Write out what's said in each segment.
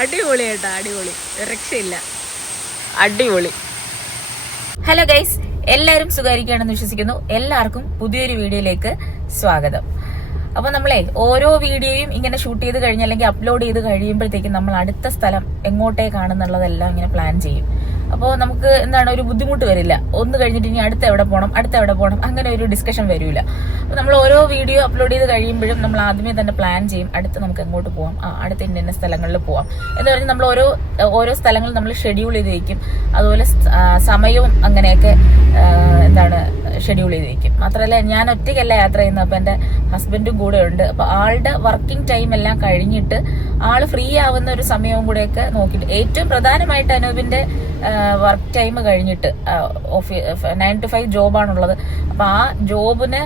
അടിപൊളി കേട്ടോ, അടിപൊളി, രക്ഷയില്ല, അടിപൊളി. ഹലോ ഗൈസ്, എല്ലാവരും സുഖായിരിക്കുകയാണെന്ന് വിശ്വസിക്കുന്നു. എല്ലാവർക്കും പുതിയൊരു വീഡിയോയിലേക്ക് സ്വാഗതം. അപ്പൊ നമ്മളെ ഓരോ വീഡിയോയും ഇങ്ങനെ ഷൂട്ട് ചെയ്ത് കഴിഞ്ഞ് അല്ലെങ്കിൽ അപ്ലോഡ് ചെയ്ത് കഴിയുമ്പോഴത്തേക്കും നമ്മൾ അടുത്ത സ്ഥലം എങ്ങോട്ടേക്കാണെന്നുള്ളതെല്ലാം ഇങ്ങനെ പ്ലാൻ ചെയ്യും. അപ്പോൾ നമുക്ക് എന്താണ് ഒരു ബുദ്ധിമുട്ട് വരില്ല. ഒന്ന് കഴിഞ്ഞിട്ട് ഇനി അടുത്ത എവിടെ പോകണം അങ്ങനെ ഒരു ഡിസ്കഷൻ വരില്ല. അപ്പോൾ നമ്മൾ ഓരോ വീഡിയോ അപ്ലോഡ് ചെയ്ത് കഴിയുമ്പോഴും നമ്മൾ ആദ്യമേ തന്നെ പ്ലാൻ ചെയ്യും, അടുത്ത് നമുക്ക് എങ്ങോട്ട് പോകാം, അടുത്ത ഇന്ന സ്ഥലങ്ങളിൽ പോവാം എന്ന് പറഞ്ഞ് നമ്മൾ ഓരോ സ്ഥലങ്ങൾ നമ്മൾ ഷെഡ്യൂൾ ചെയ്ത് വയ്ക്കും. അതുപോലെ സമയവും അങ്ങനെയൊക്കെ ഷെഡ്യൂൾ ചെയ്ത് വയ്ക്കും. മാത്രമല്ല ഞാൻ ഒറ്റയ്ക്കല്ല യാത്ര ചെയ്യുന്നത്, അപ്പൊ എന്റെ ഹസ്ബൻഡും കൂടെ ഉണ്ട്. അപ്പൊ ആളുടെ വർക്കിംഗ് ടൈം എല്ലാം കഴിഞ്ഞിട്ട് ആള് ഫ്രീ ആവുന്ന ഒരു സമയവും കൂടെയൊക്കെ നോക്കിയിട്ട്, ഏറ്റവും പ്രധാനമായിട്ട് അനൂപിന്റെ വർക്ക് ടൈം കഴിഞ്ഞിട്ട് 9 to 5 ജോബാണുള്ളത്. അപ്പൊ ആ ജോബിനെ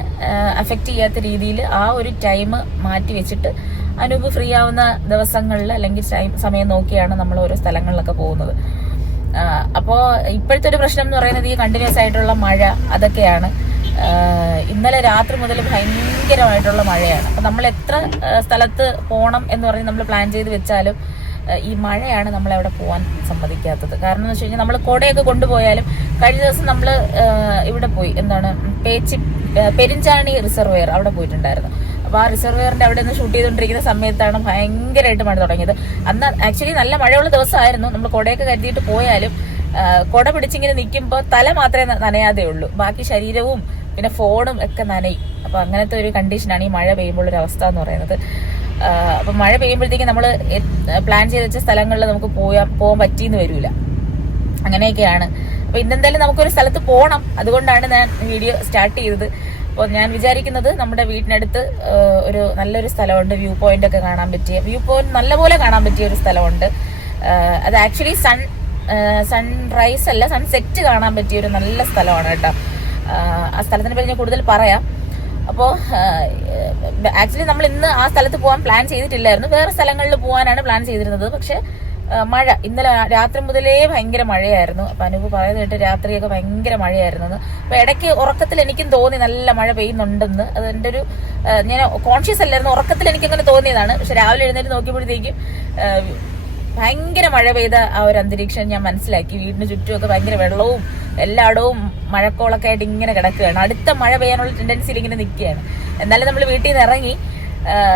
അഫക്റ്റ് ചെയ്യാത്ത രീതിയിൽ ആ ഒരു ടൈം മാറ്റി വെച്ചിട്ട് അനൂപ് ഫ്രീ ആവുന്ന ദിവസങ്ങളിൽ അല്ലെങ്കിൽ സമയം നോക്കിയാണ് നമ്മൾ ഓരോ സ്ഥലങ്ങളിലൊക്കെ പോകുന്നത്. അപ്പോ ഇപ്പോഴത്തെ ഒരു പ്രശ്നം എന്ന് പറയുന്നത് ഈ കണ്ടിന്യൂസ് ആയിട്ടുള്ള മഴ, അതൊക്കെയാണ്. ഇന്നലെ രാത്രി മുതൽ ഭയങ്കരമായിട്ടുള്ള മഴയാണ്. അപ്പൊ നമ്മൾ എത്ര സ്ഥലത്ത് പോകണം എന്ന് പറഞ്ഞ് നമ്മൾ പ്ലാൻ ചെയ്ത് വെച്ചാലും ഈ മഴയാണ് നമ്മളെ അവിടെ പോകാൻ സമ്മതിക്കാത്തത്. കാരണം എന്ന് വെച്ച് കഴിഞ്ഞാൽ നമ്മൾ കുടയൊക്കെ കൊണ്ടുപോയാലും, കഴിഞ്ഞ ദിവസം നമ്മൾ ഇവിടെ പോയി, പെരിഞ്ചാണി റിസർവെയർ, അവിടെ പോയിട്ടുണ്ടായിരുന്നു. അപ്പൊ ആ റിസർവെയറിന്റെ അവിടെ നിന്ന് ഷൂട്ട് ചെയ്തുകൊണ്ടിരിക്കുന്ന സമയത്താണ് ഭയങ്കരമായിട്ട് മഴ തുടങ്ങിയത്. അന്ന് ആക്ച്വലി നല്ല മഴയുള്ള ദിവസമായിരുന്നു. നമ്മൾ കുടയൊക്കെ കരുതിയിട്ട് പോയാലും കുട പിടിച്ചിങ്ങനെ നിൽക്കുമ്പോൾ തല മാത്രമേ നനയാതെ ഉള്ളൂ, ബാക്കി ശരീരവും പിന്നെ ഫോണും ഒക്കെ നനയും. അപ്പൊ അങ്ങനത്തെ ഒരു കണ്ടീഷനാണ് ഈ മഴ പെയ്യുമ്പോൾ ഒരു അവസ്ഥ എന്ന് പറയുന്നത്. അപ്പൊ മഴ പെയ്യുമ്പോഴത്തേക്കും നമ്മൾ പ്ലാൻ ചെയ്ത് വെച്ച സ്ഥലങ്ങളിൽ നമുക്ക് പോകാൻ പറ്റിയെന്ന് വരില്ല. അങ്ങനെയൊക്കെയാണ്. അപ്പൊ ഇന്നെന്തായാലും നമുക്കൊരു സ്ഥലത്ത് പോകണം. അതുകൊണ്ടാണ് ഞാൻ വീഡിയോ സ്റ്റാർട്ട് ചെയ്തത്. അപ്പോൾ ഞാൻ വിചാരിക്കുന്നത് നമ്മുടെ വീടിനടുത്ത് ഒരു നല്ലൊരു സ്ഥലമുണ്ട്, വ്യൂ പോയിന്റ് ഒക്കെ കാണാൻ പറ്റിയ, നല്ലപോലെ കാണാൻ പറ്റിയ ഒരു സ്ഥലമുണ്ട്. അത് ആക്ച്വലി സൺറൈസ് അല്ല, സൺസെറ്റ് കാണാൻ പറ്റിയ ഒരു നല്ല സ്ഥലമാണ് കേട്ടോ. ആ സ്ഥലത്തിനെ പറ്റി ഞാൻ കൂടുതൽ പറയാം. അപ്പോൾ ആക്ച്വലി നമ്മൾ ഇന്ന് ആ സ്ഥലത്ത് പോകാൻ പ്ലാൻ ചെയ്തിട്ടില്ലായിരുന്നു, വേറെ സ്ഥലങ്ങളിൽ പോകാനാണ് പ്ലാൻ ചെയ്തിരുന്നത്. പക്ഷെ മഴ ഇന്നലെ രാത്രി മുതലേ ഭയങ്കര മഴയായിരുന്നു. അപ്പൊ അനൂപ് പറയുന്നത് കേട്ട് രാത്രിയൊക്കെ ഭയങ്കര മഴയായിരുന്നു. അപ്പൊ ഇടയ്ക്ക് ഉറക്കത്തിൽ എനിക്കും തോന്നി നല്ല മഴ പെയ്യുന്നുണ്ടെന്ന്. അത് എൻ്റെ ഒരു ഞാൻ കോൺഷ്യസ് അല്ലായിരുന്നു, ഉറക്കത്തിൽ എനിക്കങ്ങനെ തോന്നിയതാണ്. പക്ഷെ രാവിലെ എഴുന്നേറ്റ് നോക്കിയപ്പോഴത്തേക്കും ഭയങ്കര മഴ പെയ്ത ആ ഒരു അന്തരീക്ഷം ഞാൻ മനസ്സിലാക്കി. വീടിന് ചുറ്റുമൊക്കെ ഭയങ്കര വെള്ളവും എല്ലായിടവും മഴക്കോളൊക്കെ ആയിട്ട് ഇങ്ങനെ കിടക്കുകയാണ്. അടുത്ത മഴ പെയ്യാനുള്ള ടെൻഡൻസിയിൽ ഇങ്ങനെ നിൽക്കുകയാണ്. എന്നാലും നമ്മൾ വീട്ടിൽ നിന്ന് ഇറങ്ങി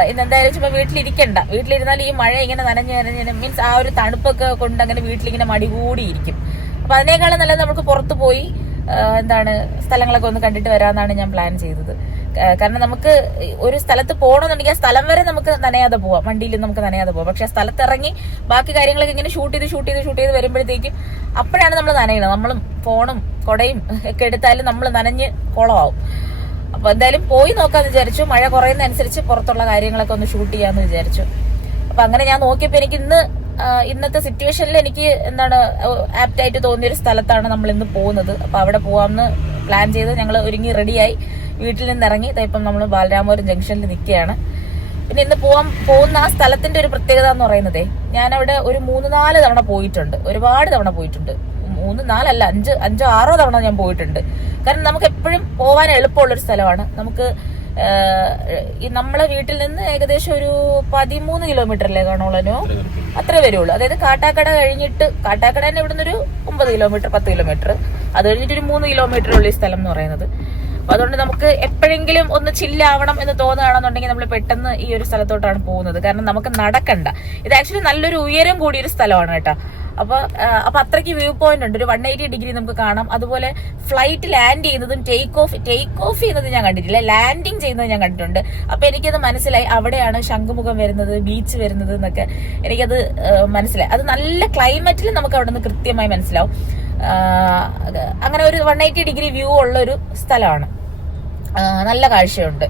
ഇന്നെന്തായാലും ചുമ്മാ വീട്ടിലിരുന്നാൽ ഈ മഴ ഇങ്ങനെ നനഞ്ഞ് മീൻസ് ആ ഒരു തണുപ്പൊക്കെ കൊണ്ട് അങ്ങനെ വീട്ടിലിങ്ങനെ മടികൂടിയിരിക്കും. അപ്പൊ അതിനേക്കാളും നല്ലത് നമുക്ക് പുറത്തു പോയി സ്ഥലങ്ങളൊക്കെ ഒന്ന് കണ്ടിട്ട് വരാമെന്നാണ് ഞാൻ പ്ലാൻ ചെയ്തത്. കാരണം നമുക്ക് ഒരു സ്ഥലത്ത് പോകണമെന്നുണ്ടെങ്കിൽ ആ സ്ഥലം വരെ നമുക്ക് നനയാതെ പോവാം, വണ്ടിയിൽ നമുക്ക് നനയാതെ പോവാം. പക്ഷെ ആ സ്ഥലത്ത് ഇറങ്ങി ബാക്കി കാര്യങ്ങളൊക്കെ ഇങ്ങനെ ഷൂട്ട് ചെയ്ത് വരുമ്പോഴത്തേക്കും അപ്പോഴാണ് നമ്മൾ നനയണം. നമ്മളും ഫോണും കുടയും ഒക്കെ എടുത്താലും നമ്മൾ നനഞ്ഞ് കുളമാവും. അപ്പൊ എന്തായാലും പോയി നോക്കാന്ന് വിചാരിച്ചു. മഴ കുറയുന്നതനുസരിച്ച് പുറത്തുള്ള കാര്യങ്ങളൊക്കെ ഒന്ന് ഷൂട്ട് ചെയ്യാന്ന് വിചാരിച്ചു. അപ്പൊ അങ്ങനെ ഞാൻ നോക്കിയപ്പോ എനിക്ക് ഇന്നത്തെ സിറ്റുവേഷനിൽ എനിക്ക് ആപ്റ്റായിട്ട് തോന്നിയൊരു സ്ഥലത്താണ് നമ്മൾ ഇന്ന് പോകുന്നത്. അപ്പൊ അവിടെ പോവാമെന്ന് പ്ലാൻ ചെയ്ത് ഞങ്ങൾ ഒരുങ്ങി റെഡിയായി വീട്ടിൽ നിന്ന് ഇറങ്ങി. ഇപ്പം നമ്മൾ ബാലരാമപുരം ജംഗ്ഷനിൽ നിൽക്കുകയാണ്. പിന്നെ ഇന്ന് പോകുന്ന ആ സ്ഥലത്തിന്റെ ഒരു പ്രത്യേകത എന്ന് പറയുന്നത്, ഞാൻ അവിടെ ഒരു 3-4 തവണ പോയിട്ടുണ്ട്, ഒരുപാട് തവണ പോയിട്ടുണ്ട്. 3-4 അല്ല, 5-6 തവണ ഞാൻ പോയിട്ടുണ്ട്. കാരണം നമുക്ക് എപ്പോഴും പോവാൻ എളുപ്പമുള്ളൊരു സ്ഥലമാണ്. നമുക്ക് നമ്മളെ വീട്ടിൽ നിന്ന് ഏകദേശം ഒരു 13 കിലോമീറ്ററിലേ കാണുള്ളൂ, അത്ര വരുള്ളൂ. അതായത് കാട്ടാക്കട കഴിഞ്ഞിട്ട്, കാട്ടാക്കട തന്നെ ഇവിടുന്ന് ഒരു 9 കിലോമീറ്റർ 10 കിലോമീറ്റർ, അത് കഴിഞ്ഞിട്ട് ഒരു 3 കിലോമീറ്റർ ഉള്ള ഈ സ്ഥലം എന്ന് പറയുന്നത്. അപ്പൊ അതുകൊണ്ട് നമുക്ക് എപ്പോഴെങ്കിലും ഒന്ന് ചില്ലാവണം എന്ന് തോന്നുകയാണെന്നുണ്ടെങ്കിൽ നമ്മൾ പെട്ടെന്ന് ഈ ഒരു സ്ഥലത്തോട്ടാണ് പോകുന്നത്. കാരണം നമുക്ക് നടക്കണ്ട. ഇത് ആക്ച്വലി നല്ലൊരു ഉയരം കൂടിയൊരു സ്ഥലമാണ് കേട്ടോ. അപ്പൊ അത്രയ്ക്ക് വ്യൂ പോയിന്റ് ഉണ്ട്. ഒരു 180 ഡിഗ്രി നമുക്ക് കാണാം. അതുപോലെ ഫ്ലൈറ്റ് ലാൻഡ് ചെയ്യുന്നതും ടേക്ക് ഓഫ് ചെയ്യുന്നത് ഞാൻ കണ്ടിട്ടില്ല, ലാൻഡിങ് ചെയ്യുന്നത് ഞാൻ കണ്ടിട്ടുണ്ട്. അപ്പൊ എനിക്കത് മനസ്സിലായി, അവിടെയാണ് ശംഖുമുഖം വരുന്നത്, ബീച്ച് വരുന്നത് എന്നൊക്കെ എനിക്കത് മനസ്സിലായി. അത് നല്ല ക്ലൈമറ്റിൽ നമുക്ക് അവിടെ നിന്ന് കൃത്യമായി മനസ്സിലാവും. അങ്ങനെ ഒരു 180 ഡിഗ്രി വ്യൂ ഉള്ള ഒരു സ്ഥലമാണ്, നല്ല കാഴ്ചയുണ്ട്.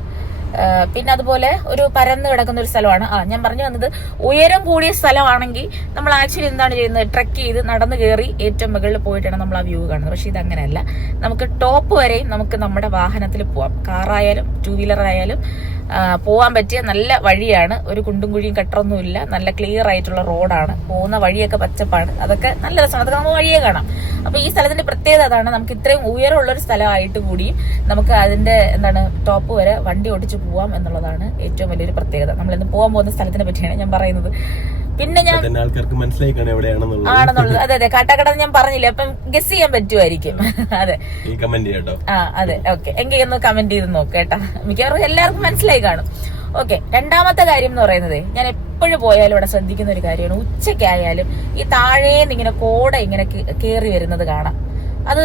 പിന്നെ അതുപോലെ ഒരു പരന്ന് കിടക്കുന്ന ഒരു സ്ഥലമാണ്. ഞാൻ പറഞ്ഞു വന്നത്, ഉയരം കൂടിയ സ്ഥലമാണെങ്കിൽ നമ്മൾ ആക്ച്വലി എന്താണ് ചെയ്യുന്നത്, ട്രെക്ക് ചെയ്ത് നടന്നു കയറി ഏറ്റവും മുകളിൽ പോയിട്ടാണ് നമ്മൾ ആ വ്യൂ കാണുന്നത്. പക്ഷെ ഇതങ്ങനെയല്ല, നമുക്ക് ടോപ്പ് വരെയും നമുക്ക് നമ്മുടെ വാഹനത്തിൽ പോവാം. കാറായാലും 2 വീലർ ആയാലും പോവാൻ പറ്റിയ നല്ല വഴിയാണ്. ഒരു കുണ്ടും കുഴിയും കെട്ടറൊന്നുമില്ല, നല്ല ക്ലിയർ ആയിട്ടുള്ള റോഡാണ്. പോകുന്ന വഴിയൊക്കെ പച്ചപ്പാണ്, അതൊക്കെ നല്ല രസമാണ്. അതൊക്കെ നമുക്ക് വഴിയെ കാണാം. അപ്പൊ ഈ സ്ഥലത്തിന്റെ പ്രത്യേകത അതാണ്, നമുക്ക് ഇത്രയും ഉയരമുള്ളൊരു സ്ഥലമായിട്ട് കൂടിയും നമുക്ക് അതിന്റെ ടോപ്പ് വരെ വണ്ടി ഓടിച്ച് പോവാം എന്നുള്ളതാണ് ഏറ്റവും വലിയൊരു പ്രത്യേകത. നമ്മൾ ഇന്ന് പോകാൻ പോകുന്ന സ്ഥലത്തിനെ പറ്റിയാണ് ഞാൻ പറയുന്നത്. പിന്നെ ഞാൻ ആൾക്കാർക്ക് മനസ്സിലായിക്കാണ് എവിടെയാണെന്നുള്ളത് ആണെന്നുള്ളത്. അതെ അതെ, കാട്ടാക്കട ഞാൻ പറഞ്ഞില്ലേ, അപ്പം ഗസ് ചെയ്യാൻ പറ്റുമായിരിക്കും. അതെ, കമന്റ് ചെയ്യട്ടോ. അതെ, ഓക്കെ, എങ്കിൽ ഒന്ന് കമന്റ് ചെയ്ത് നോക്ക് കേട്ടാ. മിക്കവാറും എല്ലാവർക്കും മനസ്സിലായി കാണും. ഓക്കെ, രണ്ടാമത്തെ കാര്യം എന്ന് പറയുന്നത്, ഞാൻ എപ്പോഴും പോയാലും ഇവിടെ ശ്രദ്ധിക്കുന്ന ഒരു കാര്യമാണ്, ഉച്ചയ്ക്കായാലും ഈ താഴേന്ന് ഇങ്ങനെ കോട ഇങ്ങനെ കേറി വരുന്നത് കാണാം. അത്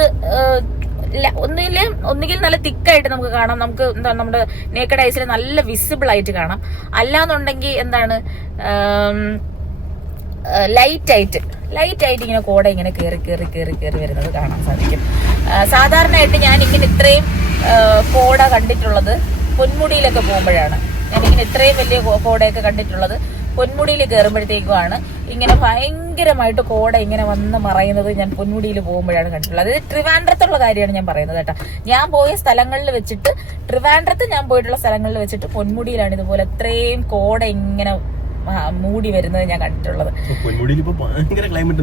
ഒന്നുകിൽ നല്ല തിക്കായിട്ട് നമുക്ക് കാണാം, നമുക്ക് എന്താ നമ്മുടെ നേക്കഡ് ഐസിൽ നല്ല വിസിബിൾ ആയിട്ട് കാണാം. അല്ലാന്നുണ്ടെങ്കിൽ എന്താണ് ലൈറ്റ് ആയിട്ട് ഇങ്ങനെ കോട ഇങ്ങനെ കേറി വരുന്നത് കാണാൻ സാധിക്കും. സാധാരണയായിട്ട് ഞാൻ ഇങ്ങനെ ഇത്രയും കോട കണ്ടിട്ടുള്ളത് പൊന്മുടിയിലൊക്കെ പോകുമ്പോഴാണ്. ഞാനിങ്ങനെ ഇത്രയും വലിയ കോടയൊക്കെ കണ്ടിട്ടുള്ളത് പൊന്മുടിയിൽ കയറുമ്പോഴത്തേക്കുമാണ്. ഇങ്ങനെ ഭയങ്കരമായിട്ട് കോട ഇങ്ങനെ വന്ന് മറയുന്നത് ഞാൻ പൊന്മുടിയിൽ പോകുമ്പോഴാണ് കണ്ടിട്ടുള്ളത്. അത് ട്രിവാൻഡ്രത്തുള്ള കാര്യമാണ് ഞാൻ പറയുന്നത് കേട്ടോ. ഞാൻ പോയ സ്ഥലങ്ങളിൽ വെച്ചിട്ട്, ട്രിവാൻഡ്രത്ത് ഞാൻ പോയിട്ടുള്ള സ്ഥലങ്ങളിൽ വെച്ചിട്ട് പൊന്മുടിയിലാണ് ഇതുപോലെ ഇത്രയും കോട ഇങ്ങനെ മൂടി വരുന്നത് ഞാൻ കണ്ടിട്ടുള്ളത്. പൊന്മുടിയിൽ ഇപ്പൊ ഭയങ്കര ക്ലൈമറ്റ്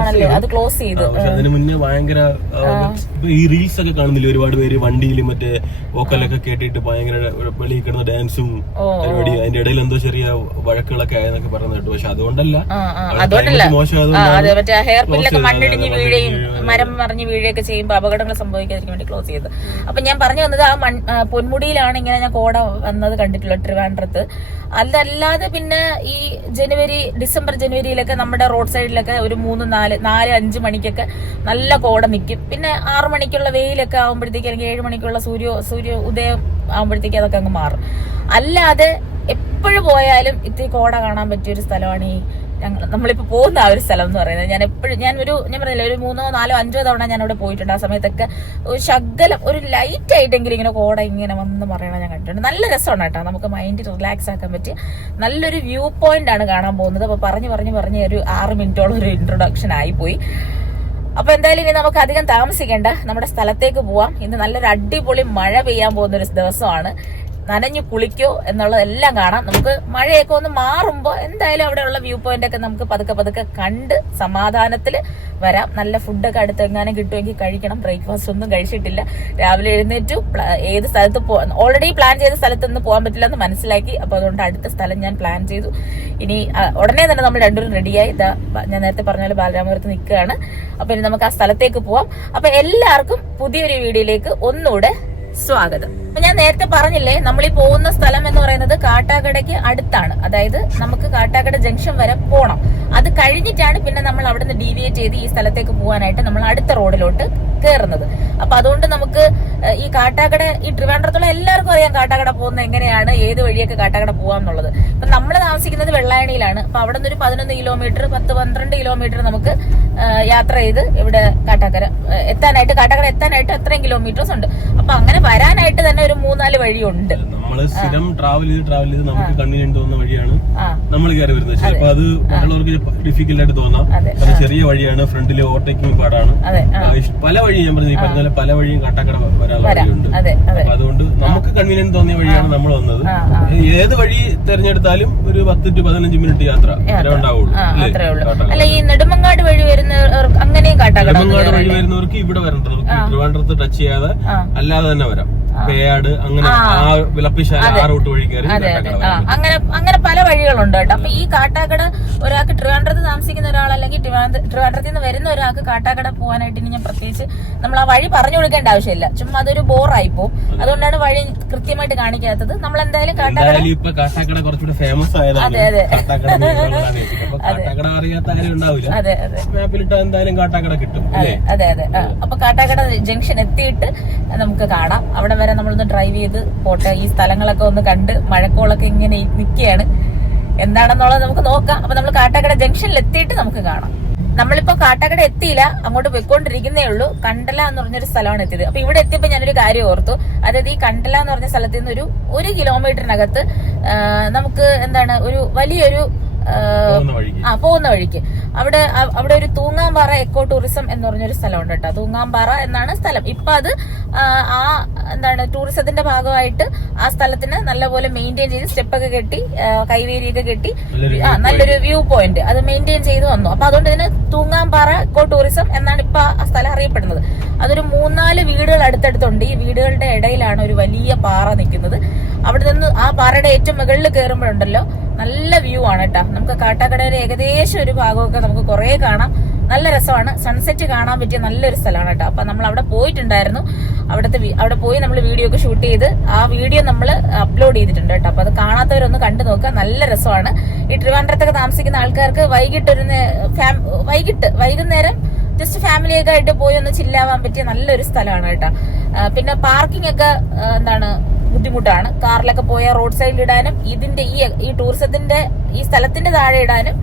ആണല്ലോ, അത് ക്ലോസ് ചെയ്തു. അതിന് മുന്നേ ഭയങ്കര ഈ റീൽസ് ഒക്കെ കാണുന്നില്ല, ഒരുപാട് പേര് വണ്ടിയിൽ മറ്റേ വോക്കലൊക്കെ കേട്ടിട്ട് ഭയങ്കര വെളിയിൽ കിടന്ന ഡാൻസും പരിപാടി, അതിന്റെ ഇടയിൽ എന്തോ ചെറിയ വഴക്കുകളൊക്കെ ആയെന്നൊക്കെ പറഞ്ഞു കേട്ടു. പക്ഷെ അതുകൊണ്ടല്ല മറ്റേ ഹെയർ പില്ലൊക്കെ മണ്ണിടിഞ്ഞ് വീഴുകയും മരം മറിഞ്ഞ് വീഴുകയൊക്കെ ചെയ്യുമ്പോൾ അപകടങ്ങൾ സംഭവിക്കാതിരിക്കാൻ വേണ്ടി ക്ലോസ് ചെയ്ത്. അപ്പൊ ഞാൻ പറഞ്ഞു വന്നത് ആ പൊന്മുടിയിലാണ് ഇങ്ങനെ ഞാൻ കോട വന്നത് കണ്ടിട്ടുള്ളത്, ട്രിവാൻഡ്രത്ത്. അതല്ലാതെ പിന്നെ ഈ ഡിസംബർ ജനുവരിയിലൊക്കെ നമ്മുടെ റോഡ് സൈഡിലൊക്കെ ഒരു 3-4-5 മണിക്കൊക്കെ നല്ല കോട നിൽക്കും. പിന്നെ 6 മണിക്കുള്ള വെയിലൊക്കെ ആകുമ്പോഴത്തേക്ക്, അല്ലെങ്കിൽ 7 മണിക്കുള്ള സൂര്യ ഉദയം ആകുമ്പോഴത്തേക്ക് അതൊക്കെ അങ്ങ് മാറും. അല്ലാതെ എപ്പോഴും പോയാലും ഇത്തിരി കോട കാണാൻ പറ്റിയൊരു സ്ഥലമാണ് ഈ നമ്മളിപ്പോ പോകുന്ന ആ ഒരു സ്ഥലം എന്ന് പറയുന്നത്. ഞാൻ പറഞ്ഞില്ല, ഒരു 3-4-5 തവണ ഞാൻ അവിടെ പോയിട്ടുണ്ട്. ആ സമയത്തൊക്കെ ഒരു ശകലം ഒരു ലൈറ്റ് ആയിട്ടെങ്കിലും ഇങ്ങനെ കോട ഇങ്ങനെ വന്ന് പറയണ ഞാൻ കണ്ടിട്ടുണ്ട്. നല്ല രസമാണ് കേട്ടോ, നമുക്ക് മൈൻഡ് റിലാക്സ് ആക്കാൻ പറ്റിയ നല്ലൊരു വ്യൂ പോയിന്റ് ആണ് കാണാൻ പോകുന്നത്. അപ്പൊ പറഞ്ഞ് ഒരു 6 മിനിറ്റോളം ഒരു ഇൻട്രൊഡക്ഷൻ ആയിപ്പോയി. അപ്പൊ എന്തായാലും ഇനി നമുക്ക് അധികം താമസിക്കേണ്ട, നമ്മുടെ സ്ഥലത്തേക്ക് പോവാം. ഇന്ന് നല്ലൊരു അടിപൊളി മഴ പെയ്യാൻ പോകുന്ന ഒരു ദിവസമാണ്. നനഞ്ഞു കുളിക്കോ എന്നുള്ളതെല്ലാം കാണാം. നമുക്ക് മഴയൊക്കെ ഒന്ന് മാറുമ്പോൾ എന്തായാലും അവിടെയുള്ള വ്യൂ പോയിന്റ് ഒക്കെ നമുക്ക് പതുക്കെ കണ്ട് സമാധാനത്തില് വരാം. നല്ല ഫുഡൊക്കെ അടുത്ത് എങ്ങാനും കിട്ടുമെങ്കിൽ കഴിക്കണം. ബ്രേക്ക്ഫാസ്റ്റ് ഒന്നും കഴിച്ചിട്ടില്ല. രാവിലെ എഴുന്നേറ്റു, ഏത് സ്ഥലത്ത് ഓൾറെഡി പ്ലാൻ ചെയ്ത സ്ഥലത്തൊന്നും പോകാൻ പറ്റില്ല എന്ന് മനസ്സിലാക്കി. അപ്പൊ അതുകൊണ്ട് അടുത്ത സ്ഥലം ഞാൻ പ്ലാൻ ചെയ്തു. ഇനി ഉടനെ തന്നെ നമ്മൾ രണ്ടുപേരും റെഡിയായി. ഞാൻ നേരത്തെ പറഞ്ഞ പോലെ ബാലരാമപുരത്ത് നിൽക്കുകയാണ്. അപ്പൊ ഇനി നമുക്ക് ആ സ്ഥലത്തേക്ക് പോവാം. അപ്പൊ എല്ലാവർക്കും പുതിയൊരു വീഡിയോയിലേക്ക് ഒന്നുകൂടെ സ്വാഗതം. ഞാൻ നേരത്തെ പറഞ്ഞില്ലേ, നമ്മൾ ഈ പോകുന്ന സ്ഥലം എന്ന് പറയുന്നത് കാട്ടാക്കടയ്ക്ക് അടുത്താണ്. അതായത് നമുക്ക് കാട്ടാക്കട ജംഗ്ഷൻ വരെ പോകണം. അത് കഴിഞ്ഞിട്ടാണ് പിന്നെ നമ്മൾ അവിടെ നിന്ന് ഡീവിയേറ്റ് ചെയ്ത് ഈ സ്ഥലത്തേക്ക് പോകാനായിട്ട് നമ്മൾ അടുത്ത റോഡിലോട്ട് കയറുന്നത്. അപ്പൊ അതുകൊണ്ട് നമുക്ക് ഈ കാട്ടാക്കട, ഈ ട്രിവാൻഡ്രത്തുള്ള എല്ലാവർക്കും അറിയാം കാട്ടാക്കട പോകുന്നത് എങ്ങനെയാണ്, ഏത് വഴിയൊക്കെ കാട്ടാക്കട പോകാമെന്നുള്ളത്. അപ്പൊ നമ്മൾ താമസിക്കുന്നത് വെള്ളായണിയിലാണ്. അപ്പൊ അവിടെ നിന്ന് ഒരു 11 കിലോമീറ്റർ 10-12 കിലോമീറ്റർ നമുക്ക് യാത്ര ചെയ്ത് ഇവിടെ കാട്ടാക്കട എത്താനായിട്ട് അത്രയും കിലോമീറ്റേഴ്സ് ഉണ്ട്. അപ്പൊ അങ്ങനെ വരാനായിട്ട് തന്നെ ഒരു 3-4 വഴിയുണ്ട്. നമ്മള് സ്ഥിരം ട്രാവൽ ചെയ്ത് നമുക്ക് കൺവീനിയന്റ് തോന്നുന്ന വഴിയാണ് നമ്മൾ കയറി വരുന്നത്. ചിലപ്പോ അത് മറ്റുള്ളവർക്ക് ഡിഫിക്കൽട്ട് ആയിട്ട് തോന്നാം. ചെറിയ വഴിയാണ്, ഫ്രണ്ടില് ഓവർടേക്കിംഗ് പാടാണ്. പല വഴി ഞാൻ പറഞ്ഞ പല വഴിയും കാട്ടാക്കട വരാനുള്ള വഴിയുണ്ട്. അപ്പൊ അതുകൊണ്ട് നമുക്ക് കൺവീനിയന്റ് തോന്നിയ വഴിയാണ് നമ്മൾ വന്നത്. ഏത് വഴി തെരഞ്ഞെടുത്താലും ഒരു 10-15 മിനിറ്റ് യാത്ര ഉണ്ടാവുള്ളൂ. അല്ല, ഈ നെടുമങ്ങാട് വഴി വരുന്നവർക്ക് അങ്ങനെയും നെടുമങ്ങാട് വഴി വരുന്നവർക്ക് ഇവിടെ വരേണ്ടവർക്ക് ട്രിവാൻഡ്രത്ത് ടച്ച് ചെയ്യാതെ അല്ലാതെ തന്നെ വരാം. പേയാട് അങ്ങനെ റൂട്ട് വഴി കയറി അങ്ങനെ പല വഴികളുണ്ട് കേട്ടോ. അപ്പൊ ഈ കാട്ടാക്കട ഒരാൾക്ക് ട്രിവാൻഡ്രത്ത് താമസിക്കുന്ന ഒരാൾ, അല്ലെങ്കിൽ ട്രിവാൻഡ്രത്തിൽ നിന്ന് വരുന്ന ഒരാൾക്ക് കാട്ടാക്കട പോകാനായിട്ട് ഇനി ഞാൻ പ്രത്യേകിച്ച് നമ്മൾ ആ വഴി പറഞ്ഞു കൊടുക്കേണ്ട ആവശ്യമില്ല. ചുമ്മാ അതൊരു ബോറായി പോകും. അതുകൊണ്ടാണ് വഴി കൃത്യമായിട്ട് കാണിക്കാത്തത്. നമ്മൾ എന്തായാലും കാട്ടാക്കട കുറച്ചുകൂടെ ഫേമസ് ആയതാണ്. അതെ അറിയാത്ത ആരും ഉണ്ടാവില്ല. മാപ്പിലിട്ട് എന്തായാലും കാട്ടാക്കട കിട്ടും. അതെ. അപ്പൊ കാട്ടാക്കട ജംഗ്ഷൻ എത്തിയിട്ട് നമുക്ക് കാണാം. അവിടെ വരെ നമ്മളൊന്ന് ഡ്രൈവ് ചെയ്ത് പോട്ടെ. ഈ സ്ഥലങ്ങളൊക്കെ ഒന്ന് കണ്ട് മഴക്കോളൊക്കെ ഇങ്ങനെ നിൽക്കുകയാണ്, എന്താണെന്നുള്ളത് നമുക്ക് നോക്കാം. അപ്പൊ നമ്മൾ കാട്ടാക്കട ജംഗ്ഷനിൽ എത്തിയിട്ട് നമുക്ക് കാണാം. നമ്മളിപ്പോ കാട്ടാക്കട എത്തിയില്ല, അങ്ങോട്ട് പോയിക്കൊണ്ടിരിക്കുന്നേ ഉള്ളൂ. കണ്ടല എന്ന് പറഞ്ഞൊരു സ്ഥലമാണ് എത്തിയത്. അപ്പൊ ഇവിടെ എത്തിയപ്പോ ഞാനൊരു കാര്യം ഓർത്തു. അതായത് ഈ കണ്ടല എന്ന് പറഞ്ഞ സ്ഥലത്ത് നിന്ന് ഒരു കിലോമീറ്ററിനകത്ത് നമുക്ക് എന്താണ് ഒരു വലിയൊരു പോകുന്ന വഴിക്ക് അവിടെ ഒരു തൂങ്ങാമ്പാറ എക്കോ ടൂറിസം എന്ന് പറഞ്ഞൊരു സ്ഥലമുണ്ട് കേട്ടോ. തൂങ്ങാമ്പാറ എന്നാണ് സ്ഥലം. ഇപ്പൊ അത് ടൂറിസത്തിന്റെ ഭാഗമായിട്ട് ആ സ്ഥലത്തിന് നല്ലപോലെ മെയിൻറ്റെയിൻ ചെയ്ത് സ്റ്റെപ്പൊക്കെ കെട്ടി കൈവേലിയൊക്കെ കെട്ടി നല്ലൊരു വ്യൂ പോയിന്റ് അത് മെയിൻറ്റെയിൻ ചെയ്ത് വന്നു. അപ്പൊ അതുകൊണ്ട് ഇതിന് തൂങ്ങാമ്പാറ എക്കോ ടൂറിസം എന്നാണ് ഇപ്പൊ ആ സ്ഥലം അറിയപ്പെടുന്നത്. അതൊരു 3-4 വീടുകൾ അടുത്തടുത്തുണ്ട്. ഈ വീടുകളുടെ ഇടയിലാണ് ഒരു വലിയ പാറ നിൽക്കുന്നത്. അവിടെ നിന്ന് ആ പാറയുടെ ഏറ്റവും മുകളിൽ കയറുമ്പോഴുണ്ടല്ലോ നല്ല വ്യൂ ആണ് കേട്ടോ. നമുക്ക് കാട്ടാക്കടയുടെ ഏകദേശം ഒരു ഭാഗമൊക്കെ നമുക്ക് കുറെ കാണാം. നല്ല രസമാണ്. സൺസെറ്റ് കാണാൻ പറ്റിയ നല്ലൊരു സ്ഥലമാണ് കേട്ടോ. അപ്പൊ നമ്മൾ അവിടെ പോയിട്ടുണ്ടായിരുന്നു. അവിടെ പോയി നമ്മൾ വീഡിയോ ഒക്കെ ഷൂട്ട് ചെയ്ത് ആ വീഡിയോ നമ്മൾ അപ്ലോഡ് ചെയ്തിട്ടുണ്ട് കേട്ടോ. അപ്പൊ അത് കാണാത്തവരൊന്ന് കണ്ടു നോക്കുക. നല്ല രസമാണ്. ഈ ട്രിവാൻഡ്രത്തൊക്കെ താമസിക്കുന്ന ആൾക്കാർക്ക് വൈകുന്നേരം ജസ്റ്റ് ഫാമിലിയൊക്കെ ആയിട്ട് പോയി ഒന്ന് ചില്ലാവാൻ പറ്റിയ നല്ലൊരു സ്ഥലമാണ് കേട്ടോ. പിന്നെ പാർക്കിംഗ് ഒക്കെ ബുദ്ധിമുട്ടാണ്. കാറിലൊക്കെ പോയാൽ റോഡ് സൈഡിൽ ഇടാനും ഇതിന്റെ ഈ ടൂറിസത്തിന്റെ ഈ സ്ഥലത്തിന്റെ താഴെ ഇടാനും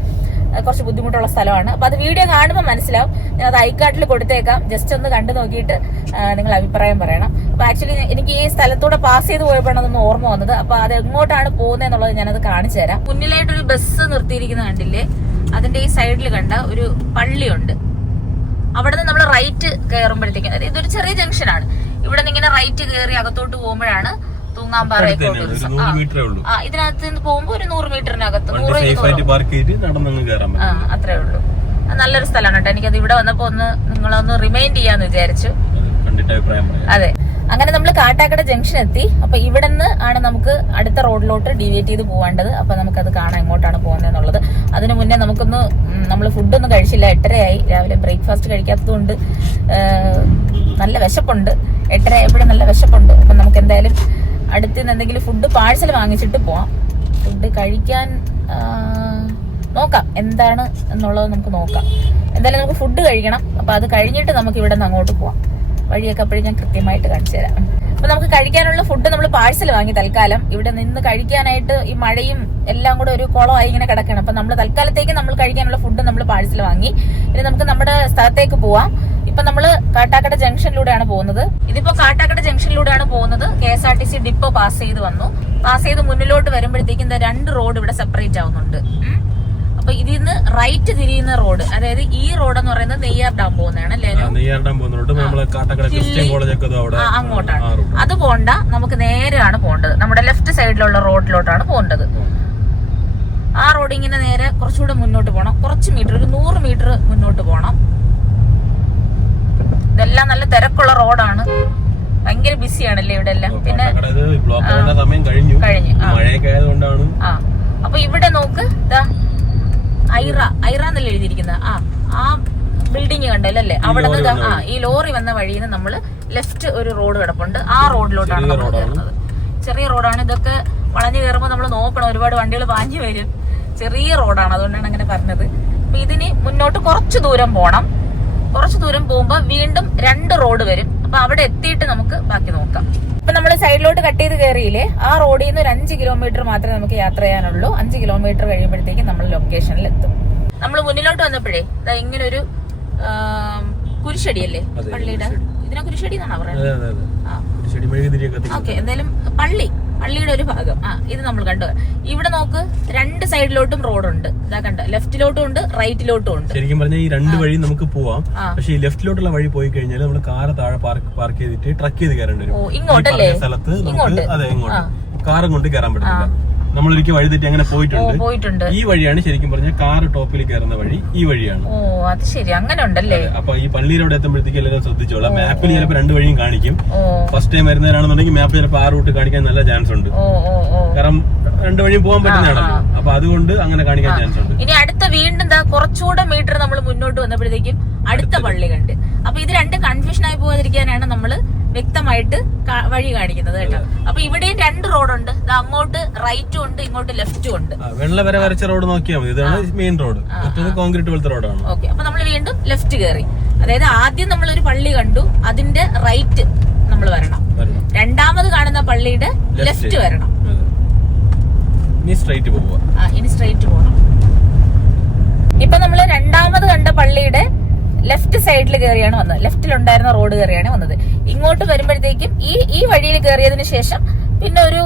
കുറച്ച് ബുദ്ധിമുട്ടുള്ള സ്ഥലമാണ്. അപ്പൊ അത് വീഡിയോ കാണുമ്പോൾ മനസ്സിലാവും. ഞാൻ അത് ഐക്കാർട്ടിൽ കൊടുത്തേക്കാം. ജസ്റ്റ് ഒന്ന് കണ്ടു നോക്കിയിട്ട് നിങ്ങൾ അഭിപ്രായം പറയണം. അപ്പൊ ആക്ച്വലി എനിക്ക് ഈ സ്ഥലത്തൂടെ പാസ് ചെയ്ത് പോയപ്പോഴാണ് അതൊന്ന് ഓർമ്മ വന്നത്. അപ്പൊ അത് എങ്ങോട്ടാണ് പോകുന്നതെന്നുള്ളത് ഞാനത് കാണിച്ചു തരാം. മുന്നിലായിട്ടൊരു ബസ് നിർത്തിയിരിക്കുന്ന കണ്ടില്ലേ? അതിന്റെ ഈ സൈഡിൽ കണ്ട ഒരു പള്ളിയുണ്ട്. അവിടെ നിന്ന് നമ്മൾ റൈറ്റ് കയറുമ്പോഴത്തേക്കും ഇതൊരു ചെറിയ ജംഗ്ഷനാണ്. ഇവിടെ നിന്ന് ഇങ്ങനെ റൈറ്റ് കയറി അകത്തോട്ട് പോകുമ്പോഴാണ് തൂങ്ങാമ്പാറ എക്കോ ടൂറിസം. ഇതിനകത്ത് നിന്ന് പോകുമ്പോ ഒരു 100 മീറ്ററിനകത്ത് അത്രേ ഉള്ളൂ. നല്ലൊരു സ്ഥലമാണ് കേട്ടോ. എനിക്കത് ഇവിടെ വന്നപ്പോ ഒന്ന് നിങ്ങളൊന്ന് റിമൈൻഡ് ചെയ്യാന്ന് വിചാരിച്ചു. അതെ, അങ്ങനെ നമ്മൾ കാട്ടാക്കട ജംഗ്ഷൻ എത്തി. അപ്പൊ ഇവിടെ നിന്ന് ആണ് നമുക്ക് അടുത്ത റോഡിലോട്ട് ഡീവിയേറ്റ് ചെയ്ത് പോകേണ്ടത്. അപ്പൊ നമുക്കത് കാണാം എങ്ങോട്ടാണ് പോകുന്നതെന്നുള്ളത്. അതിനു മുന്നേ നമ്മൾ ഫുഡൊന്നും കഴിച്ചില്ല. 8:30 രാവിലെ ബ്രേക്ക്ഫാസ്റ്റ് കഴിക്കാത്തത് കൊണ്ട് നല്ല വിശപ്പുണ്ട്. 8:30 ആയപ്പോഴും നല്ല വിശപ്പുണ്ട്. അപ്പൊ നമുക്ക് എന്തായാലും അടുത്ത് നിന്ന് എന്തെങ്കിലും ഫുഡ് പാഴ്സൽ വാങ്ങിച്ചിട്ട് പോവാം. ഫുഡ് കഴിക്കാൻ നോക്കാം എന്താണ് എന്നുള്ളത് നമുക്ക് നോക്കാം. എന്തായാലും നമുക്ക് ഫുഡ് കഴിക്കണം. അപ്പൊ അത് കഴിഞ്ഞിട്ട് നമുക്ക് ഇവിടെ നിന്ന് അങ്ങോട്ട് പോവാം. വഴിയൊക്കെ അപ്പോഴും ഞാൻ കൃത്യമായിട്ട് കാണിച്ചു തരാം. അപ്പൊ നമുക്ക് കഴിക്കാനുള്ള ഫുഡ് നമ്മൾ പാഴ്സൽ വാങ്ങി. തൽക്കാലം ഇവിടെ നിന്ന് കഴിക്കാനായിട്ട് ഈ മഴയും എല്ലാം കൂടെ ഒരു കുളമായി ഇങ്ങനെ കിടക്കണം. അപ്പൊ നമ്മൾ തൽക്കാലത്തേക്ക് നമ്മൾ കഴിക്കാനുള്ള ഫുഡ് നമ്മൾ പാഴ്സൽ വാങ്ങി. ഇനി നമുക്ക് നമ്മുടെ സ്ഥലത്തേക്ക് പോവാം. ഇപ്പൊ നമ്മള് കാട്ടാക്കട ജംഗ്ഷനിലൂടെയാണ് പോകുന്നത്. ഇതിപ്പോ കാട്ടാക്കട ജംഗ്ഷനിലൂടെയാണ് പോകുന്നത്. KSRTC ഡിപ്പോ പാസ് ചെയ്ത് വന്നു. പാസ് ചെയ്ത് മുന്നിലോട്ട് വരുമ്പോഴത്തേക്കും 2 റോഡ് ഇവിടെ സെപ്പറേറ്റ് ആവുന്നുണ്ട്. അപ്പൊ ഇതിന്ന് റൈറ്റ് തിരിയുന്ന റോഡ്, അതായത് ഈ റോഡ് എന്ന് പറയുന്നത് നെയ്യാർ ഡാം പോകുന്നതാണ് അല്ലേ? അങ്ങോട്ടാണ്. അത് പോണ്ട, നമുക്ക് നേരെയാണ് പോകേണ്ടത്. നമ്മുടെ ലെഫ്റ്റ് സൈഡിലുള്ള റോഡിലോട്ടാണ് പോകേണ്ടത്. ആ റോഡ് ഇങ്ങനെ നേരെ കുറച്ചുകൂടെ മുന്നോട്ട് പോകണം. കുറച്ച് മീറ്റർ, ഒരു 100 മീറ്റർ മുന്നോട്ട് പോകണം. ഇതെല്ലാം നല്ല തിരക്കുള്ള റോഡാണ്. ഭയങ്കര ബിസിയാണല്ലേ ഇവിടെ എല്ലാം. പിന്നെ കഴിഞ്ഞു. അപ്പൊ ഇവിടെ നോക്ക്, ഐറ എന്നല്ലേ എഴുതിയിരിക്കുന്നത്. ആ ബിൽഡിങ് കണ്ടല്ലേ? അവിടെ നിന്ന് ഈ ലോറി വന്ന വഴിയിൽ നിന്ന് നമ്മള് ലെഫ്റ്റ് ഒരു റോഡ് കിടപ്പുണ്ട്. ആ റോഡിലോട്ടാണ് നമ്മൾ കയറുന്നത്. ചെറിയ റോഡാണ്. ഇതൊക്കെ വളഞ്ഞു കയറുമ്പോൾ നമ്മൾ നോക്കണം. ഒരുപാട് വണ്ടികൾ പാഞ്ഞു വരും. ചെറിയ റോഡാണ്, അതുകൊണ്ടാണ് അങ്ങനെ പറഞ്ഞത്. അപ്പൊ ഇതിന് മുന്നോട്ട് കുറച്ച് ദൂരം പോണം. കുറച്ച് ദൂരം പോകുമ്പോ വീണ്ടും 2 റോഡ് വരും. അപ്പൊ അവിടെ എത്തിയിട്ട് നമുക്ക് ബാക്കി നോക്കാം. ഇപ്പൊ നമ്മൾ സൈഡിലോട്ട് കട്ട് ചെയ്ത് കയറിയില്ലേ? ആ റോഡിൽ നിന്ന് ഒരു 5 കിലോമീറ്റർ മാത്രമേ നമുക്ക് യാത്ര ചെയ്യാനുള്ളൂ. 5 കിലോമീറ്റർ കഴിയുമ്പോഴത്തേക്കും നമ്മൾ ലൊക്കേഷനിൽ എത്തും. നമ്മൾ മുന്നിലോട്ട് വന്നപ്പോഴേ ഇങ്ങനൊരു കുരിശടിയല്ലേ പള്ളിയുടെ? ഇതിനെ കുരിശടി എന്നാണോ പറയുന്നത്? ഓക്കെ, എന്തായാലും പള്ളിയുടെ ഒരു ഭാഗം. ഇത് നമ്മൾ കണ്ടു. ഇവിടെ നോക്ക്, 2 സൈഡിലോട്ടും റോഡുണ്ട്. ഇതാ കണ്ട, ലെഫ്റ്റിലോട്ടും ഉണ്ട്, റൈറ്റിലോട്ടും ഉണ്ട്. ശരിക്കും പറഞ്ഞാൽ ഈ 2 വഴി നമുക്ക് പോവാം. പക്ഷെ ഈ ലെഫ്റ്റിലോട്ടുള്ള വഴി പോയി കഴിഞ്ഞാൽ നമ്മൾ കാറ് താഴെ പാർക്ക് ചെയ്തിട്ട് ട്രക്ക് ചെയ്ത് കയറേണ്ടി വരും. ഇങ്ങോട്ടല്ലേ? സ്ഥലത്ത് അതെ, ഇങ്ങോട്ട് കാറും കൊണ്ട് കയറാൻ പറ്റില്ല. നമ്മളൊരിക്കൽ വഴി തെറ്റി അങ്ങനെ പോയിട്ടുണ്ട്. ഈ വഴിയാണ് ശരിക്കും പറഞ്ഞാൽ കാറ് ടോപ്പിൽ കയറുന്ന വഴി. ഈ വഴിയാണ്. ഓ, അത് ശരി, അങ്ങനെ ഉണ്ടല്ലേ? അപ്പൊ ഈ പള്ളിയിലൂടെ എത്തുമ്പോഴത്തേക്ക് എല്ലാവരും ശ്രദ്ധിച്ചോളാം. മാപ്പിൽ ചിലപ്പോൾ 2 വഴിയും കാണിക്കും. ഫസ്റ്റ് ടൈം വരുന്നവരാണെന്നുണ്ടെങ്കിൽ മാപ്പ് ചിലപ്പോൾ ആ റൂട്ട് കാണിക്കാൻ നല്ല ചാൻസ് ഉണ്ട്. കാരണം 2 വഴിയും പോകാൻ പറ്റുന്നതാണല്ലോ. അപ്പൊ അതുകൊണ്ട് അങ്ങനെ കാണിക്കാൻ ചാൻസ് ഉണ്ട്. ഇനി അടുത്ത വീണ്ടും കുറച്ചുകൂടെ മീറ്റർ നമ്മൾ മുന്നോട്ട് വന്നപ്പോഴത്തേക്കും അടുത്ത പള്ളി കണ്ട്. അപ്പൊ ഇത് 2 കൺഫ്യൂഷൻ ആയി പോകാതിരിക്കാനാണ് നമ്മള് വ്യക്തമായിട്ട് വഴി കാണിക്കുന്നത് കേട്ടോ. അപ്പൊ ഇവിടെയും 2 റോഡുണ്ട്. അങ്ങോട്ട് റൈറ്റും ഉണ്ട്, ഇങ്ങോട്ട് ലെഫ്റ്റും ഉണ്ട്. വെള്ള വര വരച്ച റോഡ് നോക്കിയാൽ മതി. ഇതാണ് മെയിൻ റോഡ്. കോൺക്രീറ്റ് പോലത്തെ റോഡാണ്. ഓക്കെ, അപ്പൊ നമ്മൾ വീണ്ടും ലെഫ്റ്റ് കയറി. അതായത് ആദ്യം നമ്മളൊരു പള്ളി കണ്ടു, അതിന്റെ റൈറ്റ് നമ്മൾ വരണം. രണ്ടാമത് കാണുന്ന പള്ളിയുടെ ലെഫ്റ്റ് വരണം. ഇനി സ്ട്രൈറ്റ് പോകണം. ഇപ്പൊ നമ്മള് രണ്ടാമത് കണ്ട പള്ളിയുടെ ലെഫ്റ്റ് സൈഡിൽ കയറിയാണ് വന്നത്. ലെഫ്റ്റിലുണ്ടായിരുന്ന റോഡ് കയറിയാണ് വന്നത്. ഇങ്ങോട്ട് വരുമ്പോഴത്തേക്കും ഈ വഴിയിൽ കയറിയതിനു ശേഷം പിന്നെ ഒരു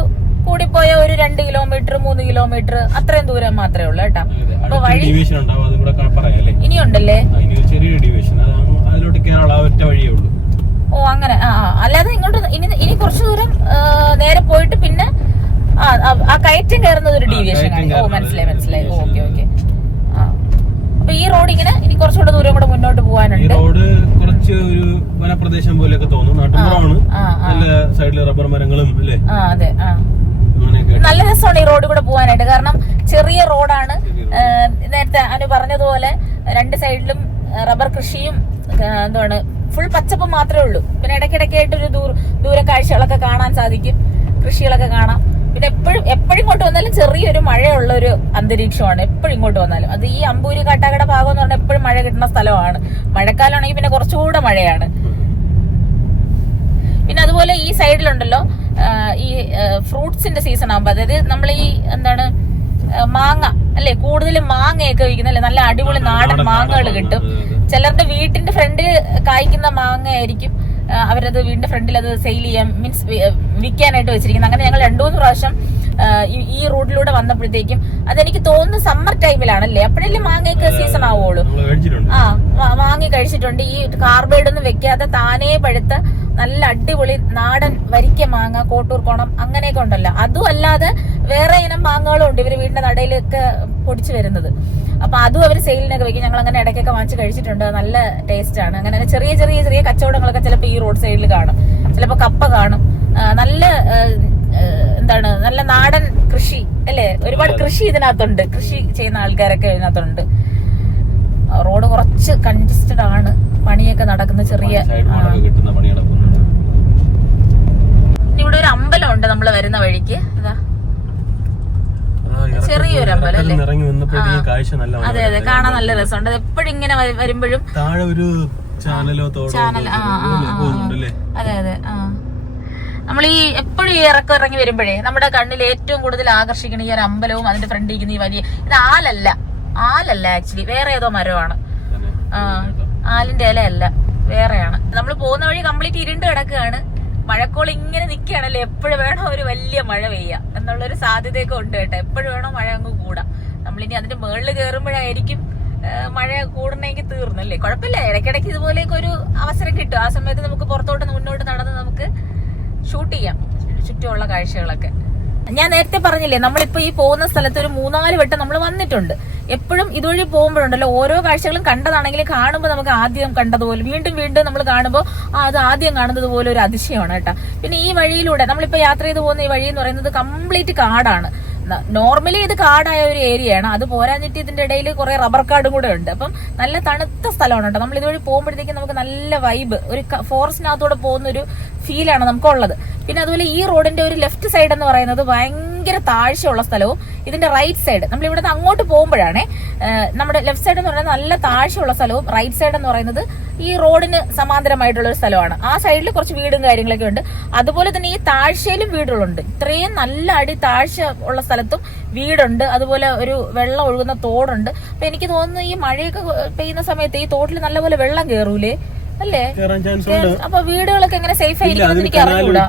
കൂടിപ്പോയ ഒരു 2 കിലോമീറ്റർ 3 കിലോമീറ്റർ അത്രയും ദൂരം മാത്രമേ ഉള്ളൂ കേട്ടോ. അപ്പൊ വഴി ഇനിയുണ്ടല്ലേ? ഓ അങ്ങനെ. അല്ലാതെ ഇങ്ങോട്ട് ഇനി കുറച്ചു ദൂരം നേരെ പോയിട്ട് പിന്നെ ആ കയറ്റം കയറുന്നത് ഒരു ഡീവിയേഷൻ ആണ്. ഓ മനസ്സിലായി. ഓക്കെ. അപ്പൊ ഈ റോഡ് ഇങ്ങനെ ഇനി കുറച്ചുകൂടെ ദൂരം കൂടെ മുന്നോട്ട് പോകാനുണ്ട്. റോഡ് കുറച്ച് ഒരു വനപ്രദേശം പോലെയൊക്കെ തോന്നും. നാട്ടുമ്പുറമാണ്. നല്ല സൈഡില് റബ്ബർ മരങ്ങളും അല്ലേ? അതെ. നല്ല രസമാണ് ഈ റോഡ് കൂടെ പോകാനായിട്ട്. കാരണം ചെറിയ റോഡാണ്. നേരത്തെ അനു പറഞ്ഞതുപോലെ 2 സൈഡിലും റബ്ബർ കൃഷിയും എന്താണ് ഫുൾ പച്ചപ്പ് മാത്രമേ ഉള്ളൂ. പിന്നെ ഇടയ്ക്കിടയ്ക്കായിട്ട് ഒരു ദൂര കാഴ്ചകളൊക്കെ കാണാൻ സാധിക്കും, കൃഷികളൊക്കെ കാണാം. പിന്നെ എപ്പോഴും ഇങ്ങോട്ട് വന്നാലും ചെറിയൊരു മഴയുള്ള ഒരു അന്തരീക്ഷമാണ് എപ്പോഴും ഇങ്ങോട്ട് വന്നാലും. അത് ഈ അമ്പൂരി കാട്ടാക്കട ഭാഗം എന്ന് പറഞ്ഞാൽ എപ്പോഴും മഴ കിട്ടുന്ന സ്ഥലമാണ്. മഴക്കാലമാണെങ്കിൽ പിന്നെ കുറച്ചുകൂടെ മഴയാണ്. പിന്നെ അതുപോലെ ഈ സൈഡിലുണ്ടല്ലോ ഈ ഫ്രൂട്ട്സിന്റെ സീസൺ ആകുമ്പോ, അതായത് നമ്മൾ ഈ എന്താണ് മാങ്ങ അല്ലെ, കൂടുതലും മാങ്ങയൊക്കെ വിൽക്കുന്നല്ലേ, നല്ല അടിപൊളി നാടൻ മാങ്ങകൾ കിട്ടും. ചിലരുടെ വീട്ടിന്റെ ഫ്രണ്ടിൽ കായ്ക്കുന്ന മാങ്ങ ആയിരിക്കും അവരത് വീടിന്റെ ഫ്രണ്ടിൽ അത് സെയിൽ ചെയ്യാൻ മീൻസ് വിൽക്കാനായിട്ട് വെച്ചിരിക്കുന്നത്. അങ്ങനെ ഞങ്ങൾ 2-3 പ്രാവശ്യം ഈ റോഡിലൂടെ വന്നപ്പോഴത്തേക്കും അതെനിക്ക് തോന്നുന്നു സമ്മർ ടൈമിലാണല്ലേ, അപ്പോഴല്ലേ മാങ്ങയൊക്കെ സീസൺ ആവുള്ളൂ. വാങ്ങി കഴിച്ചിട്ടുണ്ട്. ഈ കാർബൈഡ് ഒന്നും വെക്കാതെ താനേ പഴുത്ത നല്ല അടിപൊളി നാടൻ വരിക്ക മാങ്ങ, കോട്ടൂർ കോണം അങ്ങനെയൊക്കെ ഉണ്ടല്ലോ. അതും അല്ലാതെ വേറെ ഇനം മാങ്ങകളും ഉണ്ട് ഇവര് വീടിന്റെ നടയിലൊക്കെ പൊടിച്ചു വരുന്നത്. അപ്പൊ അതും അവർ സെയിലിനൊക്കെ വെക്കും. ഞങ്ങൾ അങ്ങനെ ഇടയ്ക്കൊക്കെ വാങ്ങിച്ച് കഴിച്ചിട്ടുണ്ട്. നല്ല ടേസ്റ്റ് ആണ്. അങ്ങനെ ചെറിയ കച്ചവടങ്ങളൊക്കെ ചിലപ്പോൾ ഈ റോഡ് സൈഡിൽ കാണും. ചിലപ്പോൾ കപ്പ കാണും. നല്ല എന്താണ് നല്ല നാടൻ കൃഷി അല്ലെ, ഒരുപാട് കൃഷി ഇതിനകത്തുണ്ട്. കൃഷി ചെയ്യുന്ന ആൾക്കാരൊക്കെ ഇതിനകത്തുണ്ട്. റോഡ് കുറച്ച് കൺജസ്റ്റഡ് ആണ്, പണിയൊക്കെ നടക്കുന്ന ചെറിയ. ഇവിടെ ഒരു അമ്പലം ഉണ്ട് നമ്മൾ വരുന്ന വഴിക്ക്. ഇതാ ചെറിയൊരു അമ്പലം അല്ലേ? അതെ, കാണാൻ നല്ല രസമുണ്ട്. എപ്പോഴും ഇങ്ങനെ വരുമ്പോഴും താഴെ ഒരു ചാനൽ. അതെ. നമ്മൾ ഈ എപ്പോഴും ഈ ഇറങ്ങി വരുമ്പോഴേ നമ്മുടെ കണ്ണിൽ ഏറ്റവും കൂടുതൽ ആകർഷിക്കുന്ന ഈ ഒരു അമ്പലവും അതിന്റെ ഫ്രണ്ടിൽ ഇരിക്കുന്ന ഈ വലിയ, ഇത് ആലല്ല ആക്ച്വലി വേറെ ഏതോ മരമാണ്. ആലിന്റെ ഇലയല്ല, വേറെയാണ്. നമ്മൾ പോകുന്ന വഴി കംപ്ലീറ്റ് ഇരുണ്ട് കിടക്കുകയാണ്. മഴക്കോൾ ഇങ്ങനെ നിൽക്കുകയാണല്ലോ, എപ്പോഴും വേണോ ഒരു വലിയ മഴ പെയ്യാം എന്നുള്ളൊരു സാധ്യതയൊക്കെ ഉണ്ട് കേട്ടോ. എപ്പോഴും വേണോ മഴ അങ്ങ് കൂടാം. നമ്മളിനി അതിന്റെ മുകളിൽ കയറുമ്പോഴായിരിക്കും മഴ കൂടണമെങ്കിൽ തീർന്നല്ലേ. കുഴപ്പമില്ല, ഇടയ്ക്കിടയ്ക്ക് ഇതുപോലെയൊക്കെ ഒരു അവസരം കിട്ടും. ആ സമയത്ത് നമുക്ക് പുറത്തോട്ട് മുന്നോട്ട് നടന്ന് നമുക്ക് ഷൂട്ട് ചെയ്യാം ചുറ്റുമുള്ള കാഴ്ചകളൊക്കെ. ഞാൻ നേരത്തെ പറഞ്ഞില്ലേ, നമ്മളിപ്പോ ഈ പോകുന്ന സ്ഥലത്ത് ഒരു 3-4 വട്ടം നമ്മൾ വന്നിട്ടുണ്ട്. എപ്പോഴും ഇതുവഴി പോകുമ്പോഴുണ്ടല്ലോ ഓരോ കാഴ്ചകളും കണ്ടതാണെങ്കിലും കാണുമ്പോൾ നമുക്ക് ആദ്യം കണ്ടതുപോലെ വീണ്ടും നമ്മൾ കാണുമ്പോൾ അത് ആദ്യം കാണുന്നത് പോലെ ഒരു അതിശയമാണ് കേട്ടോ. പിന്നെ ഈ വഴിയിലൂടെ നമ്മളിപ്പോ യാത്ര ചെയ്ത് പോകുന്ന ഈ വഴി എന്ന് പറയുന്നത് കംപ്ലീറ്റ് കാടാണ്. നോർമലി ഇത് കാടായ ഒരു ഏരിയയാണ്. അത് പോരാഞ്ഞിട്ട് ഇതിന്റെ ഇടയിൽ കുറെ റബ്ബർ കാടും കൂടെ ഉണ്ട്. അപ്പം നല്ല തണുത്ത സ്ഥലമാണ് കേട്ടോ. നമ്മൾ ഇതുവഴി പോകുമ്പോഴത്തേക്കും നമുക്ക് നല്ല വൈബ്, ഒരു ഫോറസ്റ്റിനകത്തൂടെ പോകുന്ന ഒരു ഫീലാണ് നമുക്കുള്ളത്. പിന്നെ അതുപോലെ ഈ റോഡിന്റെ ഒരു ലെഫ്റ്റ് സൈഡ് എന്ന് പറയുന്നത് ഭയങ്കര താഴ്ചയുള്ള സ്ഥലവും ഇതിന്റെ റൈറ്റ് സൈഡ് നമ്മൾ ഇവിടുന്ന് അങ്ങോട്ട് പോകുമ്പോഴാണേ നമ്മുടെ ലെഫ്റ്റ് സൈഡ് എന്ന് പറയുന്നത് നല്ല താഴ്ചയുള്ള സ്ഥലവും റൈറ്റ് സൈഡ് എന്ന് പറയുന്നത് ഈ റോഡിന് സമാന്തരമായിട്ടുള്ള ഒരു സ്ഥലമാണ്. ആ സൈഡിൽ കുറച്ച് വീടും കാര്യങ്ങളൊക്കെ ഉണ്ട്. അതുപോലെ തന്നെ ഈ താഴ്ചയിലും വീടുകളുണ്ട്. ഇത്രയും നല്ല താഴ്ച ഉള്ള സ്ഥലത്തും വീടുണ്ട്. അതുപോലെ ഒരു വെള്ളം ഒഴുകുന്ന തോടുണ്ട്. അപ്പൊ എനിക്ക് തോന്നുന്നു ഈ മഴയൊക്കെ പെയ്യുന്ന സമയത്ത് ഈ തോട്ടിൽ നല്ലപോലെ വെള്ളം കയറൂലേ അല്ലേ? അപ്പൊ വീടുകളൊക്കെ എങ്ങനെ സേഫ് ആയിരിക്കും എനിക്ക് അറിഞ്ഞൂടാ.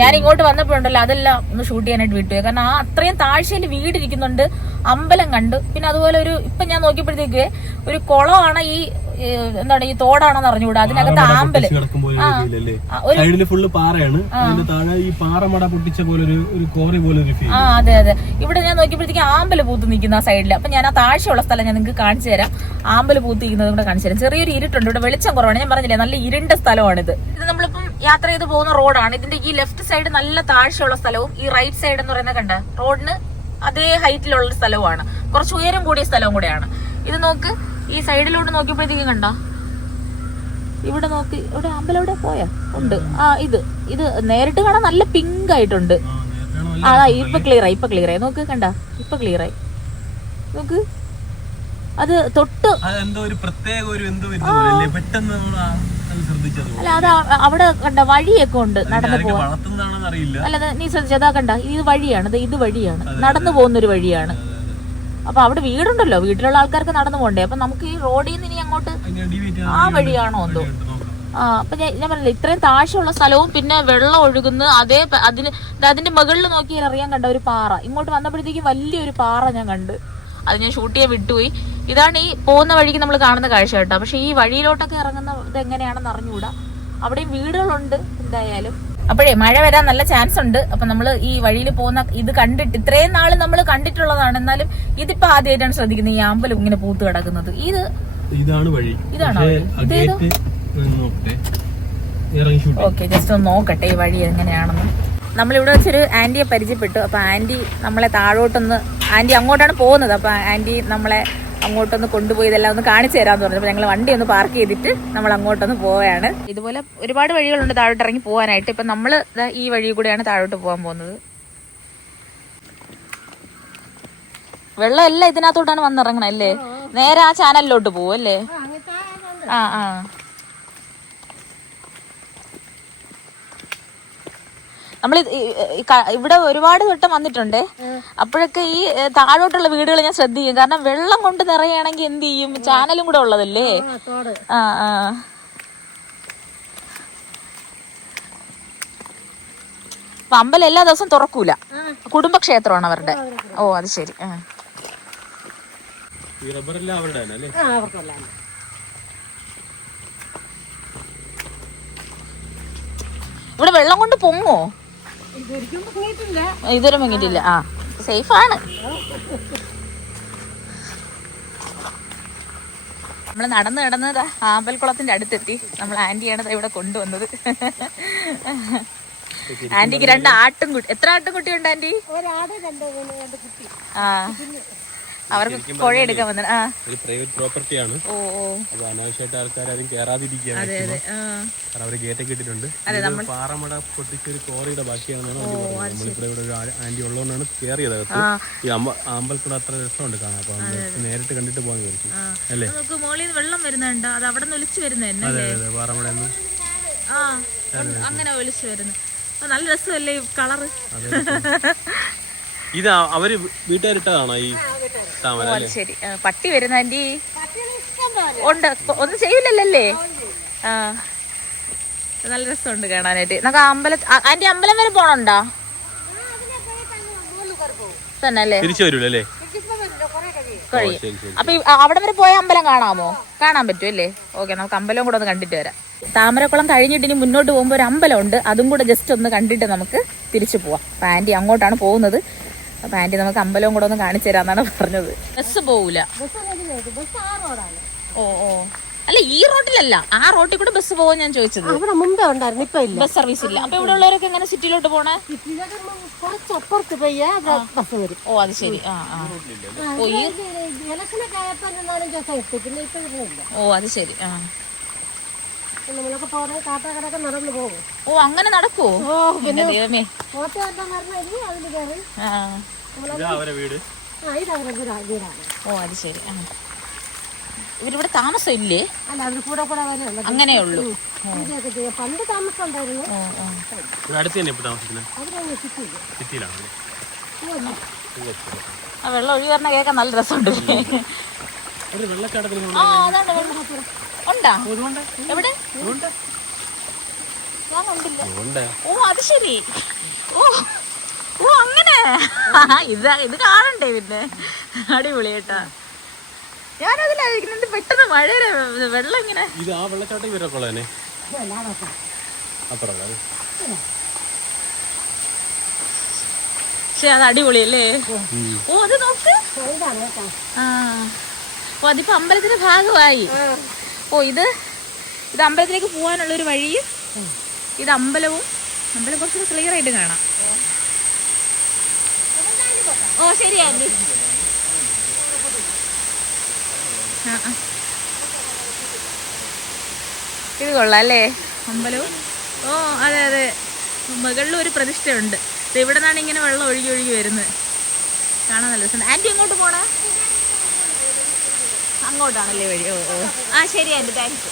ഞാൻ ഇങ്ങോട്ട് വന്നപ്പോഴുണ്ടല്ലോ അതെല്ലാം ഒന്ന് ഷൂട്ട് ചെയ്യാനായിട്ട് വിട്ടു. കാരണം ആ അത്രയും താഴ്ചയിൽ വീടിരിക്കുന്നുണ്ട്, അമ്പലം കണ്ടു. പിന്നെ അതുപോലെ ഒരു ഇപ്പൊ ഞാൻ നോക്കിയപ്പോഴത്തേക്ക് ഒരു കുളമാണ്, ഈ എന്താണ് ഈ തോടാണെന്ന് അറിഞ്ഞുകൂടാ. അതിനകത്ത് ആമ്പല് അതെ. ഇവിടെ ഞാൻ നോക്കിയപ്പോഴത്തേക്ക് ആമ്പല് പൂത്ത് നിൽക്കുന്ന ആ സൈഡിൽ. അപ്പൊ ഞാൻ ആ താഴ്ചയുള്ള സ്ഥലം ഞാൻ നിങ്ങൾക്ക് കാണിച്ചു തരാം. ആമ്പല് പൂത്ത് നിൽക്കുന്നത് കൂടെ കാണിച്ചു തരാം. ചെറിയൊരു ഇരുട്ടുണ്ട്, ഇവിടെ വെളിച്ചം കുറവാണ്. ഞാൻ പറഞ്ഞില്ലേ നല്ല ഇരുണ്ട സ്ഥലമാണിത്. ഇത് നമ്മളിപ്പം യാത്ര ചെയ്ത് പോകുന്ന റോഡാണ്. ഇതിന്റെ ഈ ലെഫ്റ്റ് സൈഡ് നല്ല താഴ്ചയുള്ള സ്ഥലവും ഈ റൈറ്റ് സൈഡ് എന്ന് പറയുന്നത് കണ്ട റോഡിന് അതേ ഹൈറ്റിലുള്ള സ്ഥലവുമാണ്. കുറച്ച് ഉയരം കൂടിയ സ്ഥലവും കൂടെയാണ്. ഇത് നോക്ക്, ഈ സൈഡിലോട്ട് നോക്കിയപ്പോഴത്തേക്കും കണ്ട ഇവിടെ നോക്കി, ഇവിടെ അമ്പലം ഇവിടെ പോയാ ഉണ്ട്. ഇത് നേരിട്ട് കാണാൻ നല്ല പിങ്ക് ആയിട്ടുണ്ട്. ഇപ്പൊ ക്ലിയർ ആയി നോക്ക്, കണ്ട ഇപ്പൊ ക്ലിയർ ആയി നോക്ക്. അത് തൊട്ട് അല്ല, അത് അവിടെ കണ്ട വഴിയൊക്കെ ഉണ്ട് നടന്നു പോവാൻ. അല്ല നീ ശ്രദ്ധിച്ചതാ കണ്ട, ഇത് വഴിയാണ്, ഇത് വഴിയാണ്, നടന്നു പോകുന്നൊരു വഴിയാണ്. അപ്പൊ അവിടെ വീടുണ്ടല്ലോ, വീട്ടിലുള്ള ആൾക്കാർക്ക് നടന്നു പോണ്ടേ. അപ്പൊ നമുക്ക് ഈ റോഡിൽ നിന്ന് ഇനി അങ്ങോട്ട് ആ വഴിയാണോ എന്തോ അപ്പൊ ഞാൻ പറഞ്ഞില്ല, ഇത്രയും താഴ്ചയുള്ള സ്ഥലവും പിന്നെ വെള്ളം ഒഴുകുന്നു. അതിന്റെ മുകളിൽ നോക്കിയാൽ അറിയാൻ കണ്ട ഒരു പാറ. ഇങ്ങോട്ട് വന്നപ്പോഴത്തേക്ക് വലിയൊരു പാറ ഞാൻ കണ്ട്. അത് ഞാൻ ഷൂട്ട് ചെയ്യാൻ വിട്ടുപോയി. ഇതാണ് ഈ പോകുന്ന വഴിക്ക് നമ്മൾ കാണുന്ന കാഴ്ച കേട്ടോ. പക്ഷെ ഈ വഴിയിലോട്ടൊക്കെ ഇറങ്ങുന്ന ഇത് എങ്ങനെയാണെന്ന് അറിഞ്ഞുകൂടാ. അവിടെയും വീടുകളുണ്ട് എന്തായാലും. അപ്പോഴേ മഴ വരാൻ നല്ല ചാൻസ് ഉണ്ട്. അപ്പൊ നമ്മള് ഈ വഴിയിൽ പോകുന്ന ഇത് കണ്ടിട്ട് ഇത്രയും നാള് നമ്മൾ കണ്ടിട്ടുള്ളതാണ്. എന്നാലും ഇതിപ്പോ ആദ്യമായിട്ടാണ് ശ്രദ്ധിക്കുന്നത് ഈ അമ്പലം ഇങ്ങനെ പൂത്ത് കിടക്കുന്നത്. ഇതാണ് വഴി. ഇതാണോ? ഓക്കെ, ജസ്റ്റ് ഒന്ന് നോക്കട്ടെ ഈ വഴി എങ്ങനെയാണെന്ന്. നമ്മളിവിടെ വെച്ചൊരു ആന്റിയെ പരിചയപ്പെട്ടു. അപ്പൊ ആന്റി നമ്മളെ താഴോട്ടൊന്ന്, ആന്റി അങ്ങോട്ടാണ് പോകുന്നത്. അപ്പൊ ആന്റി നമ്മളെ അങ്ങോട്ടൊന്ന് കൊണ്ടുപോയി ഇതെല്ലാം ഒന്ന് കാണിച്ചു തരാന്ന് പറഞ്ഞു. അപ്പൊ ഞങ്ങൾ വണ്ടി ഒന്ന് പാർക്ക് ചെയ്തിട്ട് നമ്മൾ അങ്ങോട്ടൊന്ന് പോവുകയാണ്. ഇതുപോലെ ഒരുപാട് വഴികളുണ്ട് താഴോട്ട് ഇറങ്ങി പോകാനായിട്ട്. ഇപ്പൊ നമ്മള് ഈ വഴി കൂടെയാണ് താഴോട്ട് പോകാൻ പോകുന്നത്. വെള്ളം എല്ലാം ഇതിനകത്തോട്ടാണ് വന്നിറങ്ങണേ അല്ലേ? നേരെ ആ ചാനലിലോട്ട് പോവും അല്ലേ? ആ നമ്മൾ ഇവിടെ ഒരുപാട് വട്ടം വന്നിട്ടുണ്ട്. അപ്പോഴൊക്കെ ഈ താഴോട്ടുള്ള വീടുകൾ ഞാൻ ശ്രദ്ധിക്കും. കാരണം വെള്ളം കൊണ്ട് നിറയുകയാണെങ്കിൽ എന്ത് ചെയ്യും? ചാനലും കൂടെ ഉള്ളതല്ലേ. അപ്പൊ അമ്പലം എല്ലാ ദിവസവും തുറക്കൂല, കുടുംബക്ഷേത്രമാണ് അവരുടെ. ഓ അത് ശരി. ഇവിടെ വെള്ളം കൊണ്ട് പൊങ്ങോ? ഇതുവരെ പൊങ്ങിട്ടില്ല. സേഫ് ആണ്. നമ്മള് നടന്ന് കിടന്നത് ആമ്പൽക്കുളത്തിന്റെ അടുത്തെത്തി. നമ്മൾ ആന്റിയാണ് ഇവിടെ കൊണ്ടുവന്നത്. ആന്റിക്ക് 2 ആട്ടുംകുട്ടി. എത്ര ആട്ടുംകുട്ടിയുണ്ട് ആന്റി? അവർക്ക് പുഴ എടുക്കാൻ വന്നത്. പ്രൈവറ്റ് പ്രോപ്പർട്ടിയാണ്. അപ്പൊ അനാവശ്യമായിട്ട് ആൾക്കാരും കേറാതിരിക്കുകയാണ്. അവര് ഗേറ്റൊക്കെ ഇട്ടിട്ടുണ്ട്. പാറമട പൊട്ടിച്ചൊരു കോറിയുടെ ബാക്കിയാണെന്നാണ് നമ്മളിവിടെ ഇവിടെ ഒരു ആന്റി ഉള്ളതുകൊണ്ടാണ് കയറിയത് അകത്ത്. ഈ അമ്പലക്കുട അത്ര രസമുണ്ട് കാണാൻ. അപ്പൊ നേരിട്ട് കണ്ടിട്ട് പോകാൻ വിചാരിച്ചു അല്ലേ? മോളിൽ വെള്ളം വരുന്നുണ്ട്. അത് അവിടെ നിന്ന് ഒലിച്ചു വരുന്നതന്നെ. പാറമടന്ന് അങ്ങനെ ഒലിച്ചു വരുന്നു. നല്ല രസമല്ലേ ഈ കളറ്? ഇത് അവര് വീട്ടുകാരിട്ടതാണോ ഈ താമര? ശരി. പട്ടി വരുന്ന ആന്റി ഉണ്ട്, ഒന്നും ചെയ്യില്ലല്ലേ? നല്ല രസമുണ്ട് കാണാനായിട്ട്. നമുക്ക് ആന്റി അമ്പലം വരെ പോണുണ്ടോ? തന്നെ അല്ലേ? തിരിച്ചു വരൂലേ? കഴിയും. അപ്പൊ അവിടെ വരെ പോയ അമ്പലം കാണാമോ? കാണാൻ പറ്റും അല്ലേ? ഓക്കെ, നമുക്ക് അമ്പലം കൂടെ ഒന്ന് കണ്ടിട്ട് വരാം. താമരക്കുളം കഴിഞ്ഞിട്ട് ഇനി മുന്നോട്ട് പോകുമ്പോൾ ഒരു അമ്പലമുണ്ട്. അതും കൂടെ ജസ്റ്റ് ഒന്ന് കണ്ടിട്ട് നമുക്ക് തിരിച്ചു പോവാം. അപ്പൊ ആന്റി അങ്ങോട്ടാണ് പോകുന്നത്. അപ്പൊ ആന്റി നമുക്ക് അമ്പലവും കൂടെ ഒന്ന് കാണിച്ചു തരാന്നാണ് പറഞ്ഞത്. ബസ് പോവൂല. ഓ അല്ല, ഈ റോട്ടിലല്ല, ആ റോട്ടിൽ കൂടെ ബസ് പോവാൻ ഞാൻ ചോദിച്ചത്. മുമ്പേ ഉണ്ടായിരുന്നു, ഇപ്പൊ ഇല്ല. ബസ് സർവീസ് ഇല്ല. അപ്പൊ ഇവിടെ ഉള്ളവരൊക്കെ എങ്ങനെ സിറ്റിയിലോട്ട് പോണേ? ഓ അത് ശരി. ഓ അത് ശരി. ഓ അങ്ങനെ നടക്കുവോ? ദൈവമേ. ഓ അത് ശരി. ഇവരിവിടെ താമസം ഇല്ലേ? അങ്ങനെ ഉള്ളൂ. പണ്ട് താമസം ഉണ്ടായിരുന്നു. ആ വെള്ളം ഒഴുകി വരണ കേൾക്കാൻ നല്ല രസമുണ്ട്. ഉണ്ടാ? എവിടെ? ഞാൻ കണ്ടില്ല. ഓ അത് ശരി. ഓ അങ്ങനെ ഇത് കാണണ്ടേ? പിന്നെ അടിപൊളി കേട്ടാ. ഞാനതിലായിരിക്കുന്നത് പെട്ടെന്ന് മഴയുടെ വെള്ളം ഇങ്ങനെ. ഇത് ആ വെള്ളച്ചാട്ടം വരക്കൊള്ളേ? പക്ഷെ അത് അടിപൊളിയല്ലേ? ഓ അത് നോക്ക്. ഓ അതിപ്പോ അമ്പലത്തിന്റെ ഭാഗമായി. ഓ ഇത് അമ്പലത്തിലേക്ക് പോകാനുള്ളൊരു വഴിയും ഇത് അമ്പലവും. അമ്പലം കുറച്ചുകൂടെ ക്ലിയർ ആയിട്ട് കാണാം. ഓ ശരി ആന്റി. ഇത് കൊള്ളാം അല്ലേ അമ്പലവും? ഓ അതെ അതെ, മുകളിലും ഒരു പ്രതിഷ്ഠയുണ്ട്. ഇവിടെ നിന്നാണ് ഇങ്ങനെ വെള്ളം ഒഴുകി ഒഴുകി വരുന്നത്. കാണാൻ നല്ല രസം. ആന്റി എങ്ങോട്ട് പോണേ? അങ്ങോട്ടാണല്ലേ വഴി? ഓ ഓ ആ ശരി ആന്റി, താങ്ക്സ്.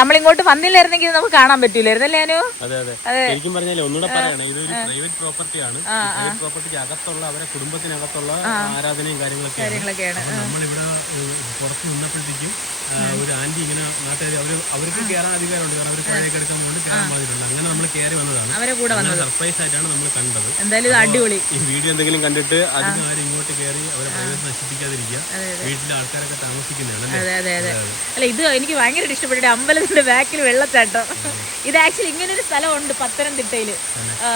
നമ്മളിങ്ങോട്ട് വന്നില്ലായിരുന്നെങ്കിൽ നമുക്ക് കാണാൻ പറ്റൂലായിരുന്നു അല്ലേ അനു? അതെ അതെ, ശരിക്കും പറഞ്ഞാൽ ഒന്നുകൂടെ പറയണേ, ഇതൊരു പ്രൈവറ്റ് പ്രോപ്പർട്ടിയാണ്. പ്രൈവറ്റ് പ്രോപ്പർട്ടിക്ക് അകത്തുള്ള അവരെ കുടുംബത്തിനകത്തുള്ള ആരാധനയും കാര്യങ്ങളൊക്കെയാണ്. നമ്മളിവിടെ പുറത്ത് നിന്നപ്പോഴത്തേക്കും ഒരു ആന്റി ഇങ്ങനെ നാട്ടുകാർ അവർക്ക് കയറാൻ അധികാരമുണ്ട്, കാരണം അവർ പഴയൊക്കെ എടുക്കുന്നതുകൊണ്ട് കയറാൻ പാടില്ല. അങ്ങനെ നമ്മൾ കയറി വന്നതാണ്, അവരെ കൂടെ സർപ്രൈസ് ആയിട്ടാണ് നമ്മൾ കണ്ടത്. എന്തായാലും അടിപൊളി. ഈ വീഡിയോ എന്തെങ്കിലും കണ്ടിട്ട് അധികം ആരും ഇങ്ങോട്ട് കയറി അവരെ പ്രൈവറ്റ് നശിപ്പിക്കാതിരിക്കുക. വീട്ടിലെ ആൾക്കാരൊക്കെ താമസിക്കുന്നതാണ്. അല്ല, ഇത് എനിക്ക് ഭയങ്കര ഇഷ്ടപ്പെട്ടു. അമ്പലത്തിന്റെ ബാക്കിൽ വെള്ളച്ചാട്ടം. ഇത് ആക്ച്വലി ഇങ്ങനെ ഒരു സ്ഥലമുണ്ട് പത്തനംതിട്ടയില്.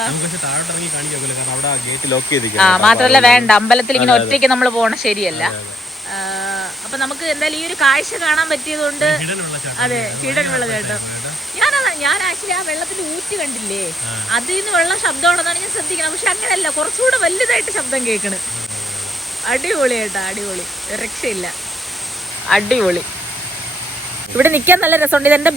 നമുക്ക് താഴോട്ട് ഇറങ്ങി കാണിക്കാൻ പറ്റില്ല, കാരണം അവിടെ ഗേറ്റ് ലോക്ക് ചെയ്തിരിക്കുക. മാത്രമല്ല വേണ്ട, അമ്പലത്തിൽ ഇങ്ങനെ ഒറ്റയ്ക്ക് നമ്മൾ പോകണം ശരിയല്ല. അപ്പൊ നമുക്ക് എന്തായാലും ഈ ഒരു കാഴ്ച കാണാൻ പറ്റിയതുകൊണ്ട്. അതെ, ഹിഡൻ വെള്ളച്ചാട്ടം. ഞാൻ ആക്ച്വലി ആ വെള്ളത്തിന്റെ ഊറ്റ് കണ്ടില്ലേ, അതിൽ നിന്ന് വെള്ളം ശബ്ദമാണെന്നാണ് ഞാൻ ശ്രദ്ധിക്കണം. പക്ഷെ അങ്ങനെയല്ല, കുറച്ചുകൂടെ വലുതായിട്ട് ശബ്ദം കേൾക്കണ്. അടിപൊളി കേട്ടാ, അടിപൊളി, രക്ഷയില്ല, അടിപൊളി. ഇവിടെ നിൽക്കാൻ നല്ല രസമുണ്ട്. ഇത് എൻ്റെ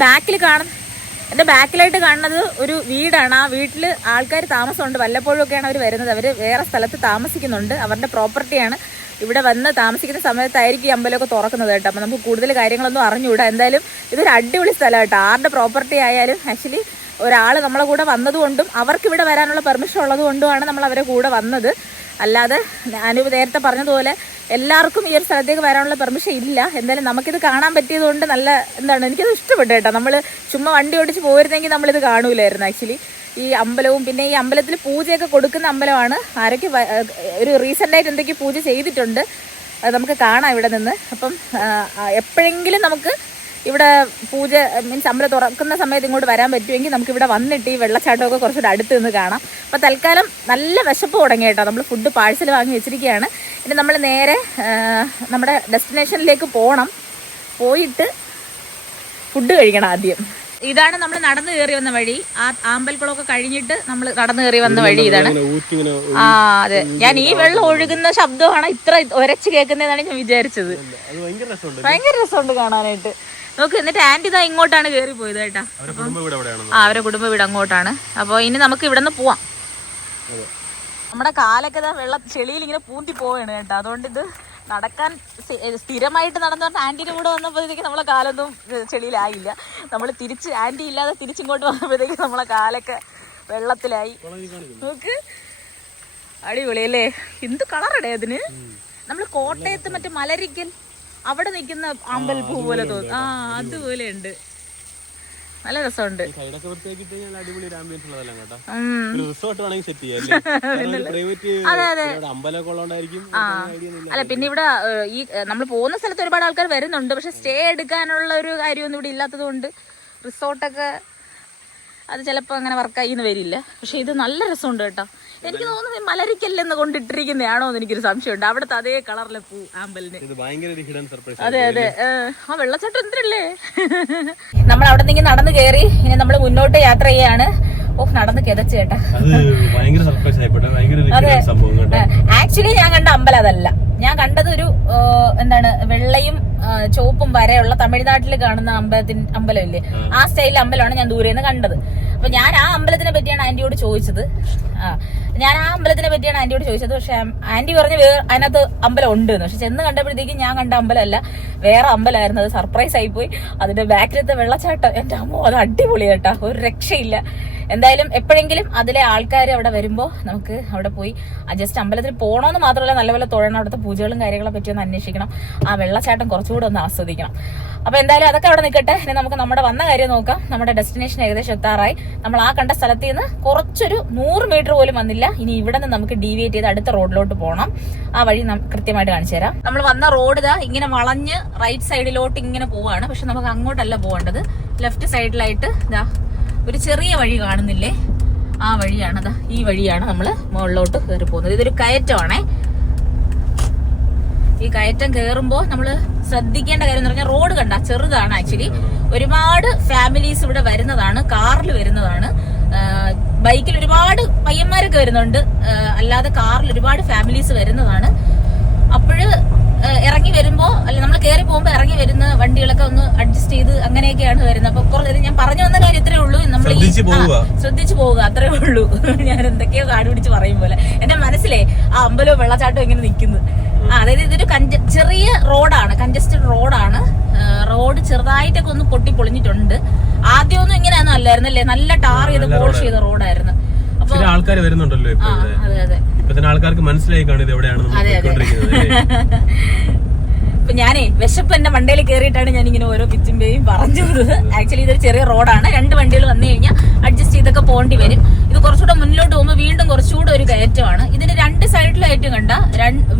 ബാക്കിലായിട്ട് കാണുന്നത് ഒരു വീടാണ്. ആ വീട്ടിൽ ആൾക്കാർ താമസമുണ്ട്. വല്ലപ്പോഴും ഒക്കെയാണ് അവർ വരുന്നത്. അവർ വേറെ സ്ഥലത്ത് താമസിക്കുന്നുണ്ട്, അവരുടെ പ്രോപ്പർട്ടിയാണ്. ഇവിടെ വന്ന് താമസിക്കുന്ന സമയത്തായിരിക്കും ഈ അമ്പലമൊക്കെ തുറക്കുന്നത് കേട്ടോ. അപ്പം നമുക്ക് കൂടുതൽ കാര്യങ്ങളൊന്നും അറിഞ്ഞുകൂടാ. എന്തായാലും ഇതൊരു അടിപൊളി സ്ഥലം കേട്ടോ. ആരുടെ പ്രോപ്പർട്ടി ആയാലും ആക്ച്വലി ഒരാൾ നമ്മളെ കൂടെ വന്നതുകൊണ്ടും അവർക്ക് ഇവിടെ വരാനുള്ള പെർമിഷൻ ഉള്ളത് കൊണ്ടുമാണ് നമ്മൾ അവരെ കൂടെ വന്നത്. അല്ലാതെ അനൂപ് നേരത്തെ പറഞ്ഞതുപോലെ എല്ലാവർക്കും ഈ ഒരു സ്ഥലത്തേക്ക് വരാനുള്ള പെർമിഷൻ ഇല്ല. എന്തായാലും നമുക്കിത് കാണാൻ പറ്റിയതുകൊണ്ട് നല്ല എനിക്കത് ഇഷ്ടപ്പെട്ടു കേട്ടോ. നമ്മൾ ചുമ്മാ വണ്ടി ഓടിച്ച് പോയിരുന്നെങ്കിൽ നമ്മളിത് കാണൂലായിരുന്നു ആക്ച്വലി. ഈ അമ്പലവും പിന്നെ ഈ അമ്പലത്തിൽ പൂജയൊക്കെ കൊടുക്കുന്ന അമ്പലമാണ്. ആരൊക്കെ ഒരു റീസെൻ്റായിട്ട് എന്തൊക്കെ പൂജ ചെയ്തിട്ടുണ്ട്, അത് നമുക്ക് കാണാം ഇവിടെ നിന്ന്. അപ്പം എപ്പോഴെങ്കിലും നമുക്ക് ഇവിടെ പൂജ മീൻസ് അമ്പലം തുറക്കുന്ന സമയത്ത് ഇങ്ങോട്ട് വരാൻ പറ്റുമെങ്കിൽ നമുക്ക് ഇവിടെ വന്നിട്ട് ഈ വെള്ളച്ചാട്ടമൊക്കെ കുറച്ചുകൂടെ അടുത്ത് നിന്ന് കാണാം. അപ്പോൾ തൽക്കാലം നല്ല വിശപ്പ് തുടങ്ങി കേട്ടോ. നമ്മൾ ഫുഡ് പാഴ്സൽ വാങ്ങി വെച്ചിരിക്കുകയാണ്. ഇനി നമ്മൾ നേരെ നമ്മുടെ ഡെസ്റ്റിനേഷനിലേക്ക് പോയിട്ട് ഫുഡ് കഴിക്കണം ആദ്യം. ഇതാണ് നമ്മൾ നടന്നു കയറി വന്ന വഴി. ആ ആമ്പൽക്കുളമൊക്കെ കഴിഞ്ഞിട്ട് നമ്മൾ നടന്നു കയറി വന്ന വഴി ഇതാണ്. അതെ, ഞാൻ ഈ വെള്ളം ഒഴുകുന്ന ശബ്ദമാണ് ഇത്ര ഒരച്ച് കേൾക്കുന്നതെന്നാണ് ഞാൻ വിചാരിച്ചത്. ഭയങ്കര രസമുണ്ട് കാണാനായിട്ട്. നോക്ക്, എന്നിട്ട് ആന്റി ഇതാ ഇങ്ങോട്ടാണ് കയറി പോയത് കേട്ടാ. അവരെ കുടുംബ വീട് അങ്ങോട്ടാണ്. അപ്പോൾ ഇനി നമുക്ക് ഇവിടെ നിന്ന് പോവാം. നമ്മുടെ കാലൊക്കെ ചെളിയിൽ ഇങ്ങനെ പൂന്തി പോവാണ് കേട്ടോ. അതുകൊണ്ട് ഇത് നടക്കാൻ സ്ഥിരമായിട്ട് നടന്നു പറഞ്ഞാൽ ആന്റിയുടെ കൂടെ വന്നപ്പോഴത്തേക്ക് നമ്മളെ കാലൊന്നും ചെളിയിലായില്ല. നമ്മൾ ആന്റി ഇല്ലാതെ തിരിച്ചിങ്ങോട്ട് വന്നപ്പോഴത്തേക്ക് നമ്മളെ കാലൊക്കെ വെള്ളത്തിലായി. നോക്ക്, അടിപൊളി അല്ലേ? എന്ത് കളറടേ അതിന്. നമ്മൾ കോട്ടയത്ത് മറ്റേ മലരിക്കൽ അവിടെ നിൽക്കുന്ന അമ്പൽപ്പൂ പോലെ തോന്നും. അതുപോലെ ഉണ്ട്, നല്ല രസമുണ്ട്. അതെ അതെ. അല്ല, പിന്നെ ഇവിടെ ഈ നമ്മൾ പോകുന്ന സ്ഥലത്ത് ഒരുപാട് ആൾക്കാർ വരുന്നുണ്ട്. പക്ഷെ സ്റ്റേ എടുക്കാനുള്ള ഒരു കാര്യമൊന്നും ഇവിടെ ഇല്ലാത്തത് കൊണ്ട് റിസോർട്ടൊക്കെ അത് ചിലപ്പോൾ അങ്ങനെ വർക്കായിന്ന് വരില്ല. പക്ഷെ ഇത് നല്ല രസമുണ്ട് കേട്ടോ. എനിക്ക് തോന്നുന്നത് മലരിക്കല്ലെന്ന് കൊണ്ടിട്ടിരിക്കുന്നതാണോ എന്ന് എനിക്കൊരു സംശയമുണ്ട്. അവിടുത്തെ അതേ കളറിലെ പൂ ആമ്പലിന്. അതെ അതെ. ആ വെള്ളച്ചാട്ടം എന്തല്ലേ. നമ്മൾ അവിടെ നിന്ന് നടന്നു കയറി ഇനി നമ്മൾ മുന്നോട്ട് യാത്ര ചെയ്യാണ്. നടന്ന് കിതച്ച് കേട്ടാ. ആക്ച്വലി ഞാൻ കണ്ട അമ്പലം അതല്ല. ഞാൻ കണ്ടത് ഒരു വെള്ളയും ചുവപ്പും വരെയുള്ള തമിഴ്നാട്ടിൽ കാണുന്ന അമ്പലം ഇല്ലേ, ആ സ്റ്റൈലിലെ അമ്പലമാണ് ഞാൻ ദൂരെ നിന്ന് കണ്ടത്. അപ്പൊ ഞാൻ ആ അമ്പലത്തിനെ പറ്റിയാണ് ആന്റിയോട് ചോദിച്ചത്. പക്ഷെ ആന്റി പറഞ്ഞ് അതിനകത്ത് അമ്പലം ഉണ്ട് എന്ന്. പക്ഷെ ചെന്ന് കണ്ടപ്പോഴത്തേക്കും ഞാൻ കണ്ട അമ്പലമല്ല, വേറെ അമ്പലമായിരുന്നു. അത് സർപ്രൈസ് ആയിപ്പോയി. അതിന്റെ ബാക്കിലത്തെ വെള്ളച്ചാട്ടം എന്റെ അമ്മോ, അത് അടിപൊളി കേട്ടാ, ഒരു രക്ഷയില്ല. എന്തായാലും എപ്പോഴെങ്കിലും അതിലെ ആൾക്കാർ അവിടെ വരുമ്പോൾ നമുക്ക് അവിടെ പോയി ജസ്റ്റ് അമ്പലത്തിൽ പോകണമെന്ന് മാത്രമല്ല, നല്ലപോലെ തൊഴണം. അവിടുത്തെ പൂജകളും കാര്യങ്ങളെ പറ്റി ഒന്ന് അന്വേഷിക്കണം. ആ വെള്ളച്ചാട്ടം കുറച്ചുകൂടെ ഒന്ന് ആസ്വദിക്കണം. അപ്പൊ എന്തായാലും അതൊക്കെ അവിടെ നിൽക്കട്ടെ. ഇനി നമുക്ക് നമ്മുടെ വന്ന കാര്യം നോക്കാം. നമ്മുടെ ഡെസ്റ്റിനേഷൻ ഏകദേശം എത്താറായി. നമ്മൾ ആ കണ്ട സ്ഥലത്ത് നിന്ന് കുറച്ചൊരു 100 മീറ്റർ പോലും വന്നില്ല. ഇനി ഇവിടെ നിന്ന് നമുക്ക് ഡീവിയേറ്റ് ചെയ്ത് അടുത്ത റോഡിലോട്ട് പോകണം. ആ വഴി കൃത്യമായിട്ട് കാണിച്ചു തരാം. നമ്മൾ വന്ന റോഡ് ഇതാ ഇങ്ങനെ വളഞ്ഞ് റൈറ്റ് സൈഡിലോട്ട് ഇങ്ങനെ പോവാണ്. പക്ഷെ നമുക്ക് അങ്ങോട്ടല്ല പോകേണ്ടത്. ലെഫ്റ്റ് സൈഡിലായിട്ട് ഇതാ ഒരു ചെറിയ വഴി കാണുന്നില്ലേ, ആ വഴിയാണ്. അതാ ഈ വഴിയാണ് നമ്മൾ മുകളിലോട്ട് കയറി പോകുന്നത്. ഇതൊരു കയറ്റമാണേ. ഈ കയറ്റം കയറുമ്പോൾ നമ്മൾ ശ്രദ്ധിക്കേണ്ട കാര്യം എന്ന് പറഞ്ഞാൽ റോഡ് കണ്ട ചെറുതാണ്. ആക്ച്വലി ഒരുപാട് ഫാമിലീസ് ഇവിടെ വരുന്നതാണ്, കാറിൽ വരുന്നതാണ്. ബൈക്കിൽ ഒരുപാട് പയ്യന്മാരൊക്കെ വരുന്നുണ്ട്, അല്ലാതെ കാറിൽ ഒരുപാട് ഫാമിലീസ് വരുന്നതാണ്. അപ്പോഴ് ഇറങ്ങി വരുമ്പോ നമ്മൾ കയറി പോകുമ്പോ ഇറങ്ങി വരുന്ന വണ്ടികളൊക്കെ ഒന്ന് അഡ്ജസ്റ്റ് ചെയ്ത് അങ്ങനെയൊക്കെയാണ് വരുന്നത്. അപ്പൊ ഞാൻ പറഞ്ഞു വന്ന കാര്യം ഇത്രേ ഉള്ളൂ. നമ്മൾ ശ്രദ്ധിച്ചു പോവുക, അത്രേ ഉള്ളൂ. ഞാൻ എന്തൊക്കെയോ കാട് പിടിച്ച് പറയും പോലെ എന്റെ മനസ്സിലെ ആ അമ്പലവും വെള്ളച്ചാട്ടവും ഇങ്ങനെ നിൽക്കുന്നു. അതായത് ഇതൊരു ചെറിയ റോഡാണ്, കൺജസ്റ്റഡ് റോഡാണ്. റോഡ് ചെറുതായിട്ടൊക്കെ ഒന്ന് പൊട്ടി പൊളിഞ്ഞിട്ടുണ്ട്. ആദ്യമൊന്നും ഇങ്ങനെയൊന്നും അല്ലായിരുന്നല്ലേ, നല്ല ടാർ ചെയ്ത് പോളിഷ് ചെയ്ത റോഡായിരുന്നു. അപ്പൊ ആൾക്കാർ വരുന്നുണ്ടല്ലോ ഇപ്പൊ. അതെ അതെ, ഇപ്പൊ തന്നെ ആൾക്കാർക്ക് മനസ്സിലായി കാണുന്നത് എവിടെയാണ് ഇപ്പൊ ഞാനേ വിശപ്പ് എന്റെ മണ്ടയിൽ കയറിയിട്ടാണ് ഞാൻ ഇങ്ങനെ ഓരോ പിച്ചുമ്പേയും പറഞ്ഞത്. ആക്ച്വലി ഇതൊരു ചെറിയ റോഡാണ്, 2 വണ്ടികൾ വന്നു കഴിഞ്ഞാൽ അഡ്ജസ്റ്റ് ചെയ്തൊക്കെ പോകേണ്ടി വരും. ഇത് കുറച്ചുകൂടെ മുന്നിലോട്ട് പോകുമ്പോൾ വീണ്ടും കുറച്ചുകൂടെ ഒരു കയറ്റമാണ്. ഇതിന് 2 സൈഡിലായിട്ടും കണ്ട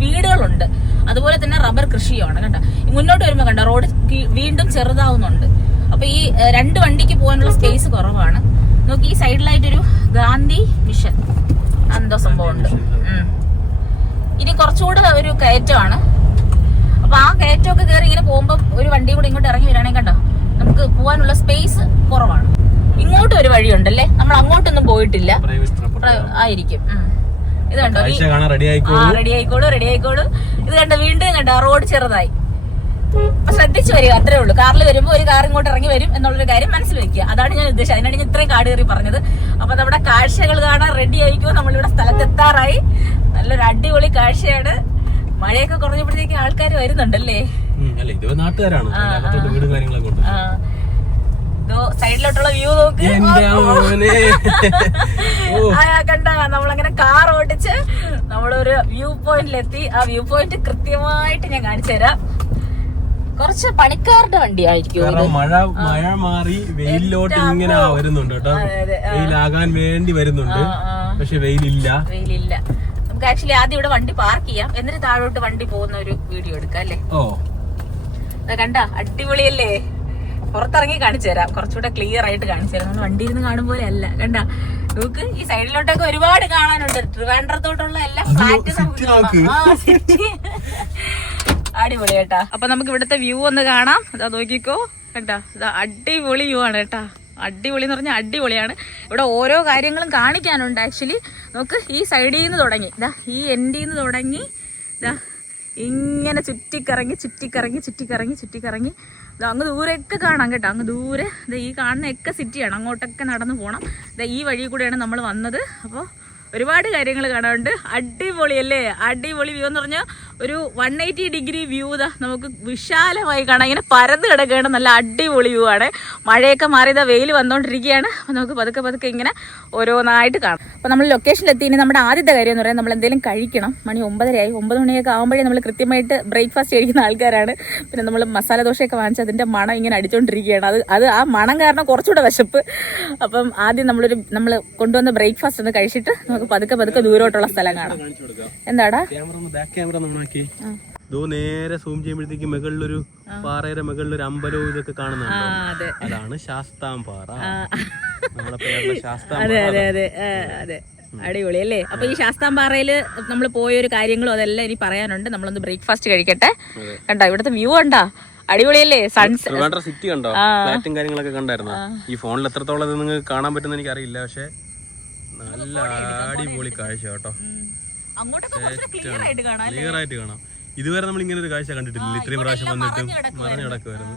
വീടുകളുണ്ട്, അതുപോലെ തന്നെ റബ്ബർ കൃഷിയുമാണ് കണ്ട. മുന്നോട്ട് വരുമ്പോ കണ്ട റോഡ് വീണ്ടും ചെറുതാവുന്നുണ്ട്. അപ്പൊ ഈ 2 വണ്ടിക്ക് പോകാനുള്ള സ്പേസ് കുറവാണ്. നോക്കി ഈ സൈഡിലായിട്ടൊരു ഗാന്ധി മിഷൻ എന്തോ സംഭവം ഉണ്ട്. ഇനി കുറച്ചുകൂടെ ഒരു കയറ്റമാണ്. അപ്പൊ ആ കയറ്റമൊക്കെ കയറി ഇങ്ങനെ പോകുമ്പോ ഒരു വണ്ടി കൂടെ ഇങ്ങോട്ട് ഇറങ്ങി വരാണെങ്കിൽ കണ്ടോ നമുക്ക് പോകാനുള്ള സ്പേസ് കുറവാണ്. ഇങ്ങോട്ടും ഒരു വഴിയുണ്ടല്ലേ, നമ്മൾ അങ്ങോട്ടൊന്നും പോയിട്ടില്ല ആയിരിക്കും. ഇത് കണ്ടോ, റെഡി ആയിക്കോളൂ. ഇത് കണ്ടോ വീണ്ടും കണ്ടോ റോഡ് ചെറുതായി. അപ്പൊ ശ്രദ്ധിച്ചു വരിക, അത്രേ ഉള്ളൂ. കാറിൽ വരുമ്പോ ഒരു കാർ ഇങ്ങോട്ട് ഇറങ്ങി വരും എന്നുള്ളൊരു കാര്യം മനസ്സിൽ വെക്കുക. അതാണ് ഞാൻ ഉദ്ദേശിച്ചത്, അതിനാണ് ഞാൻ ഇത്രയും കാട് കയറി പറഞ്ഞത്. അപ്പൊ നമ്മുടെ കാഴ്ചകൾ കാണാൻ റെഡി ആയിക്കോ, നമ്മളിവിടെ സ്ഥലത്തെത്താറായി. നല്ലൊരു അടിപൊളി കാഴ്ചയാണ്. മഴയൊക്കെ കുറഞ്ഞപ്പോഴത്തേക്ക് ആൾക്കാർ വരുന്നുണ്ടല്ലേ. സൈഡിലോട്ടുള്ള വ്യൂ നോക്ക്, കണ്ട നമ്മളങ്ങനെ കാർ ഓടിച്ച് നമ്മളൊരു വ്യൂ പോയിന്റിലെത്തി. ആ വ്യൂ പോയിന്റ് കൃത്യമായിട്ട് ഞാൻ കാണിച്ചു തരാം. കുറച്ച് പണിക്കാരുടെ വണ്ടി ആയിരിക്കും. മഴ മാറി വെയിലോട്ട് ഇങ്ങനെ വരുന്നുണ്ട് കേട്ടോ, വെയിലാകാൻ വേണ്ടി വരുന്നുണ്ട്. പക്ഷെ വെയിലില്ല. നമുക്ക് ആക്ച്വലി ആദ്യം ഇവിടെ വണ്ടി പാർക്ക് ചെയ്യാം, എന്നിട്ട് താഴോട്ട് വണ്ടി പോകുന്ന ഒരു വീഡിയോ എടുക്കാം അല്ലേ. കണ്ട അടിപൊളിയല്ലേ. പുറത്തിറങ്ങി കാണിച്ചു തരാം, കുറച്ചുകൂടെ ക്ലിയർ ആയിട്ട് കാണിച്ചു തരാം. നമ്മൾ വണ്ടി ഇരുന്ന് കാണും പോലെ അല്ല. കണ്ട നമുക്ക് ഈ സൈഡിലോട്ടൊക്കെ ഒരുപാട് കാണാനുണ്ട്. ട്രിവാൻഡ്രത്തോട്ടുള്ള എല്ലാ ഫ്ലാറ്റ് അടിപൊളി കേട്ടാ. അപ്പൊ നമുക്ക് ഇവിടുത്തെ വ്യൂ ഒന്ന് കാണാം. അതാ നോക്കിക്കോ, കേട്ടാ ഇതാ അടിപൊളി വ്യൂ ആണ് കേട്ടാ. അടിപൊളി എന്ന് പറഞ്ഞാൽ അടിപൊളിയാണ്. ഇവിടെ ഓരോ കാര്യങ്ങളും കാണിക്കാനുണ്ട് ആക്ച്വലി. നമുക്ക് ഈ സൈഡിൽ നിന്ന് തുടങ്ങി, ഇതാ ഈ എൻഡിൽ നിന്ന് തുടങ്ങി ഇതാ ഇങ്ങനെ ചുറ്റിക്കറങ്ങി അങ്ങ് ദൂരെയൊക്കെ കാണാം കേട്ടോ. അങ്ങ് ദൂരെ ഈ കാണുന്നൊക്കെ സിറ്റിയാണ്, അങ്ങോട്ടൊക്കെ നടന്നു പോകണം. ഈ വഴി കൂടെയാണ് നമ്മൾ വന്നത്. അപ്പോൾ ഒരുപാട് കാര്യങ്ങൾ കാണാനുണ്ട്. അടിപൊളിയല്ലേ, അടിപൊളി വ്യൂ എന്ന് പറഞ്ഞാൽ ഒരു 180 ഡിഗ്രി വ്യൂ നമുക്ക് വിശാലമായി കാണാം. ഇങ്ങനെ പരന്ന് കിടക്കുകയാണ്, നല്ല അടിപൊളി വ്യൂ ആണ്. മഴയൊക്കെ മാറിയതാ, വെയിൽ വന്നുകൊണ്ടിരിക്കുകയാണ്. അപ്പോൾ നമുക്ക് പതുക്കെ ഇങ്ങനെ ഓരോന്നായിട്ട് കാണാം. അപ്പോൾ നമ്മൾ ലൊക്കേഷനിലെത്തി. ഇനി നമ്മുടെ ആദ്യത്തെ കാര്യം എന്ന് പറയാൻ നമ്മൾ എന്തെങ്കിലും കഴിക്കണം. മണി 9:30 9 മണിയൊക്കെ ആകുമ്പോഴേ നമ്മൾ കൃത്യമായിട്ട് ബ്രേക്ക്ഫാസ്റ്റ് കഴിക്കുന്ന ആൾക്കാരാണ്. പിന്നെ നമ്മൾ മസാല ദോശയൊക്കെ വാങ്ങിച്ച് അതിൻ്റെ മണം ഇങ്ങനെ അടിച്ചുകൊണ്ടിരിക്കുകയാണ്. അത് ആ മണം കാരണം കുറച്ചുകൂടെ വിശപ്പ്. അപ്പം ആദ്യം നമ്മൾ കൊണ്ടുവന്ന ബ്രേക്ക്ഫാസ്റ്റ് ഒന്ന് കഴിച്ചിട്ട് നമുക്ക് പതുക്കെ ദൂരോട്ടുള്ള സ്ഥലം കാണാം. എന്താടാ നേരെ സൂം ചെയ്യുമ്പോഴത്തേക്ക് മുകളിലൊരു പാറയുടെ മുകളിലൊരു അമ്പലവും ഇതൊക്കെ കാണുന്നുണ്ട്. അതാണ് ശാസ്താംപാറ. അതെ അടിപൊളി അല്ലേ. അപ്പൊ ഈ ശാസ്താംപാറയില് നമ്മൾ പോയൊരു കാര്യങ്ങളും അതെല്ലാം ഇനി പറയാനുണ്ട്. നമ്മളൊന്ന് ബ്രേക്ക്ഫാസ്റ്റ് കഴിക്കട്ടെ. കണ്ടോ ഇവിടുത്തെ വ്യൂ കണ്ടാ, അടിപൊളിയല്ലേ. സൺസെറ്റ് സിറ്റി കണ്ടോ, ഫ്ലാറ്റും കാര്യങ്ങളൊക്കെ കണ്ടായിരുന്നു. ഈ ഫോണിൽ എത്രത്തോളം നിങ്ങൾക്ക് കാണാൻ പറ്റുന്ന എനിക്ക് അറിയില്ല, പക്ഷെ നല്ല അടിപൊളി കാഴ്ച കേട്ടോ. ക്ലിയർ ആയിട്ട് കാണാം. ഇതുവരെ നമ്മൾ ഇങ്ങനെ ഒരു കാഴ്ച കണ്ടിട്ടില്ല. ഇത്രയും പ്രാവശ്യം വന്നിട്ട് മറിഞ്ഞു കിടക്കുമായിരുന്നു.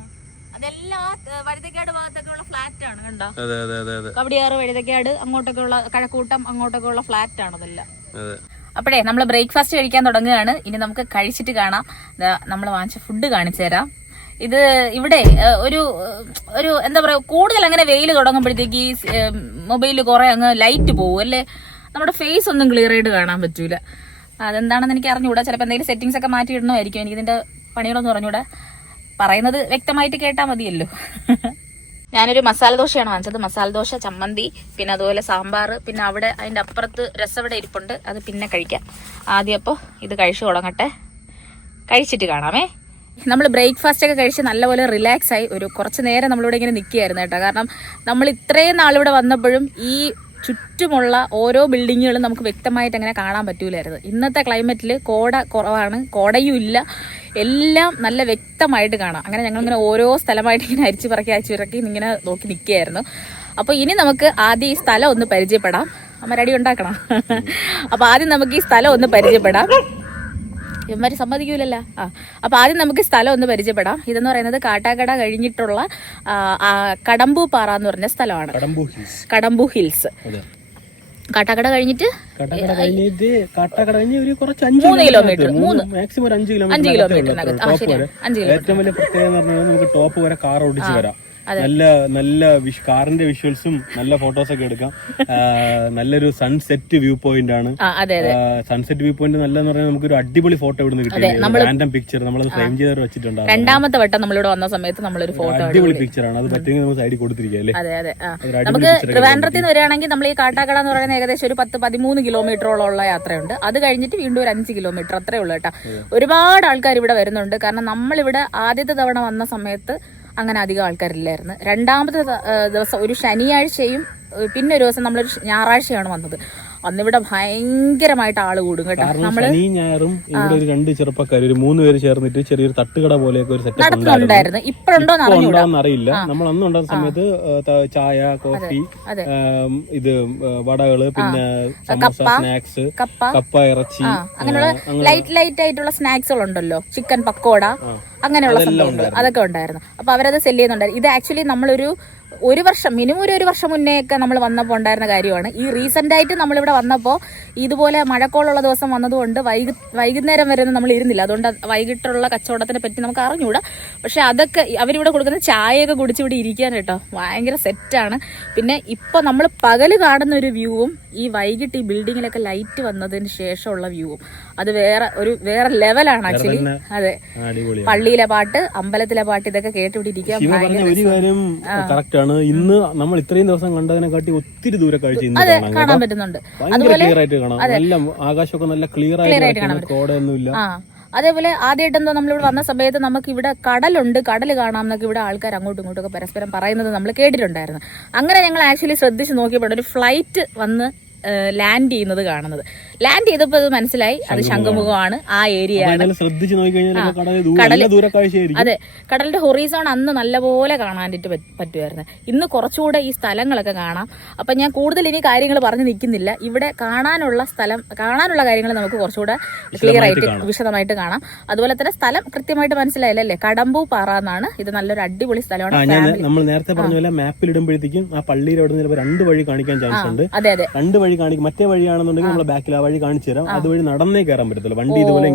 കവടിയാറ് വഴുതക്കാട് അങ്ങോട്ടൊക്കെ ഉള്ള കഴക്കൂട്ടം അങ്ങോട്ടൊക്കെ ഉള്ള ഫ്ലാറ്റ് ആണ് അതെല്ലാം. അപ്പോഴേ നമ്മൾ ബ്രേക്ക്ഫാസ്റ്റ് കഴിക്കാൻ തുടങ്ങുകയാണ്. ഇനി നമുക്ക് കഴിച്ചിട്ട് കാണാം. നമ്മൾ വാങ്ങിച്ച ഫുഡ് കാണിച്ചു തരാം. ഇത് ഇവിടെ ഒരു എന്താ പറയാ, കൂടുതൽ അങ്ങനെ വെയിൽ തുടങ്ങുമ്പോഴത്തേക്ക് ഈ മൊബൈലിൽ കുറെ അങ്ങ് ലൈറ്റ് പോകും അല്ലേ, നമ്മുടെ ഫേസ് ഒന്നും ക്ലിയർ ആയിട്ട് കാണാൻ പറ്റൂല. അതെന്താണെന്ന് എനിക്ക് അറിഞ്ഞുകൂടാ. ചിലപ്പോൾ എന്തെങ്കിലും സെറ്റിംഗ്സ് ഒക്കെ മാറ്റി ഇടണമായിരിക്കും. എനിക്കിതിന്റെ പണികളൊന്നും അറിഞ്ഞൂടാ. പറയുന്നത് വ്യക്തമായിട്ട് കേട്ടാൽ മതിയല്ലോ. ഞാനൊരു മസാല ദോശയാണ് വാങ്ങിച്ചത്. മസാല ദോശ, ചമ്മന്തി, പിന്നെ അതുപോലെ സാമ്പാർ, പിന്നെ അവിടെ അതിന്റെ അപ്പുറത്ത് രസവട ഇരിപ്പുണ്ട്. അത് പിന്നെ കഴിക്കാം. ആദ്യം അപ്പോൾ ഇത് കഴിച്ചു തുടങ്ങട്ടെ, കഴിച്ചിട്ട് കാണാമേ. നമ്മൾ ബ്രേക്ക്ഫാസ്റ്റ് ഒക്കെ കഴിച്ച് നല്ലപോലെ റിലാക്സ് ആയി ഒരു കുറച്ച് നേരം നമ്മളിവിടെ ഇങ്ങനെ നിൽക്കുകയായിരുന്നു കേട്ടോ. കാരണം നമ്മൾ ഇത്രയും നാളിവിടെ വന്നപ്പോഴും ഈ ചുറ്റുമുള്ള ഓരോ ബിൽഡിങ്ങുകളും നമുക്ക് വ്യക്തമായിട്ട് അങ്ങനെ കാണാൻ പറ്റൂലായിരുന്നു. ഇന്നത്തെ ക്ലൈമറ്റിൽ കോട കുറവാണ്, കോടയും ഇല്ല, എല്ലാം നല്ല വ്യക്തമായിട്ട് കാണാം. അങ്ങനെ ഞങ്ങളിങ്ങനെ ഓരോ സ്ഥലമായിട്ട് ഇങ്ങനെ അരിച്ചു പറക്കി ഇങ്ങനെ നോക്കി നിൽക്കുകയായിരുന്നു. അപ്പോൾ ഇനി നമുക്ക് ആദ്യം ഈ സ്ഥലം ഒന്ന് പരിചയപ്പെടാം. അമ്മ റെഡി ഉണ്ടാക്കണം. അപ്പോൾ ആദ്യം നമുക്ക് ഈ സ്ഥലം ഒന്ന് പരിചയപ്പെടാം. ഇവന്മാര് സമ്മതിക്കൂലല്ലോ. അപ്പൊ ആദ്യം നമുക്ക് സ്ഥലം ഒന്ന് പരിചയപ്പെടാം. ഇതെന്ന് പറയുന്നത് കാട്ടാക്കട കഴിഞ്ഞിട്ടുള്ള കടമ്പൂ പാറ എന്ന് പറഞ്ഞ സ്ഥലമാണ്. കടമ്പൂ ഹിൽസ്. കാട്ടാക്കട കഴിഞ്ഞിട്ട് കാട്ടാക്കട കഴിഞ്ഞ് ഒരു കുറച്ച് 5 കിലോമീറ്റർ മാക്സിമം ഒരു 5 കിലോമീറ്റർ. ഏറ്റവും വലിയ പ്രത്യേകത എന്ന് പറഞ്ഞാൽ നമുക്ക് ടോപ്പ് വരെ കാർ ഓടിച്ച് വരാം. നല്ല കാറിന്റെ വിഷ്വൽസും നല്ല ഫോട്ടോസ് ഒക്കെ എടുക്കാം. നല്ലൊരു സൺസെറ്റ് വ്യൂ പോയിന്റ് ആണ്. സൺസെറ്റ് വ്യൂ പോയിന്റ് നല്ലതെന്ന് പറഞ്ഞാൽ നമുക്ക് ഒരു അടിപൊളി ഫോട്ടോ ഇവിടുന്ന് കിട്ടും. റാൻഡം പിക്ചർ നമ്മളത് ഫ്രെയിം ചെയ്ത് വെച്ചിട്ടുണ്ട്. രണ്ടാമത്തെ വട്ടം നമ്മളിവിടെ വന്ന സമയത്ത് നമ്മളൊരു ഫോട്ടോ അടിപൊളി പിക്ചർ ആണ്. അത് പറ്റുമെങ്കിൽ നമുക്ക് സൈഡിൽ കൊടുത്തിരിക്കാം അല്ലേ. നമുക്ക് ട്രിവാൻഡ്രത്തിൽ നിന്ന് വരികയാണെങ്കിൽ നമ്മൾ ഈ കാട്ടാക്കട എന്ന് പറയുന്നത് ഏകദേശം ഒരു 10-13 കിലോമീറ്ററോളം ഉള്ള യാത്രയുണ്ട്. അത് കഴിഞ്ഞിട്ട് വീണ്ടും ഒരു 5 കിലോമീറ്റർ അത്രേ ഉള്ളൂ കേട്ടോ. ഒരുപാട് ആൾക്കാർ ഇവിടെ വരുന്നുണ്ട്. കാരണം നമ്മളിവിടെ ആദ്യത്തെ തവണ വന്ന സമയത്ത് അങ്ങനെ അധികം ആൾക്കാരില്ലായിരുന്നു. രണ്ടാമത്തെ ദിവസം ഒരു ശനിയാഴ്ചയും പിന്നെ ഒരു ദിവസം നമ്മളൊരു ഞായറാഴ്ചയാണ് വന്നത്. അന്നിവിടെ ഭയങ്കരമായിട്ട് ആള് കൂടും കേട്ടോ. നമ്മള് ഞായറും ഇവിടെ ഒരു 2 ചെറുപ്പക്കാർ ഒരു 3 പേര് ചേർന്നിട്ട് ചെറിയൊരു തട്ടുകട പോലെയൊക്കെ ഒരു സെറ്റപ്പ് നടത്തുന്നുണ്ടായിരുന്നു. ഇപ്പോഴുണ്ടോന്ന് അറിയില്ല. നമ്മൾ അന്ന് ഉണ്ടാകുന്ന സമയത്ത് ചായ, കോഫി, ഇത് വടകള്, പിന്നെ സ്നാക്സ്, കപ്പ, ഇറച്ചി, അങ്ങനെയുള്ള ലൈറ്റ് ആയിട്ടുള്ള സ്നാക്സുകൾ ഉണ്ടല്ലോ, ചിക്കൻ പക്കോട, അങ്ങനെയുള്ള സംഭവങ്ങൾ അതൊക്കെ ഉണ്ടായിരുന്നു. അപ്പൊ അവരത് സെല് ചെയ്യുന്നുണ്ടായിരുന്നു. ഇത് ആക്ച്വലി നമ്മളൊരു മിനിമം ഒരു വർഷം മുന്നേ ഒക്കെ നമ്മൾ വന്നപ്പോൾ ഉണ്ടായിരുന്ന കാര്യമാണ്. ഈ റീസെന്റ് ആയിട്ട് നമ്മളിവിടെ വന്നപ്പോൾ ഇതുപോലെ മഴക്കോളുള്ള ദിവസം വന്നതുകൊണ്ട് വൈകുന്നേരം വരെ നമ്മൾ ഇരുന്നില്ല. അതുകൊണ്ട് വൈകിട്ടുള്ള കച്ചവടത്തിനെ പറ്റി നമുക്ക് അറിഞ്ഞൂടാ. പക്ഷെ അതൊക്കെ അവരിവിടെ കൊടുക്കുന്ന ചായയൊക്കെ കുടിച്ച് ഇവിടെ ഇരിക്കാൻ കേട്ടോ ഭയങ്കര സെറ്റാണ്. പിന്നെ ഇപ്പൊ നമ്മൾ പകല് കാണുന്ന ഒരു വ്യൂവും ഈ വൈകിട്ട് ഈ ബിൽഡിങ്ങിലൊക്കെ ലൈറ്റ് വന്നതിന് ശേഷമുള്ള വ്യൂവും അത് വേറെ ലെവലാണ് ആക്ച്വലി. അതെ, പള്ളിയിലെ പാട്ട്, അമ്പലത്തിലെ പാട്ട്, ഇതൊക്കെ കേട്ടിവിടെ ഇരിക്കാൻ ഭയങ്കര. ഇന്ന് നമ്മൾ ഇത്രയും ദിവസം കണ്ടതിനെക്കാട്ടി ഒത്തിരി ദൂരെ കാഴ്ച കാണാൻ പറ്റുന്നുണ്ട്. ക്ലിയർ ആയിട്ട് കാണാം. നല്ല ആകാശമൊക്കെ നല്ല ക്ലിയർ ആയിട്ട് കാണാം. കോടയൊന്നുമില്ല. അതേപോലെ ആദ്യമായിട്ടെന്തോ നമ്മളിവിടെ വന്ന സമയത്ത് നമുക്ക് ഇവിടെ കടലുണ്ട്, കടൽ കാണാം എന്നൊക്കെ ഇവിടെ ആൾക്കാർ അങ്ങോട്ടും ഇങ്ങോട്ടും ഒക്കെ പരസ്പരം പറയുന്നത് നമ്മൾ കേട്ടിട്ടുണ്ടായിരുന്നു. അങ്ങനെ ഞങ്ങൾ ആക്ച്വലി ശ്രദ്ധിച്ച് നോക്കിയപ്പോൾ ഒരു ഫ്ലൈറ്റ് വന്ന് ലാൻഡ് ചെയ്യുന്നത് കാണുന്നത്. ലാൻഡ് ചെയ്തപ്പോൾ അത് മനസ്സിലായി അത് ശംഖുമുഖമാണ്, ആ ഏരിയയാണ്. അതെ, കടലിന്റെ ഹൊറീസോൺ അന്ന് നല്ലപോലെ കാണാനായിട്ട് പറ്റുമായിരുന്നു. ഇന്ന് കുറച്ചുകൂടെ ഈ സ്ഥലങ്ങളൊക്കെ കാണാം. അപ്പൊ ഞാൻ കൂടുതൽ ഇനി കാര്യങ്ങൾ പറഞ്ഞു നിൽക്കുന്നില്ല. ഇവിടെ കാണാനുള്ള കാര്യങ്ങൾ നമുക്ക് കുറച്ചുകൂടെ ക്ലിയർ ആയിട്ട് വിശദമായിട്ട് കാണാം. അതുപോലെ തന്നെ സ്ഥലം കൃത്യമായിട്ട് മനസ്സിലായില്ലേ, കടമ്പൂ പാറ എന്നാണ്. ഇത് നല്ലൊരു അടിപൊളി സ്ഥലമാണ്. നമ്മൾ നേരത്തെ പറഞ്ഞ പോലെ മാപ്പിൽ ഇടുമ്പോഴത്തേക്കും ആ പള്ളിയുടെ അവിടെ നിന്ന് 2 വഴി കാണിക്കാൻ ചാൻസ് ഉണ്ട്. അതെ, 2 വഴി കാണിക്കും. മറ്റേ വഴിയാണെന്നുണ്ടെങ്കിൽ നമ്മളെ ബാക്കിൽ ആ വഴി കാണിച്ചു തരാം. അതുവഴി നടന്നേ കയറാൻ പറ്റത്തില്ല. വണ്ടി ഇതുപോലെ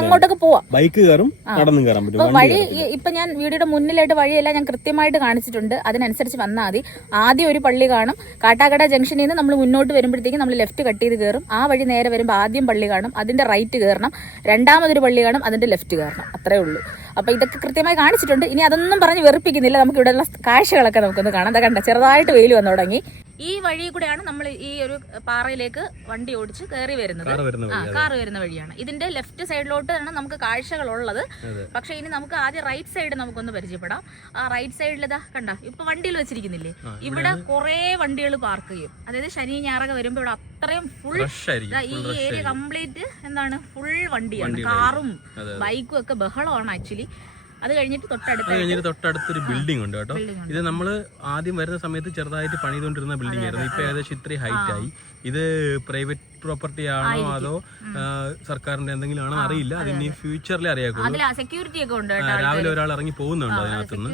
അങ്ങോട്ടൊക്കെ പോവാം. ബൈക്ക് കയറും, നടന്നും കയറാൻ പറ്റും. വഴി ഇപ്പൊ ഞാൻ വീടിന്റെ മുന്നിലായിട്ട് വഴിയെല്ലാം ഞാൻ കൃത്യമായിട്ട് കാണിച്ചിട്ടുണ്ട്. അതിനനുസരിച്ച് വന്നാൽ മതി. ആദ്യം ഒരു പള്ളി കാണും. കാട്ടാക്കട ജംഗ്ഷനിൽ നിന്ന് നമ്മൾ മുന്നോട്ട് വരുമ്പോഴത്തേക്കും നമ്മൾ ലെഫ്റ്റ് കട്ട് ചെയ്ത് കയറും. ആ വഴി നേരെ വരുമ്പോൾ ആദ്യം പള്ളി കാണും, അതിന്റെ റൈറ്റ് കയറണം. രണ്ടാമതൊരു പള്ളി കാണും, അതിന്റെ ലെഫ്റ്റ് കയറണം. അത്രേ ഉള്ളൂ. അപ്പൊ ഇതൊക്കെ കൃത്യമായി കാണിച്ചിട്ടുണ്ട്. ഇനി അതൊന്നും പറഞ്ഞ് വെറുപ്പിക്കുന്നില്ല. നമുക്ക് ഇവിടെയുള്ള കാഴ്ചകളൊക്കെ നമുക്കൊന്ന് കാണാം. അതാ കണ്ട, ചെറുതായിട്ട് വെയിൽ വന്നു തുടങ്ങി. ഈ വഴി കൂടെയാണ് നമ്മൾ ഈ ഒരു പാറയിലേക്ക് വണ്ടി ഓടിച്ച് കയറി വരുന്നത്. കാർ വരുന്ന വഴിയാണ്. ഇതിന്റെ ലെഫ്റ്റ് സൈഡിലോട്ടാണ് നമുക്ക് കാഴ്ചകൾ ഉള്ളത്. പക്ഷെ ഇനി നമുക്ക് ആദ്യം റൈറ്റ് സൈഡ് നമുക്കൊന്ന് പരിചയപ്പെടാം. ആ റൈറ്റ് സൈഡിൽ ഇതാ കണ്ട, ഇപ്പൊ വണ്ടിയിൽ വെച്ചിരിക്കുന്നില്ലേ, ഇവിടെ കുറെ വണ്ടികൾ പാർക്ക് ചെയ്യും. അതായത് ശനി ഞായറൊക്കെ വരുമ്പോ ഇവിടെ അത്രയും ഫുൾ ഈ ഏരിയ കംപ്ലീറ്റ് എന്താണ്, ഫുൾ വണ്ടിയാണ്. കാറും ബൈക്കും ഒക്കെ ബഹളമാണ് ആക്ച്വലി. അത് കഴിഞ്ഞിട്ട് തൊട്ടടുത്തൊരു ബിൽഡിംഗ് ഉണ്ട് കേട്ടോ. ഇത് നമ്മൾ ആദ്യം വരുന്ന സമയത്ത് ചെറുതായിട്ട് പണിതുകൊണ്ടിരുന്ന ബിൽഡിംഗ് ആയിരുന്നു. ഇപ്പൊ ഏകദേശം ഇത്രയും ഹൈറ്റ് ആയി. ഇത് പ്രൈവറ്റ് പ്രോപ്പർട്ടി ആണോ അതോ സർക്കാരിന്റെ എന്തെങ്കിലും ആണോ അറിയില്ല. അതിന് ഫ്യൂച്ചറിൽ അറിയാക്കുള്ളൂ. രാവിലെ ഒരാൾ ഇറങ്ങി പോകുന്നുണ്ട് അതിനകത്തുനിന്ന്.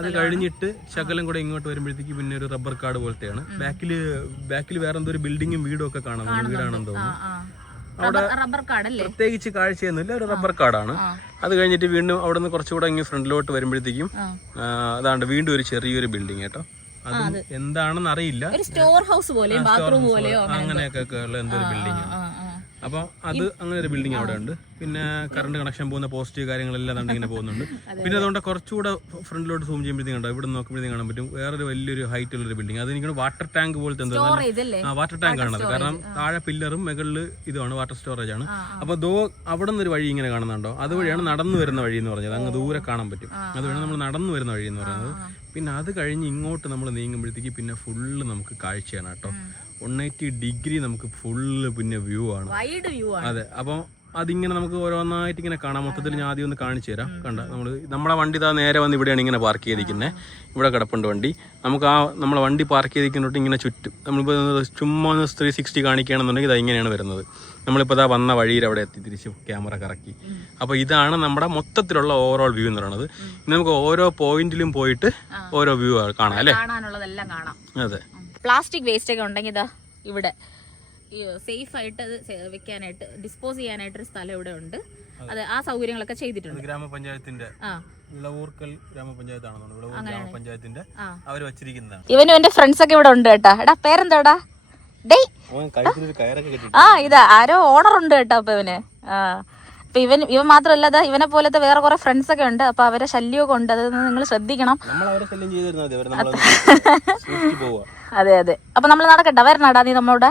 അത് കഴിഞ്ഞിട്ട് ശകലം കൂടെ ഇങ്ങോട്ട് വരുമ്പോഴത്തേക്ക് പിന്നെ ഒരു റബ്ബർ കാർഡ് പോലത്തെയാണ്. ബാക്കിൽ വേറെ എന്തോ ഒരു ബിൽഡിങ്ങും വീടും ഒക്കെ കാണാം. വീടാണെന്ന് തോന്നുന്നു. അവിടെ പ്രത്യേകിച്ച് കാഴ്ചയൊന്നുമില്ല, ഒരു റബ്ബർ കാടാണ്. അത് കഴിഞ്ഞിട്ട് വീണ്ടും അവിടെ നിന്ന് കുറച്ചുകൂടെ ഇങ്ങനെ ഫ്രണ്ടിലോട്ട് വരുമ്പോഴത്തേക്കും അതാണ്ട് വീണ്ടും ഒരു ചെറിയൊരു ബിൽഡിംഗ് കേട്ടോ. അത് എന്താണെന്ന് അറിയില്ല, സ്റ്റോർ ഹൗസ് പോലെയോ ബാത്റൂം പോലെയോ അങ്ങനെയൊക്കെ ഉള്ള എന്തോ ഒരു ബിൽഡിംഗ് ആണ്. അപ്പൊ അത് അങ്ങനെ ഒരു ബിൽഡിംഗ് അവിടെ ഉണ്ട്. പിന്നെ കറണ്ട് കണക്ഷൻ പോകുന്ന പോസ്റ്റ് കാര്യങ്ങളെല്ലാം അതുകൊണ്ട് ഇങ്ങനെ പോകുന്നുണ്ട്. പിന്നെ അതുകൊണ്ട് കുറച്ചുകൂടെ ഫ്രണ്ടിലോട്ട് സൂം ചെയ്യുമ്പോഴത്തേക്കും കണ്ടോ, ഇവിടെ നോക്കുമ്പോഴത്തേക്കും കാണാൻ പറ്റും വേറൊരു വലിയൊരു ഹൈറ്റ് ഉള്ളൊരു ബിൽഡിംഗ്. അത് എനിക്ക് വാട്ടർ ടാങ്ക് പോലത്തെ എന്തോ വാട്ടർ ടാങ്ക് ആണത്. കാരണം താഴെ പില്ലറും മുകളിൽ ഇതുമാണ്, വാട്ടർ സ്റ്റോറേജ് ആണ്. അപ്പൊ അവിടെ നിന്നൊരു വഴി ഇങ്ങനെ കാണുന്നുണ്ടോ, അതുവഴിയാണ് നടന്നു വരുന്ന വഴി എന്ന് പറഞ്ഞത്. അങ്ങ് ദൂരെ കാണാൻ പറ്റും. അതുവഴി നമ്മൾ നടന്നു വരുന്ന വഴി എന്ന് പറയുന്നത്. പിന്നെ അത് കഴിഞ്ഞ് ഇങ്ങോട്ട് നമ്മൾ നീങ്ങുമ്പോഴത്തേക്ക് പിന്നെ ഫുള്ള് നമുക്ക് കാഴ്ചയാണ് കേട്ടോ. 180 ഡിഗ്രി നമുക്ക് ഫുള്ള് പിന്നെ വ്യൂ ആണ്. അതെ, അപ്പം അതിങ്ങനെ നമുക്ക് ഓരോന്നായിട്ട് ഇങ്ങനെ കാണാം. മൊത്തത്തിൽ ഞാൻ ആദ്യം ഒന്ന് കാണിച്ചു തരാം. കണ്ട, നമ്മളെ വണ്ടി ഇതാ നേരെ വന്ന് ഇവിടെയാണ് ഇങ്ങനെ പാർക്ക് ചെയ്തിരിക്കുന്നത്. ഇവിടെ കിടപ്പുണ്ട് വണ്ടി. നമുക്ക് നമ്മളെ വണ്ടി പാർക്ക് ചെയ്തിരിക്കുന്നോട്ട് ഇങ്ങനെ ചുറ്റും നമ്മളിപ്പോൾ ചുമ്മാ 360 കാണിക്കുകയാണെന്നുണ്ടെങ്കിൽ ഇത് ഇങ്ങനെയാണ് വരുന്നത്. നമ്മളിപ്പോൾ ഇതാ വന്ന വഴിയിൽ അവിടെ എത്തി തിരിച്ച് ക്യാമറ കറക്കി. അപ്പോൾ ഇതാണ് നമ്മുടെ മൊത്തത്തിലുള്ള ഓവറോൾ വ്യൂ എന്ന് പറയുന്നത്. ഇനി നമുക്ക് ഓരോ പോയിന്റിലും പോയിട്ട് ഓരോ വ്യൂ കാണാം അല്ലേ? അതെ. പ്ലാസ്റ്റിക് വേസ്റ്റ് ഒക്കെ ഉണ്ടെങ്കിൽ ഇതാ ഇവിടെ സേഫ് ആയിട്ട് അത് വെക്കാനായിട്ട് ഡിസ്പോസ് ചെയ്യാനായിട്ടൊരു സ്ഥലം ഇവിടെ ഉണ്ട്. അത് ആ സൗകര്യങ്ങളൊക്കെ ചെയ്തിട്ടുണ്ട്. ഗ്രാമപഞ്ചായത്തിന്റെ വിളവൂർക്കൽ ഗ്രാമപഞ്ചായത്താണെന്ന് വിളവൂർ ഗ്രാമപഞ്ചായത്തിന്റെ അവർ വെച്ചിരിക്കുന്നതാണ്. ഇവനും എന്റെ ഫ്രണ്ട്സ് ഒക്കെ ഇവിടെ ഉണ്ട് കേട്ടാ. എടാ പേരെന്താടാ? ഇതാ ആരോ ഓണർ ഉണ്ട് കേട്ടോ. അപ്പൊ ഇവന് അപ്പൊ ഇവൻ മാത്രമല്ല, ഇവനെ പോലത്തെ വേറെ കുറെ ഫ്രണ്ട്സ് ഒക്കെ ഉണ്ട്. അപ്പൊ അവരെ ശല്യമൊക്കെ ഉണ്ട്, അത് നിങ്ങൾ ശ്രദ്ധിക്കണം. അതെ അതെ. അപ്പൊ നമ്മൾ നടക്കട്ടെ, വരണടാ നീ നമ്മളോട്.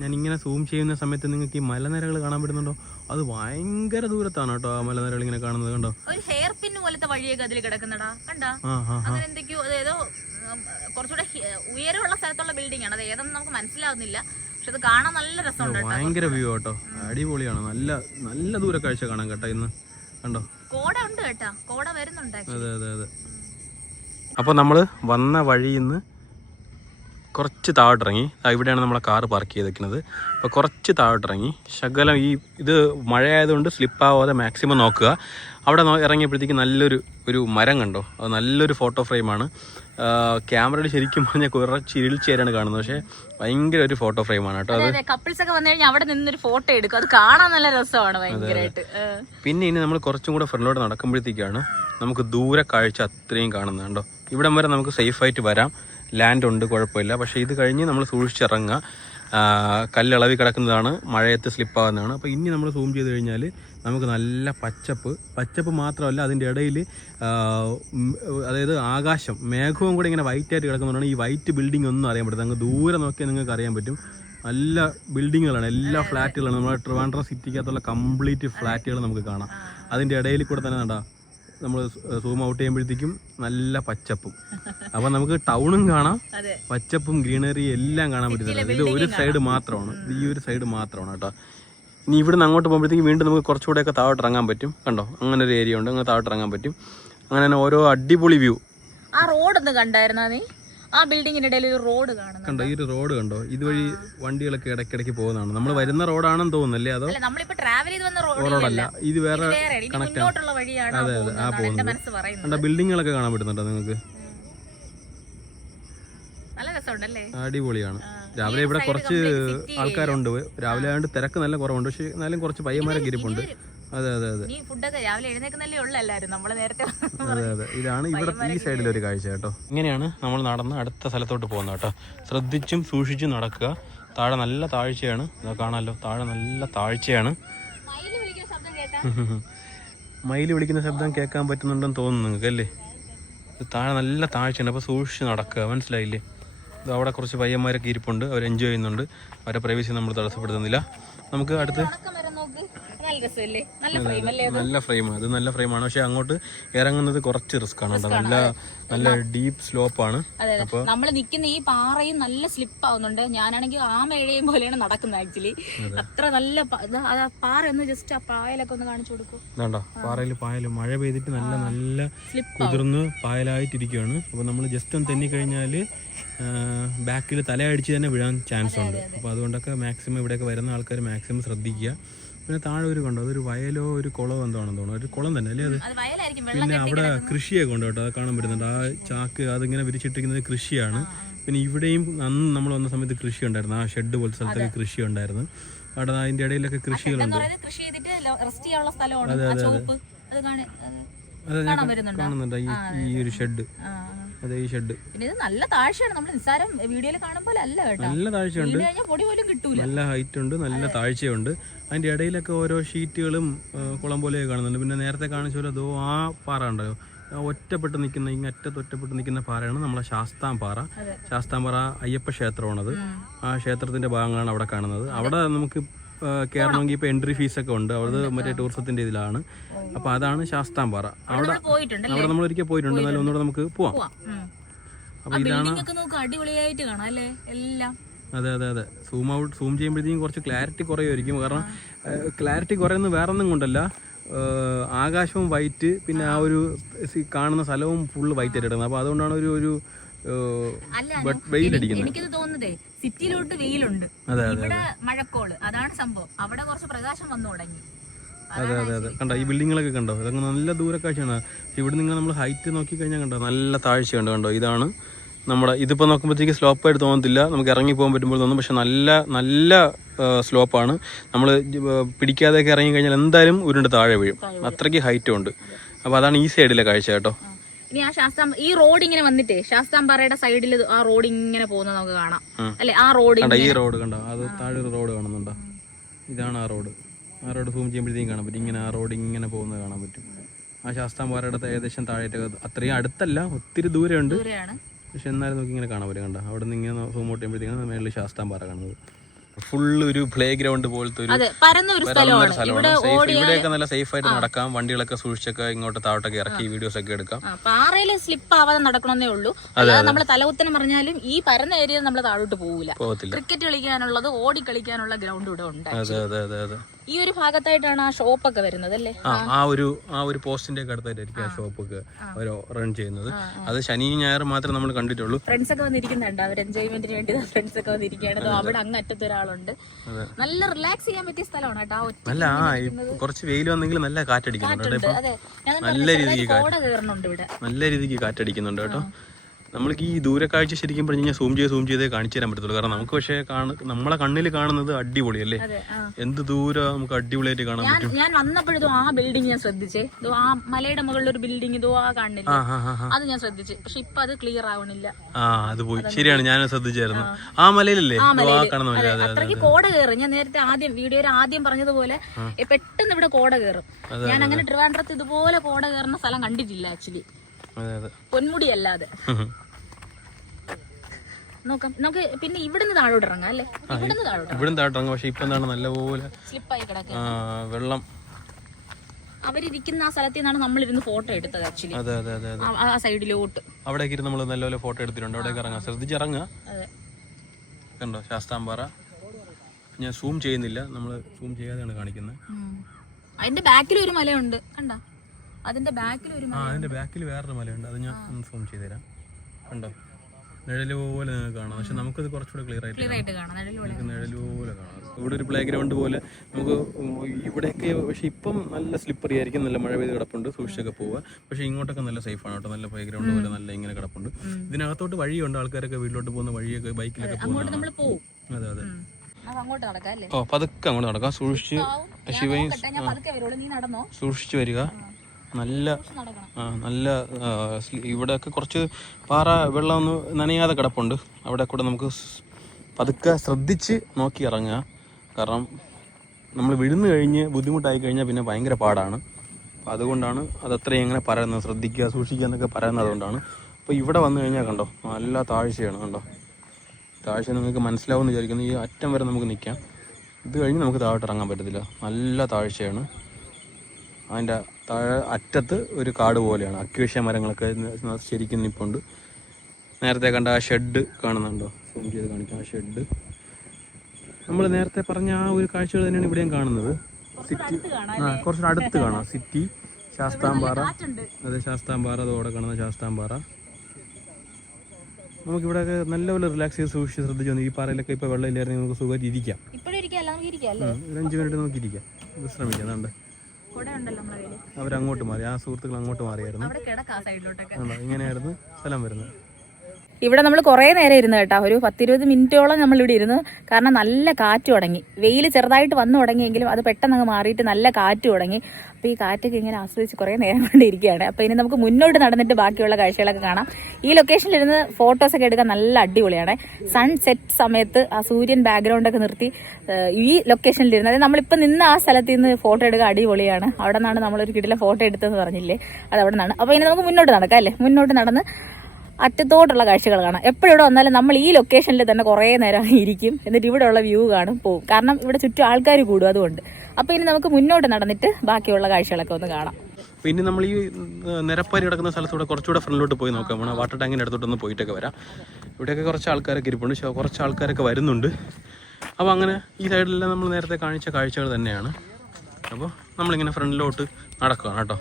ഞാൻ ഇങ്ങനെ സൂം ചെയ്യുന്ന സമയത്ത് നിങ്ങൾക്ക് ഈ മലനിരകൾ കാണാൻ പറ്റുന്നുണ്ടോ? അത് ഭയങ്കര ദൂരത്താണ് കേട്ടോ ആ മലനിരകൾ ഇങ്ങനെ കാണുന്നത്. കണ്ടോ, ഒരു ഹെയർ പിൻ പോലത്തെ വഴിയൊക്കെ അതിൽ കിടക്കുന്നടാ. കണ്ടാ, അങ്ങനെ എന്തൊക്കെയോ അതേതോ കുറച്ചുകൂടെ ഉയരമുള്ള സ്ഥലത്തുള്ള ബിൽഡിംഗ് ആണ്. അത് ഏതെന്ന് നമുക്ക് മനസ്സിലാവുന്നില്ല, പക്ഷെ അത് കാണാൻ നല്ല രസമുണ്ട്. ഭയങ്കര വ്യൂ കേട്ടോ, അടിപൊളിയാണ്. നല്ല നല്ല ദൂര കാഴ്ച കാണാൻ കേട്ടോ ഇന്ന്. കണ്ടോ, കോട ഉണ്ട് കേട്ടാ, കോട വരുന്നുണ്ട്. അതെ അതെ അതെ. അപ്പൊ നമ്മള് വന്ന വഴിയിൽ നിന്ന് കുറച്ച് താഴോട്ടിറങ്ങി. ഇവിടെയാണ് നമ്മളെ കാറ് പാർക്ക് ചെയ്തേക്കുന്നത്. അപ്പോൾ കുറച്ച് താഴോട്ടിറങ്ങി ശകലം ഇത് മഴയായതുകൊണ്ട് സ്ലിപ്പാവാതെ മാക്സിമം നോക്കുക. അവിടെ ഇറങ്ങിയപ്പോഴത്തേക്ക് നല്ലൊരു മരം കണ്ടോ, അത് നല്ലൊരു ഫോട്ടോ ഫ്രെയിമാണ്. ക്യാമറയിൽ ശരിക്കും പറഞ്ഞാൽ കുറച്ച് ഇരുളിച്ചേരാണ് കാണുന്നത്, പക്ഷേ ഭയങ്കര ഒരു ഫോട്ടോ ഫ്രെയിമാണ് കേട്ടോ. അത് കപ്പിൾസ് ഒക്കെ വന്നു കഴിഞ്ഞാൽ അവിടെ നിന്നൊരു ഫോട്ടോ എടുക്കും, അത് കാണാൻ നല്ല രസമാണ് ഭയങ്കരമായിട്ട്. പിന്നെ ഇനി നമ്മൾ കുറച്ചും കൂടെ ഫ്രണ്ടിലോട്ട് നടക്കുമ്പോഴത്തേക്കാണ് നമുക്ക് ദൂരെ കാഴ്ച അത്രയും കാണുന്നത് കണ്ടോ. ഇവിടം വരെ നമുക്ക് സേഫായിട്ട് വരാം, ലാൻഡ് ഉണ്ട്, കുഴപ്പമില്ല. പക്ഷേ ഇത് കഴിഞ്ഞ് നമ്മൾ സൂക്ഷിച്ചിറങ്ങുക. കല്ലിളവി കിടക്കുന്നതാണ്, മഴയത്ത് സ്ലിപ്പാകുന്നതാണ്. അപ്പോൾ ഇനി നമ്മൾ സൂം ചെയ്ത് കഴിഞ്ഞാൽ നമുക്ക് നല്ല പച്ചപ്പ് മാത്രമല്ല, അതിൻ്റെ ഇടയിൽ അതായത് ആകാശം മേഘവും കൂടെ ഇങ്ങനെ വൈറ്റായിട്ട് കിടക്കുന്നതുകൊണ്ടാണ് ഈ വൈറ്റ് ബിൽഡിംഗ് ഒന്നും അറിയാൻ പറ്റുന്നത്. അങ്ങ് ദൂരെ നോക്കിയാൽ നിങ്ങൾക്ക് അറിയാൻ പറ്റും. നല്ല ബിൽഡിങ്ങുകളാണ്, എല്ലാ ഫ്ലാറ്റുകളാണ്. നമ്മുടെ ട്രിവാൻഡ്രം സിറ്റിക്കകത്തുള്ള കംപ്ലീറ്റ് ഫ്ലാറ്റുകൾ നമുക്ക് കാണാം. അതിൻ്റെ ഇടയിൽ കൂടെ തന്നെ കണ്ടാ നമ്മൾ സൂം ഔട്ട് ചെയ്യുമ്പോഴത്തേക്കും നല്ല പച്ചപ്പും. അപ്പം നമുക്ക് ടൗണും കാണാം, പച്ചപ്പും ഗ്രീനറിയും എല്ലാം കാണാൻ പറ്റുന്നുണ്ട്. ഇത് ഒരു സൈഡ് മാത്രമാണ്, ഈ ഒരു സൈഡ് മാത്രമാണ് കേട്ടോ. ഇനി ഇവിടുന്ന് അങ്ങോട്ട് പോകുമ്പോഴത്തേക്കും വീണ്ടും നമുക്ക് കുറച്ചുകൂടെയൊക്കെ താഴോട്ട് ഇറങ്ങാൻ പറ്റും. കണ്ടോ, അങ്ങനെ ഒരു ഏരിയ ഉണ്ട്, അങ്ങനെ താഴോട്ട് ഇറങ്ങാൻ പറ്റും. അങ്ങനെ തന്നെ ഓരോ അടിപൊളി വ്യൂ. ആ റോഡ് ഒന്ന് കണ്ടായിരുന്നാ നീ? ആ ബിൽഡിങ്ങിന്റെ ഇടയിൽ ഒരു റോഡ് കണ്ടോ, ഈ ഒരു റോഡ് കണ്ടോ, ഇതുവഴി വണ്ടികളൊക്കെ ഇടയ്ക്കിടയ്ക്ക് പോകുന്നതാണ്. നമ്മൾ വരുന്ന റോഡാണെന്ന് തോന്നുന്നല്ലേ? അതോ റോഡല്ല, ഇത് വേറെ കണക്ട്. അതെ അതെ, ആ പോകുന്നത് കണ്ടോ. ബിൽഡിങ്ങുകളൊക്കെ കാണാൻ പറ്റുന്നുണ്ടോ നിങ്ങൾക്ക്? അടിപൊളിയാണ്. രാവിലെ ഇവിടെ കുറച്ച് ആൾക്കാരുണ്ട്, രാവിലെ ആയതുകൊണ്ട് തിരക്ക് നല്ല കുറവുണ്ട്, പക്ഷെ എന്നാലും കുറച്ച് പയ്യന്മാരൊക്കെ ഇരിപ്പുണ്ട്. അതെ അതെ അതെ അതെ അതെ. ഇതാണ് ഇവിടെ ഈ സൈഡിലൊരു കാഴ്ച കേട്ടോ. ഇങ്ങനെയാണ് നമ്മൾ നടന്ന് അടുത്ത സ്ഥലത്തോട്ട് പോകുന്നത് കേട്ടോ. ശ്രദ്ധിച്ചും സൂക്ഷിച്ചും നടക്കുക. താഴെ നല്ല താഴ്ചയാണ്, കാണാമല്ലോ, താഴെ നല്ല താഴ്ചയാണ്. മയിൽ വിളിക്കുന്ന ശബ്ദം കേൾക്കാൻ പറ്റുന്നുണ്ടെന്ന് തോന്നുന്നു നിങ്ങൾക്ക് അല്ലേ? താഴെ നല്ല താഴ്ചയാണ്, അപ്പോൾ സൂക്ഷിച്ച് നടക്കുക, മനസ്സിലായില്ലേ? അവിടെ കുറച്ച് പയ്യന്മാരൊക്കെ ഇരിപ്പുണ്ട്, അവർ എൻജോയ് ചെയ്യുന്നുണ്ട്. അവരെ പ്രൈവസി നമ്മൾ തടസ്സപ്പെടുത്തുന്നില്ല. നമുക്ക് അടുത്ത് നല്ല ഫ്രെയിം, അത് നല്ല ഫ്രെയിമാണ്. പക്ഷെ അങ്ങോട്ട് ഇറങ്ങുന്നത് കുറച്ച് റിസ്ക് ആണ് കേട്ടോ. നല്ല ഡീപ്പ് സ്ലോപ്പാണ്. അപ്പൊ നമ്മൾ നിൽക്കുന്ന ഈ പാറയും നല്ല സ്ലിപ്പ് ആവുന്നുണ്ട്. ഞാനാണെങ്കിൽ ആ മേഴയും പോലെയാണ് നടക്കുന്നത്. ആക്ച്വലി അത്ര നല്ല പാറ ഒന്ന് ജസ്റ്റ് ആ പായലൊക്കെ ഒന്ന് കാണിച്ചു കൊടുക്കും. വേണ്ട, പായൽ മഴ പെയ്തിട്ട് നല്ല കുതിർന്ന് പായലായിട്ടിരിക്കുകയാണ്. അപ്പൊ നമ്മൾ ജസ്റ്റ് ഒന്ന് തെന്നി കഴിഞ്ഞാല് ബാക്കിൽ തലയടിച്ച് തന്നെ വീഴാൻ ചാൻസ് ഉണ്ട്. അപ്പോൾ അതുകൊണ്ടൊക്കെ മാക്സിമം ഇവിടെയൊക്കെ വരുന്ന ആൾക്കാർ മാക്സിമം ശ്രദ്ധിക്കുക. പിന്നെ താഴെ ഒരു കണ്ടോ, അതൊരു വയലോ ഒരു കുളമോ എന്താണെന്ന് തോന്നുന്നു, ഒരു കുളം തന്നെ അല്ലേ അത്. പിന്നെ അവിടെ കൃഷിയൊക്കെ ഉണ്ട് കേട്ടോ, അത് കാണാൻ പറ്റുന്നുണ്ട്. ആ ചാക്ക് അതിങ്ങനെ വിരിച്ചിട്ടിരിക്കുന്നത് കൃഷിയാണ്. പിന്നെ ഇവിടെയും അന്ന് നമ്മൾ വന്ന സമയത്ത് കൃഷി ഉണ്ടായിരുന്നു, ആ ഷെഡ് പോലത്തെ സ്ഥലത്തൊക്കെ കൃഷി ഉണ്ടായിരുന്നു. അവിടെ അതിൻ്റെ ഇടയിലൊക്കെ കൃഷികളുണ്ട്. അതെ ഞാൻ കാണുന്നുണ്ട് ഈ ഒരു ഷെഡ്. അതെ, ഈ ഷെഡ് നല്ല താഴ്ചയാണ്, നമ്മൾ നിസ്സാരം വീഡിയോയിൽ കാണുമ്പോൾ അല്ല കേട്ടോ. നല്ല താഴ്ചയുണ്ട്, പൊടി പോലും കിട്ടൂല, നല്ല ഹൈറ്റ് ഉണ്ട്, നല്ല താഴ്ചയുണ്ട്. അതിന്റെ ഇടയിലൊക്കെ ഓരോ ഷീറ്റുകളും കുളം പോലെയൊക്കെ കാണുന്നുണ്ട്. പിന്നെ നേരത്തെ കാണിച്ച പോലെ അതോ ആ പാറ ഉണ്ടല്ലോ, ഒറ്റപ്പെട്ട് നിൽക്കുന്ന ഇങ്ങറ്റത്ത് ഒറ്റപ്പെട്ട് നിൽക്കുന്ന പാറയാണ് നമ്മളെ ശാസ്താംപാറ. ശാസ്താംപാറ അയ്യപ്പ ക്ഷേത്രമാണത്. ആ ക്ഷേത്രത്തിന്റെ ഭാഗങ്ങളാണ് അവിടെ കാണുന്നത്. അവിടെ നമുക്ക് കയറണമെങ്കിൽ ഇപ്പൊ എൻട്രി ഫീസൊക്കെ ഉണ്ട്, അവിടെ മറ്റേ ടൂറിസത്തിന്റെ ഇതിലാണ്. അപ്പൊ അതാണ് ശാസ്താംപാറ. അവിടെ നമ്മൾ ഒരിക്കൽ പോയിട്ടുണ്ട്, എന്നാലും ഒന്നുകൂടെ നമുക്ക് പോവാം. അപ്പൊ ഇതാണ്. അതെ അതെ അതെ. സൂം ചെയ്യുമ്പോഴത്തേക്കും കുറച്ച് ക്ലാരിറ്റി കുറയുമായിരിക്കും. കാരണം ക്ലാരിറ്റി കുറയുന്നത് വേറെ ഒന്നും കൊണ്ടല്ല, ആകാശവും വൈറ്റ്, പിന്നെ ആ ഒരു കാണുന്ന സ്ഥലവും ഫുള്ള് വൈറ്റ് ആയിട്ട് കിടക്കുന്നത്. അപ്പൊ അതുകൊണ്ടാണ് ഒരു വെയിലടിക്കുന്നത്. എനിക്കത് തോന്നുന്നതേ സിറ്റിയിലോട്ട് വെയിലുണ്ട്, ഇവിടെ മഴക്കോള്, അതാണ് സംഭവം. അവിടെ കുറച്ച് പ്രകാശം വന്നു തുടങ്ങി. അതെ അതെ അതെ. കണ്ടോ ഈ ബിൽഡിങ്ങുകളൊക്കെ കണ്ടോ, ഇതൊക്കെ നല്ല ദൂരക്കാഴ്ചയാണ്. ഇവിടെ നിങ്ങൾ നമ്മൾ ഹൈറ്റ് നോക്കി കഴിഞ്ഞാൽ കണ്ടോ നല്ല താഴ്ചയുണ്ട്. കണ്ടോ, ഇതാണ് നമ്മുടെ ഇതിപ്പോൾ നോക്കുമ്പോഴത്തേക്ക് സ്ലോപ്പായിട്ട് തോന്നത്തില്ല, നമുക്ക് ഇറങ്ങി പോകാൻ പറ്റുമ്പോൾ തോന്നും. പക്ഷെ നല്ല സ്ലോപ്പാണ്. നമ്മൾ പിടിക്കാതെയൊക്കെ ഇറങ്ങി കഴിഞ്ഞാൽ എന്തായാലും ഉരുണ്ട് താഴെ വീഴും, അത്രയ്ക്ക് ഹൈറ്റും ഉണ്ട്. അപ്പോൾ അതാണ് ഈ സൈഡിലെ കാഴ്ച കേട്ടോ. ഇനി ആ ഈ റോഡ് ഇങ്ങനെ വന്നിട്ടേ ശാസ്താംപാറയുടെ സൈഡിൽ ആ റോഡ് ഇങ്ങനെ പോകുന്നത് നമുക്ക് കാണാം അല്ലെ. ആ റോഡ് ഈ റോഡ് കണ്ടോ, അത് താഴെ ഒരു റോഡ് കാണുന്നുണ്ടോ, ഇതാണ് ആ റോഡ് സൂം ചെയ്യുമ്പോഴത്തേക്കും കാണാൻ പറ്റും. ഇങ്ങനെ ആ റോഡ് ഇങ്ങനെ പോകുന്നത് കാണാൻ പറ്റും. ആ ശാസ്താംപാറയുടെ ഏകദേശം താഴേക്ക്, അത്രയും അടുത്തല്ല, ഒത്തിരി ദൂരമുണ്ട്, പക്ഷെ എന്നാലും നമുക്ക് ഇങ്ങനെ കാണാൻ പറ്റും. കണ്ടോ, അവിടെ നിന്ന് ഇങ്ങനെ സൂം ഔട്ട് ചെയ്യുമ്പോഴത്തേക്കാണ് മേളിൽ ശാസ്താംപാറ കാണുന്നത്. ഫുള്ള് ഒരു പ്ലേ ഗ്രൗണ്ട് പോലത്തെ ഒരു സ്ഥലമാണ്. ഇവിടെയൊക്കെ നല്ല സേഫ് ആയിട്ട് നടക്കാം, വണ്ടികളൊക്കെ സൂക്ഷിച്ചൊക്കെ ഇങ്ങോട്ട് താഴോട്ടൊക്കെ ഇറക്കി വീഡിയോസ് ഒക്കെ എടുക്കാം. പാറയിൽ സ്ലിപ്പ് ആവാതെ നടക്കണമെന്നേ ഉള്ളൂ, അല്ലാതെ നമ്മൾ തലകുത്തനം പറഞ്ഞാലും ഈ പരന്ന ഏരിയ നമ്മൾ താഴോട്ട് പോകത്തില്ല. ക്രിക്കറ്റ് കളിക്കാനുള്ളത്, ഓടി കളിക്കാനുള്ള ഗ്രൗണ്ട് ഇവിടെ ഉണ്ട്. ഈ ഒരു ഭാഗത്തായിട്ടാണ് ആ ഷോപ്പൊക്കെ വരുന്നത് അല്ലേ. ആ ഒരു പോസ്റ്റിന്റെ ഒക്കെ അടുത്തായിട്ടായിരിക്കും ആ ഷോപ്പൊക്കെ അവർ റൺ ചെയ്യുന്നത്. അത് ശനി ഞായർ മാത്രമേ നമ്മൾ കണ്ടിട്ടുള്ളൂ. ഫ്രണ്ട്സ് ഒക്കെ വന്നിരിക്കുന്നുണ്ട്, അവർ എൻജോയ്മെന്റിന് വേണ്ടി ഫ്രണ്ട്സ് ഒക്കെ വന്നിരിക്കുകയാണ്. അവിടെ അങ്ങ് അറ്റത്ത് ഒരാളുണ്ട്. നല്ല റിലാക്സ് ചെയ്യാൻ പറ്റിയ സ്ഥലമാണ് കേട്ടോ. നല്ല കുറച്ച് വെയിൽ വന്നെങ്കിൽ നല്ല കാറ്റടിക്കുന്നുണ്ട്, നല്ല രീതിക്ക് കാറ്റടിക്കുന്നുണ്ട് കേട്ടോ. നമ്മൾക്ക് ഈ ദൂരക്കാഴ്ച ശരിക്കും പറഞ്ഞു കഴിഞ്ഞാൽ സൂം ചെയ്തേ കാണിച്ചു തരാൻ പറ്റത്തുള്ളൂ. കാരണം നമുക്ക് പക്ഷേ നമ്മളെ കണ്ണിൽ കാണുന്നത് അടിപൊളിയല്ലേ, എന്ത് ദൂരം നമുക്ക് അടിപൊളിയായിട്ട് കാണാൻ പറ്റും. ഞാൻ വന്നപ്പോഴും ആ ബിൽഡിംഗ് ഞാൻ ശ്രദ്ധിച്ചേ, ആ മലയുടെ മുകളിൽ ഒരു ബിൽഡിംഗ് ഇതോ ആ കാണുന്നില്ല, അത് ഞാൻ ശ്രദ്ധിച്ചു. പക്ഷെ ഇപ്പൊ അത് ക്ലിയർ ആവണില്ല. അത് പോയി, ശരിയാണ്, ഞാൻ ശ്രദ്ധിച്ചായിരുന്നു. ആ മലയിലല്ലേ അത്രയ്ക്ക് കോട കയറും. ഞാൻ നേരത്തെ വീഡിയോയിൽ ആദ്യം പറഞ്ഞതുപോലെ പെട്ടെന്ന് ഇവിടെ കോട കയറും. ഞാൻ അങ്ങനെ ട്രിവാൻഡ്രത്ത് ഇതുപോലെ കോട കയറുന്ന സ്ഥലം കണ്ടിട്ടില്ല ആക്ച്വലി, പൊന്മുടി അല്ലാതെ. നോക്കാം നമുക്ക് പിന്നെ ഇവിടുന്ന് താഴോട്ട് ഇറങ്ങാം അല്ലേ. ഇവിടുന്ന് താഴോട്ട് ഇറങ്ങാം. പക്ഷെ ഇപ്പൊ എന്താണ് നല്ലപോലെ സ്ലിപ്പായി കിടക്കുക വെള്ളം. അവരിരിക്കുന്ന ആ സ്ഥലത്തിൽ നിന്നാണ് നമ്മളിരുന്ന് ഫോട്ടോ എടുത്തത് ആക്ച്വലി. ആ സൈഡിലോട്ട് അവിടേക്ക് നമ്മൾ നല്ലപോലെ ഫോട്ടോ എടുത്തിട്ടുണ്ട്. അവിടേക്ക് ഇറങ്ങാം, ശ്രദ്ധിച്ചിറങ്ങുക. കണ്ടോ ശാസ്താംപാറ, ഞാൻ സൂം ചെയ്യുന്നില്ല, നമ്മൾ സൂം ചെയ്യാതെയാണ് കാണിക്കുന്നത്. അതിന്റെ ബാക്കിൽ ഒരു മലയുണ്ട് കണ്ടോ, അതിന്റെ ബാക്കിൽ ഒരു അതിന്റെ ബാക്കിൽ വേറൊരു മലയുണ്ട്, അത് ഞാൻ സൂം ചെയ്തുതരാം. കണ്ടോ, നിഴല് പോലെ നിങ്ങൾക്ക് കാണാം. പക്ഷെ നമുക്കത് കുറച്ചുകൂടെ ക്ലിയർ ആയിട്ട് കാണാം, നിഴല് പോലെ കാണാം. ഇവിടെ ഒരു പ്ലേ ഗ്രൗണ്ട് പോലെ നമുക്ക് ഇവിടെയൊക്കെ. പക്ഷെ ഇപ്പം നല്ല സ്ലിപ്പറി ആയിരിക്കും, നല്ല മഴ പെയ്ത് കിടപ്പുണ്ട്, സൂക്ഷിച്ചൊക്കെ പോവുക. പക്ഷെ ഇങ്ങോട്ടൊക്കെ നല്ല സേഫ് ആണ് കേട്ടോ, നല്ല പ്ലേ ഗ്രൗണ്ട് പോലെ നല്ല ഇങ്ങനെ കിടപ്പുണ്ട്. ഇതിനകത്തോട്ട് വഴിയുണ്ട്, ആൾക്കാരൊക്കെ വീട്ടിലോട്ട് പോകുന്ന വഴിയൊക്കെ ബൈക്കിലൊക്കെ പോകുന്നത്. അതെ പതുക്കെ അങ്ങോട്ട് നടക്കാം, സൂക്ഷിച്ച് ശിവയും സൂക്ഷിച്ചു വരിക. നല്ല ഇവിടെയൊക്കെ കുറച്ച് പാറ വെള്ളം ഒന്ന് നനയാതെ കിടപ്പുണ്ട്, അവിടെ കൂടെ നമുക്ക് പതുക്കെ ശ്രദ്ധിച്ച് നോക്കി ഇറങ്ങുക. കാരണം നമ്മൾ വിഴുന്നു കഴിഞ്ഞ് ബുദ്ധിമുട്ടായി കഴിഞ്ഞാൽ പിന്നെ ഭയങ്കര പാടാണ്. അപ്പം അതുകൊണ്ടാണ് അതത്രയും എങ്ങനെ പറയുന്നത്, ശ്രദ്ധിക്കുക സൂക്ഷിക്കുക എന്നൊക്കെ പറയുന്നത് അതുകൊണ്ടാണ്. അപ്പോൾ ഇവിടെ വന്നു കഴിഞ്ഞാൽ കണ്ടോ നല്ല താഴ്ചയാണ്, കണ്ടോ താഴ്ച നിങ്ങൾക്ക് മനസ്സിലാവുമെന്ന് വിചാരിക്കുന്നു. ഈ അറ്റം വരെ നമുക്ക് നിൽക്കാം, ഇത് കഴിഞ്ഞ് നമുക്ക് താഴോട്ട് ഇറങ്ങാൻ പറ്റത്തില്ല, നല്ല താഴ്ചയാണ്. അതിൻ്റെ താഴെ അറ്റത്ത് ഒരു കാട് പോലെയാണ്, അക്വേഷ്യ മരങ്ങളൊക്കെ ശരിക്കും നിൽപ്പുണ്ട്. നേരത്തെ കണ്ട ആ ഷെഡ് കാണുന്നുണ്ടോ, സൂം ചെയ്ത് കാണിക്കാം. ആ ഷെഡ് നമ്മൾ നേരത്തെ പറഞ്ഞ ആ ഒരു കാഴ്ചകൾ തന്നെയാണ് ഇവിടെയും കാണുന്നത്. സിറ്റി കുറച്ചുകൂടെ അടുത്ത് കാണാം, സിറ്റി ശാസ്താംപാറ. അതെ ശാസ്താംപാറ, അതോടെ കാണുന്ന ശാസ്താംപാറ. നമുക്കിവിടെയൊക്കെ നല്ലപോലെ റിലാക്സ് ചെയ്ത് സൂക്ഷിച്ച് ശ്രദ്ധിച്ചു വന്നു. ഈ പാറയിലൊക്കെ ഇപ്പോൾ വെള്ളം ഇല്ലായിരുന്നെങ്കിൽ നമുക്ക് സുഖമായിട്ട് ഇരിക്കാം, ഒരു 5 മിനിറ്റ് നമുക്ക് ഇരിക്കാം, വിശ്രമിക്കാം. അതുകൊണ്ട് അവരങ്ങോട്ട് മാറി, ആ സുഹൃത്തുക്കൾ അങ്ങോട്ട് മാറിയായിരുന്നു. ഇങ്ങനെയായിരുന്നു സ്ഥലം വരുന്നത്. ഇവിടെ നമ്മൾ കുറേ നേരം ഇരുന്ന് കേട്ടോ, ഒരു 10-20 മിനിറ്റോളം നമ്മളിവിടെ ഇരുന്നു. കാരണം നല്ല കാറ്റ് തുടങ്ങി, വെയിൽ ചെറുതായിട്ട് വന്നു തുടങ്ങിയെങ്കിലും അത് പെട്ടെന്ന് അങ്ങ് മാറിയിട്ട് നല്ല കാറ്റ് തുടങ്ങി. അപ്പോൾ ഈ കാറ്റൊക്കെ ഇങ്ങനെ ആസ്വദിച്ച് കുറേ നേരം കൊണ്ട് ഇരിക്കുകയാണ്. അപ്പോൾ ഇനി നമുക്ക് മുന്നോട്ട് നടന്നിട്ട് ബാക്കിയുള്ള കാഴ്ചകളൊക്കെ കാണാം. ഈ ലൊക്കേഷനിലിരുന്ന് ഫോട്ടോസൊക്കെ എടുക്കാൻ നല്ല അടിപൊളിയാണ്. സൺസെറ്റ് സമയത്ത് ആ സൂര്യൻ ബാക്ക്ഗ്രൗണ്ടൊക്കെ നിർത്തി ഈ ലൊക്കേഷനിലിരുന്ന്, അതായത് നമ്മളിപ്പോൾ നിന്ന് ആ സ്ഥലത്ത് നിന്ന് ഫോട്ടോ എടുക്കുക അടിപൊളിയാണ്. അവിടെ നിന്നാണ് നമ്മളൊരു കിടിലൻ ഫോട്ടോ എടുത്തതെന്ന് പറഞ്ഞില്ലേ, അത് അവിടെ നിന്നാണ്. അപ്പോൾ ഇനി നമുക്ക് മുന്നോട്ട് നടക്കാം അല്ലേ. മുന്നോട്ട് നടന്ന് അറ്റത്തോട്ടുള്ള കാഴ്ചകൾ കാണാം. എപ്പോഴും വന്നാലും നമ്മൾ ഈ ലൊക്കേഷനിൽ തന്നെ കുറേ നേരം ഇരിക്കും, എന്നിട്ട് ഇവിടെയുള്ള വ്യൂ കാണും പോവും. കാരണം ഇവിടെ ചുറ്റും ആൾക്കാർ കൂടും, അതുകൊണ്ട്. അപ്പോൾ ഇനി നമുക്ക് മുന്നോട്ട് നടന്നിട്ട് ബാക്കിയുള്ള കാഴ്ചകളൊക്കെ ഒന്ന് കാണാം. പിന്നെ നമ്മൾ ഈ നിരപ്പാരി കിടക്കുന്ന സ്ഥലത്തൂടെ കുറച്ചുകൂടെ ഫ്രണ്ടിലോട്ട് പോയി നോക്കാം, വേണം വാട്ടർ ടാങ്കിൻ്റെ അടുത്തോട്ടൊന്ന് പോയിട്ടൊക്കെ വരാം. ഇവിടെയൊക്കെ കുറച്ച് ആൾക്കാരൊക്കെ ഇരിപ്പുണ്ട്, കുറച്ച് ആൾക്കാരൊക്കെ വരുന്നുണ്ട്. അപ്പോൾ അങ്ങനെ ഈ സൈഡിലെല്ലാം നമ്മൾ നേരത്തെ കാണിച്ച കാഴ്ചകൾ തന്നെയാണ്. അപ്പോൾ നമ്മളിങ്ങനെ ഫ്രണ്ടിലോട്ട് നടക്കുകയാണ് കേട്ടോ.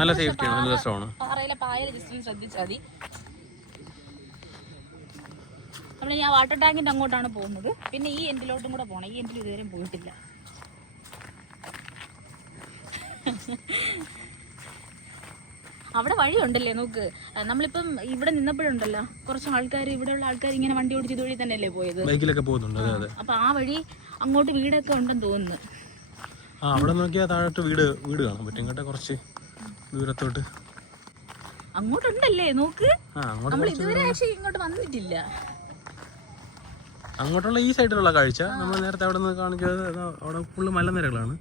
നല്ല സേഫ്റ്റിയാണ്, നല്ല രസമാണ്. നമ്മൾ ഈ വാട്ടർ ടാങ്കിന്റെ അങ്ങോട്ടാണ് പോകുന്നത്. പിന്നെ ഈ എൻഡിലോട്ടും കൂടെ പോകണം, ഈ എൻഡിൽ ഇതുവരെ പോയിട്ടില്ല. അവിടെ വഴിയുണ്ടല്ലേ നോക്ക്. നമ്മളിപ്പം ഇവിടെ നിന്നപ്പോഴുണ്ടല്ലോ കുറച്ച് ആൾക്കാർ, ഇവിടെയുള്ള ആൾക്കാർ ഇങ്ങനെ വണ്ടി ഓടിച്ച് ഇതുവഴി തന്നെയല്ലേ പോയത്, ബൈക്കിലൊക്കെ പോകുന്നുണ്ട്. അതെ അതെ. അപ്പൊ ആ വഴി അങ്ങോട്ട് വീടൊക്കെ ഉണ്ടെന്ന് തോന്നുന്നു. അവിടെ നോക്കിയാൽ താഴോട്ട് വീട് കാണാൻ പറ്റും. ഇങ്ങോട്ട് കുറച്ച് ദൂരത്തോട്ട് അങ്ങോട്ടുണ്ടല്ലേ നോക്ക്. നമ്മൾ ഇതുവരെ പക്ഷേ ഇങ്ങോട്ട് വന്നിട്ടില്ല. അങ്ങോട്ടുള്ള ഈ സൈഡിലുള്ള കാഴ്ച നമ്മൾ നേരത്തെ അവിടെ നിന്ന് കാണിക്കുന്നത് അവിടെ ഫുള്ള് മലനിരകളാണ്.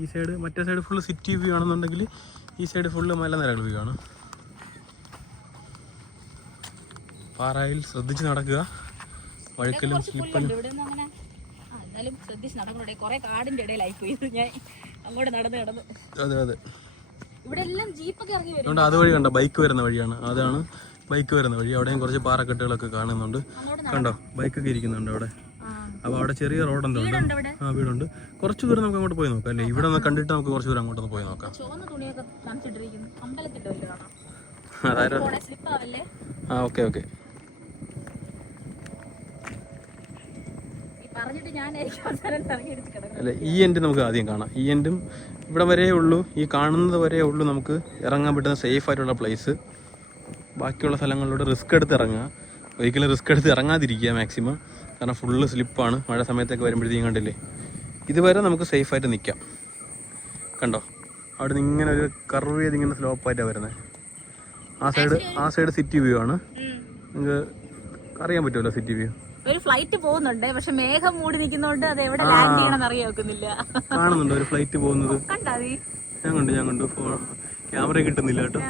ഈ സൈഡ്, മറ്റേ സൈഡ് ഫുള്ള് സിറ്റി വ്യൂ ആണെന്നുണ്ടെങ്കിൽ ഈ സൈഡ് ഫുള്ള് മലനിരകൾ വ്യൂ ആണ്. പാറയിൽ ശ്രദ്ധിച്ച് നടക്കുക, വഴുക്കലും സ്ലിപ്പലും. അതെ അതെ. അതുകൊണ്ട് അതുവഴി കണ്ടോ ബൈക്ക് വരുന്ന വഴിയാണ്. അതാണ് ബൈക്ക് വരുന്ന വഴി. അവിടെയും കുറച്ച് പാറക്കെട്ടുകളൊക്കെ കാണുന്നുണ്ട്. കണ്ടോ ബൈക്കൊക്കെ ഇരിക്കുന്നുണ്ട് അവിടെ. അപ്പോൾ അവിടെ ചെറിയ റോഡെന്തോ ഉണ്ട്. ആ വീടുണ്ട്. കുറച്ച് ദൂരം നമുക്ക് അങ്ങോട്ട് പോയി നോക്കാം അല്ലേ? ഇവിടെ ഒന്ന് കണ്ടിട്ട് നമുക്ക് കുറച്ച് ദൂരം അങ്ങോട്ടൊന്ന് പോയി നോക്കാം. അതായത് ആ ഓക്കെ ഓക്കെ. അല്ല ഈ എൻഡ് നമുക്ക് ആദ്യം കാണാം. ഈ എൻഡും ഇവിടെ വരേ ഉള്ളൂ, ഈ കാണുന്നത് വരേ ഉള്ളൂ നമുക്ക് ഇറങ്ങാൻ പറ്റുന്ന സേഫ് ആയിട്ടുള്ള പ്ലേസ്. ബാക്കിയുള്ള സ്ഥലങ്ങളിലൂടെ റിസ്ക് എടുത്ത് ഇറങ്ങുക. ഒരിക്കലും റിസ്ക് എടുത്ത് ഇറങ്ങാതിരിക്കുക മാക്സിമം. കാരണം ഫുള്ള് സ്ലിപ്പാണ്. മഴ സമയത്തൊക്കെ വരുമ്പോഴത്തേക്കും കണ്ടില്ലേ, ഇതുവരെ നമുക്ക് സേഫായിട്ട് നിൽക്കാം. കണ്ടോ അവിടെ നിന്ന് ഇങ്ങനെ ഒരു കർവ് ചെയ്ത് ഇങ്ങനെ സ്ലോപ്പായിട്ടാണ് വരുന്നത്. ആ സൈഡ് സിറ്റി വ്യൂ ആണ്. നിങ്ങൾക്ക് അറിയാൻ പറ്റുമല്ലോ സിറ്റി വ്യൂ. ഒരു ഫ്ലൈറ്റ് പോകുന്നുണ്ട്, പക്ഷെ മേഘം മൂടി നിൽക്കുന്നോണ്ട് അത് എവിടെ ലാൻഡ് ചെയ്യണമെന്ന് അറിയാൻ വെക്കുന്നില്ല. കാണുന്നുണ്ടോ ഒരു ഫ്ലൈറ്റ് പോകുന്നത്? ഞാൻ കണ്ടു. ക്യാമറ കിട്ടുന്നില്ല കേട്ടോ.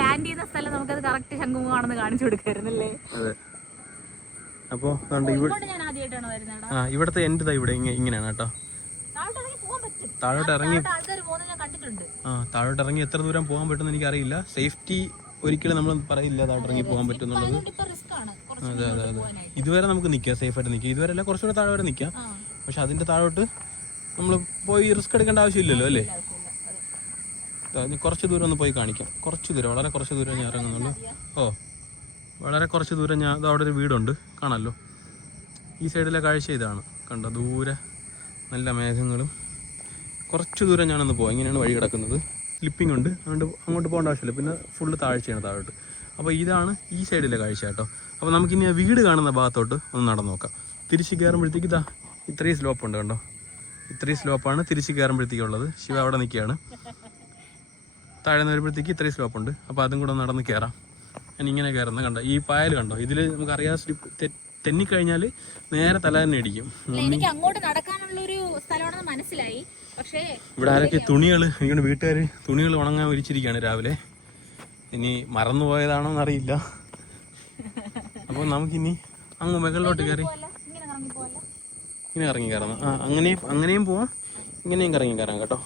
ലാൻഡ് ചെയ്യുന്ന സ്ഥലം നമുക്കത് കറക്റ്റ് ശംഖുമുഖമാണെന്ന് കാണിച്ചു കൊടുക്കായിരുന്നല്ലേ. അതെ. അപ്പോ ഇവിടത്തെ എൻഡ് ഇവിടെ ഇങ്ങനെയാണ് കേട്ടോ. താഴോട്ട് ഇറങ്ങി എത്ര ദൂരം പോകാൻ പറ്റുമെന്ന് എനിക്കറിയില്ല. സേഫ്റ്റി ഒരിക്കലും നമ്മൾ പറയില്ല താഴോട്ട് ഇറങ്ങി പോകാൻ പറ്റുന്നുള്ളത്. അതെ അതെ അതെ. ഇതുവരെ നമുക്ക് നിൽക്കാം, സേഫായിട്ട് നിൽക്കാം. ഇതുവരെ അല്ല, കുറച്ചുകൂടെ താഴെ വരെ നിൽക്കാം. പക്ഷെ അതിന്റെ താഴോട്ട് നമ്മൾ പോയി റിസ്ക് എടുക്കേണ്ട ആവശ്യമില്ലല്ലോ അല്ലേ? കുറച്ച് ദൂരം ഒന്ന് പോയി കാണിക്കാം. കുറച്ച് ദൂരം, വളരെ കുറച്ച് ദൂരം ഞാൻ ഇറങ്ങുന്നുള്ളൂ. വളരെ കുറച്ച് ദൂരം ഞാൻ അവിടെ ഒരു വീടുണ്ട് കാണാമല്ലോ. ഈ സൈഡിലെ കാഴ്ച ഇതാണ്. കണ്ടോ ദൂരെ നല്ല മേഘങ്ങളും. കുറച്ച് ദൂരം ഞാനൊന്ന് പോകാം. ഇങ്ങനെയാണ് വഴി കിടക്കുന്നത്. സ്ലിപ്പിംഗ് ഉണ്ട്, അതുകൊണ്ട് അങ്ങോട്ട് പോകേണ്ട ആവശ്യമില്ല. പിന്നെ ഫുള്ള് താഴ്ചയാണ് താഴോട്ട്. അപ്പോൾ ഇതാണ് ഈ സൈഡിലെ കാഴ്ച കേട്ടോ. അപ്പോൾ നമുക്കിനി ആ വീട് കാണുന്ന ഭാഗത്തോട്ട് ഒന്ന് നടന്നു നോക്കാം. തിരിച്ച് കയറുമ്പോഴത്തേക്ക് ഇതാ ഇത്രയും സ്ലോപ്പ് ഉണ്ട് കണ്ടോ. ഇത്രയും സ്ലോപ്പാണ് തിരിച്ച് കയറുമ്പോഴത്തേക്കുള്ളത്. ശിവ അവിടെ നിൽക്കുകയാണ്. താഴെ നിന്ന് വരുമ്പോഴത്തേക്ക് ഇത്രയും സ്ലോപ്പ് ഉണ്ട്. അപ്പോൾ അതും കൂടെ നടന്ന് കയറാം. ഞാൻ ഇങ്ങനെ കയറുന്ന കണ്ടോ. ഈ പായൽ കണ്ടോ, ഇതിൽ നമുക്കറിയാതെ സ്ലിപ്പ് തെന്നിക്കഴിഞ്ഞാൽ നേരെ തല തന്നെ ഇടിക്കും. എനിക്ക് അങ്ങോട്ട് നടക്കാനുള്ളൊരു സ്ഥലമാണെന്ന് മനസ്സിലായി. പക്ഷേ ഇവിടെ ആരൊക്കെ തുണികൾ, എനിക്കൊണ്ട് വീട്ടുകാർ തുണികൾ ഉണങ്ങാൻ വിരിച്ചിരിക്കുകയാണ് രാവിലെ. ഇനി മറന്നുപോയതാണോ എന്നറിയില്ല. അപ്പോൾ നമുക്കിനി അങ്ങ് മുകളിലോട്ട് കയറി ഇങ്ങനെ ഇറങ്ങി കയറണം. അങ്ങനെയും പോവാം, ഇങ്ങനെയും കറങ്ങി കയറാം കേട്ടോ.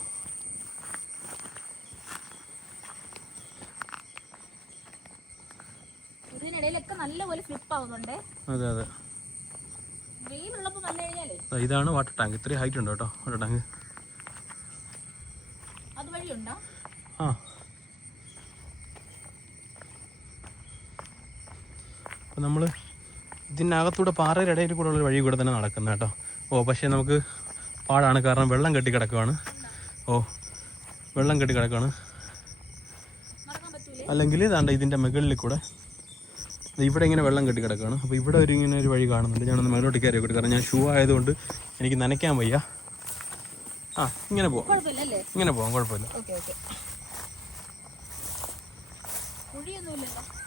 അതെ അതെ. ഇതാണ് വാട്ടർ ടാങ്ക്. ഇത്രയും ഹൈറ്റ് ഉണ്ട് കേട്ടോ വാട്ടർ ടാങ്ക്. ആ അപ്പം നമ്മൾ ഇതിനകത്തൂടെ പാറയുടെ ഇടയിൽ കൂടെ ഉള്ള വഴി കൂടെ തന്നെ നടക്കുന്നത് കേട്ടോ. പക്ഷേ നമുക്ക് പാടാണ്, കാരണം വെള്ളം കെട്ടി കിടക്കുകയാണ്. വെള്ളം കെട്ടി കിടക്കുകയാണ്. അല്ലെങ്കിൽ ഇതാണ്ട് ഇതിൻ്റെ മുകളിൽ കൂടെ ഇവിടെ ഇങ്ങനെ വെള്ളം കെട്ടി കിടക്കുകയാണ്. അപ്പോൾ ഇവിടെ ഇങ്ങനെ ഒരു വഴി കാണുന്നുണ്ട്. ഞാനൊന്ന് മേലോട്ട് കയറി കൊടുക്കും, കാരണം ഞാൻ ഷൂ ആയതുകൊണ്ട് എനിക്ക് നനയ്ക്കാൻ വയ്യ. ഇങ്ങനെ പോവാം, കുഴപ്പമില്ല.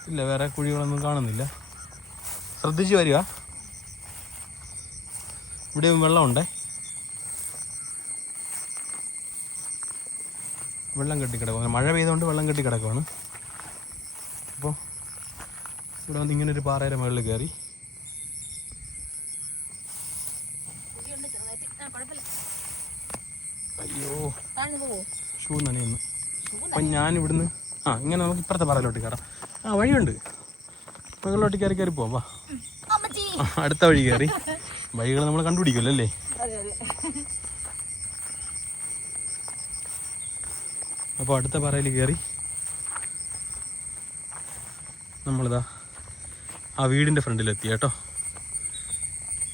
ഇല്ല, വേറെ കുഴികളൊന്നും കാണുന്നില്ല. ശ്രദ്ധിച്ച് വരിക. ഇവിടെയും വെള്ളമുണ്ടേ. വെള്ളം കെട്ടി കിടക്കുക, മഴ പെയ്തുകൊണ്ട് വെള്ളം കെട്ടി കിടക്കുകയാണ്. അപ്പോൾ ഇവിടെ വന്ന് ഇങ്ങനെ ഒരു പാറയുടെ മുകളിൽ കയറി. അയ്യോ ഷൂ നനയുന്നു. അപ്പം ഞാൻ ഇവിടുന്ന് ഇങ്ങനെ നമുക്ക് ഇപ്പുറത്തെ പാറയിലോട്ട് കയറാം. വഴിയുണ്ട്, മുകളിലോട്ട് കയറി പോവാം. വാ, അടുത്ത വഴി കയറി. വഴികൾ നമ്മൾ കണ്ടുപിടിക്കുമല്ലോ അല്ലേ? അപ്പോൾ അടുത്ത പാറയിൽ കയറി നമ്മളിതാ ആ വീടിൻ്റെ ഫ്രണ്ടിലെത്തി കേട്ടോ.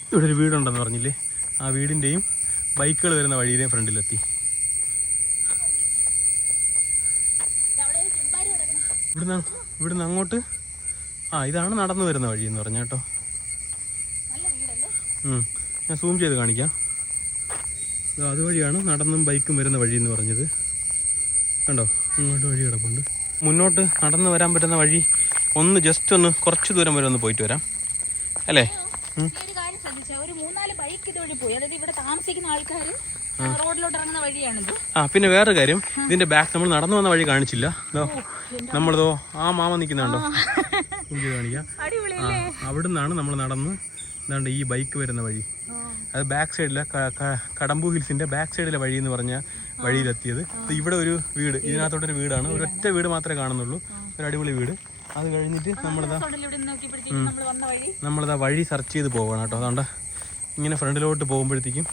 ഇവിടെ ഒരു വീടുണ്ടെന്ന് പറഞ്ഞില്ലേ, ആ വീടിൻ്റെയും ബൈക്കുകൾ വരുന്ന വഴിയുടെയും ഫ്രണ്ടിലെത്തി. ഇവിടുന്ന് അങ്ങോട്ട് ഇതാണ് നടന്നു വരുന്ന വഴി എന്ന് പറഞ്ഞ കേട്ടോ. ഞാൻ സൂം ചെയ്ത് കാണിക്കാം. അതുവഴിയാണ് നടന്നും ബൈക്കും വരുന്ന വഴി എന്ന് പറഞ്ഞത്. കണ്ടോ, അങ്ങോട്ട് വഴി കിടപ്പുണ്ട്. മുന്നോട്ട് നടന്നു വരാൻ പറ്റുന്ന വഴി ജസ്റ്റ് ഒന്ന് കുറച്ച് ദൂരം വരെ ഒന്ന് പോയിട്ട് വരാം അല്ലേ? ഒരു 3-4 ബൈക്ക് ഇതുവഴി പോയി. അതായത് ഇവിടെ താമസിക്കുന്ന ആൾക്കാർ റോഡിലോട്ട് ഇറങ്ങുന്ന വഴിയാണിത്. പിന്നെ വേറെ കാര്യം, ഇതിന്റെ ബാക്ക് നമ്മൾ നടന്നു വന്ന വഴി കാണിച്ചില്ല. നമ്മളിതോ ആ മാമ നിൽക്കുന്നുണ്ടോ, കാണിക്കാം. അവിടെ നിന്നാണ് നമ്മൾ നടന്ന് ഇതാണ്ട് ഈ ബൈക്ക് വരുന്ന വഴി. അത് ബാക്ക് സൈഡിലെ കടമ്പു ഹിൽസിന്റെ ബാക്ക് സൈഡിലെ വഴി എന്ന് പറഞ്ഞ വഴിയിലെത്തിയത്. ഇവിടെ ഒരു വീട്, ഇതിനകത്തോട്ടൊരു വീടാണ്. ഒരൊറ്റ വീട് മാത്രമേ കാണുന്നുള്ളൂ, ഒരു അടിപൊളി വീട്. അത് കഴിഞ്ഞിട്ട് നമ്മളിതാ വഴി സെർച്ച് ചെയ്ത് പോകണം കേട്ടോ. അതുകൊണ്ട് ഇങ്ങനെ ഫ്രണ്ടിലോട്ട് പോകുമ്പോഴത്തേക്കും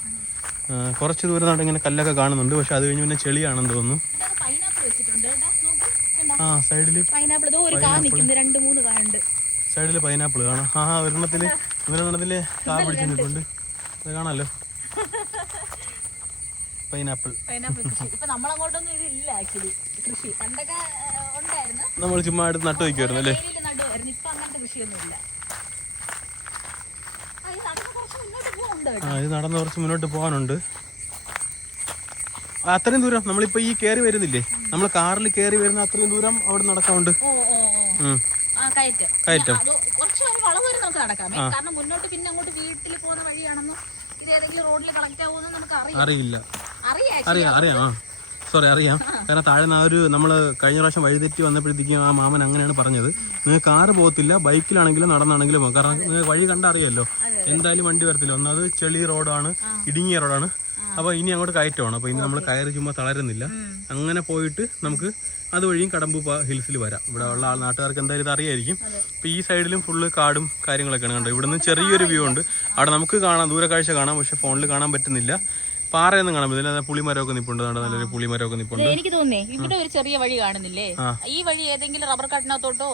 കുറച്ച് ദൂരം നാട്ട് ഇങ്ങനെ കല്ലൊക്കെ കാണുന്നുണ്ട്. പക്ഷെ അത് കഴിഞ്ഞ് പിന്നെ ചെളിയാണെന്ന് തോന്നുന്നു. സൈഡില് പൈനാപ്പിൾ കാണാം. ഒരെണ്ണത്തില് കാ പിടിച്ച് നിൽപ്പുണ്ട്. അത് കാണാലോ, പൈനാപ്പിൾ. നമ്മൾ ചുമ്മാ എടുത്ത് നട്ടു വയ്ക്കുമായിരുന്നു അല്ലേ? ഇത് നടന്ന് കുറച്ച് മുന്നോട്ട് പോകാനുണ്ട്. അത്രയും ദൂരം നമ്മളിപ്പോ ഈ കയറി വരുന്നില്ലേ, നമ്മൾ കാറിൽ കയറി വരുന്ന അത്രയും ദൂരം അവിടെ നടക്കാറുണ്ട്. കയറ്റം അറിയില്ല. അറിയാം. കാരണം താഴെ നമ്മള് കഴിഞ്ഞ പ്രാവശ്യം വഴിതെറ്റി വന്നപ്പോഴത്തേക്കും ആ മാമൻ അങ്ങനെയാണ് പറഞ്ഞത്, നിങ്ങൾക്ക് കാറ് പോകത്തില്ല, ബൈക്കിലാണെങ്കിലും നടന്നാണെങ്കിലും പോകും. കാരണം നിങ്ങൾക്ക് വഴി കണ്ടറിയാമല്ലോ, എന്തായാലും വണ്ടി വരത്തില്ല. ഒന്നത് ചെളി റോഡാണ്, ഇടുങ്ങിയ റോഡാണ്. അപ്പൊ ഇനി അങ്ങോട്ട് കയറ്റമാണ്. അപ്പൊ ഇനി നമ്മൾ കയറി ചുമ്മാ തളരുന്നില്ല. അങ്ങനെ പോയിട്ട് നമുക്ക് അതുവഴിയും കടമ്പു ഹിൽസിൽ വരാം. ഇവിടെ ഉള്ള നാട്ടുകാർക്ക് എന്തായാലും ഇത് അറിയായിരിക്കും. ഇപ്പൊ ഈ സൈഡിലും ഫുള്ള് കാടും കാര്യങ്ങളൊക്കെയാണ് കണ്ടോ. ഇവിടുന്ന് ചെറിയൊരു വ്യൂ ഉണ്ട്. അവിടെ നമുക്ക് കാണാം, ദൂരക്കാഴ്ച കാണാം. പക്ഷെ ഫോണിൽ കാണാൻ പറ്റുന്നില്ല. പാറയൊന്നും കാണാൻ പറ്റില്ല. പുളിമരമൊക്കെ നിപ്പുണ്ട്, നല്ലൊരു പുളിമരമൊക്കെ നിപ്പുണ്ട്. എനിക്ക് തോന്നുന്നേ ഇവിടെ ഒരു ചെറിയ വഴി കാണുന്നില്ലേ, ഈ വഴി ഏതെങ്കിലും റബ്ബർ കാട്ടിനകത്തോട്ടോ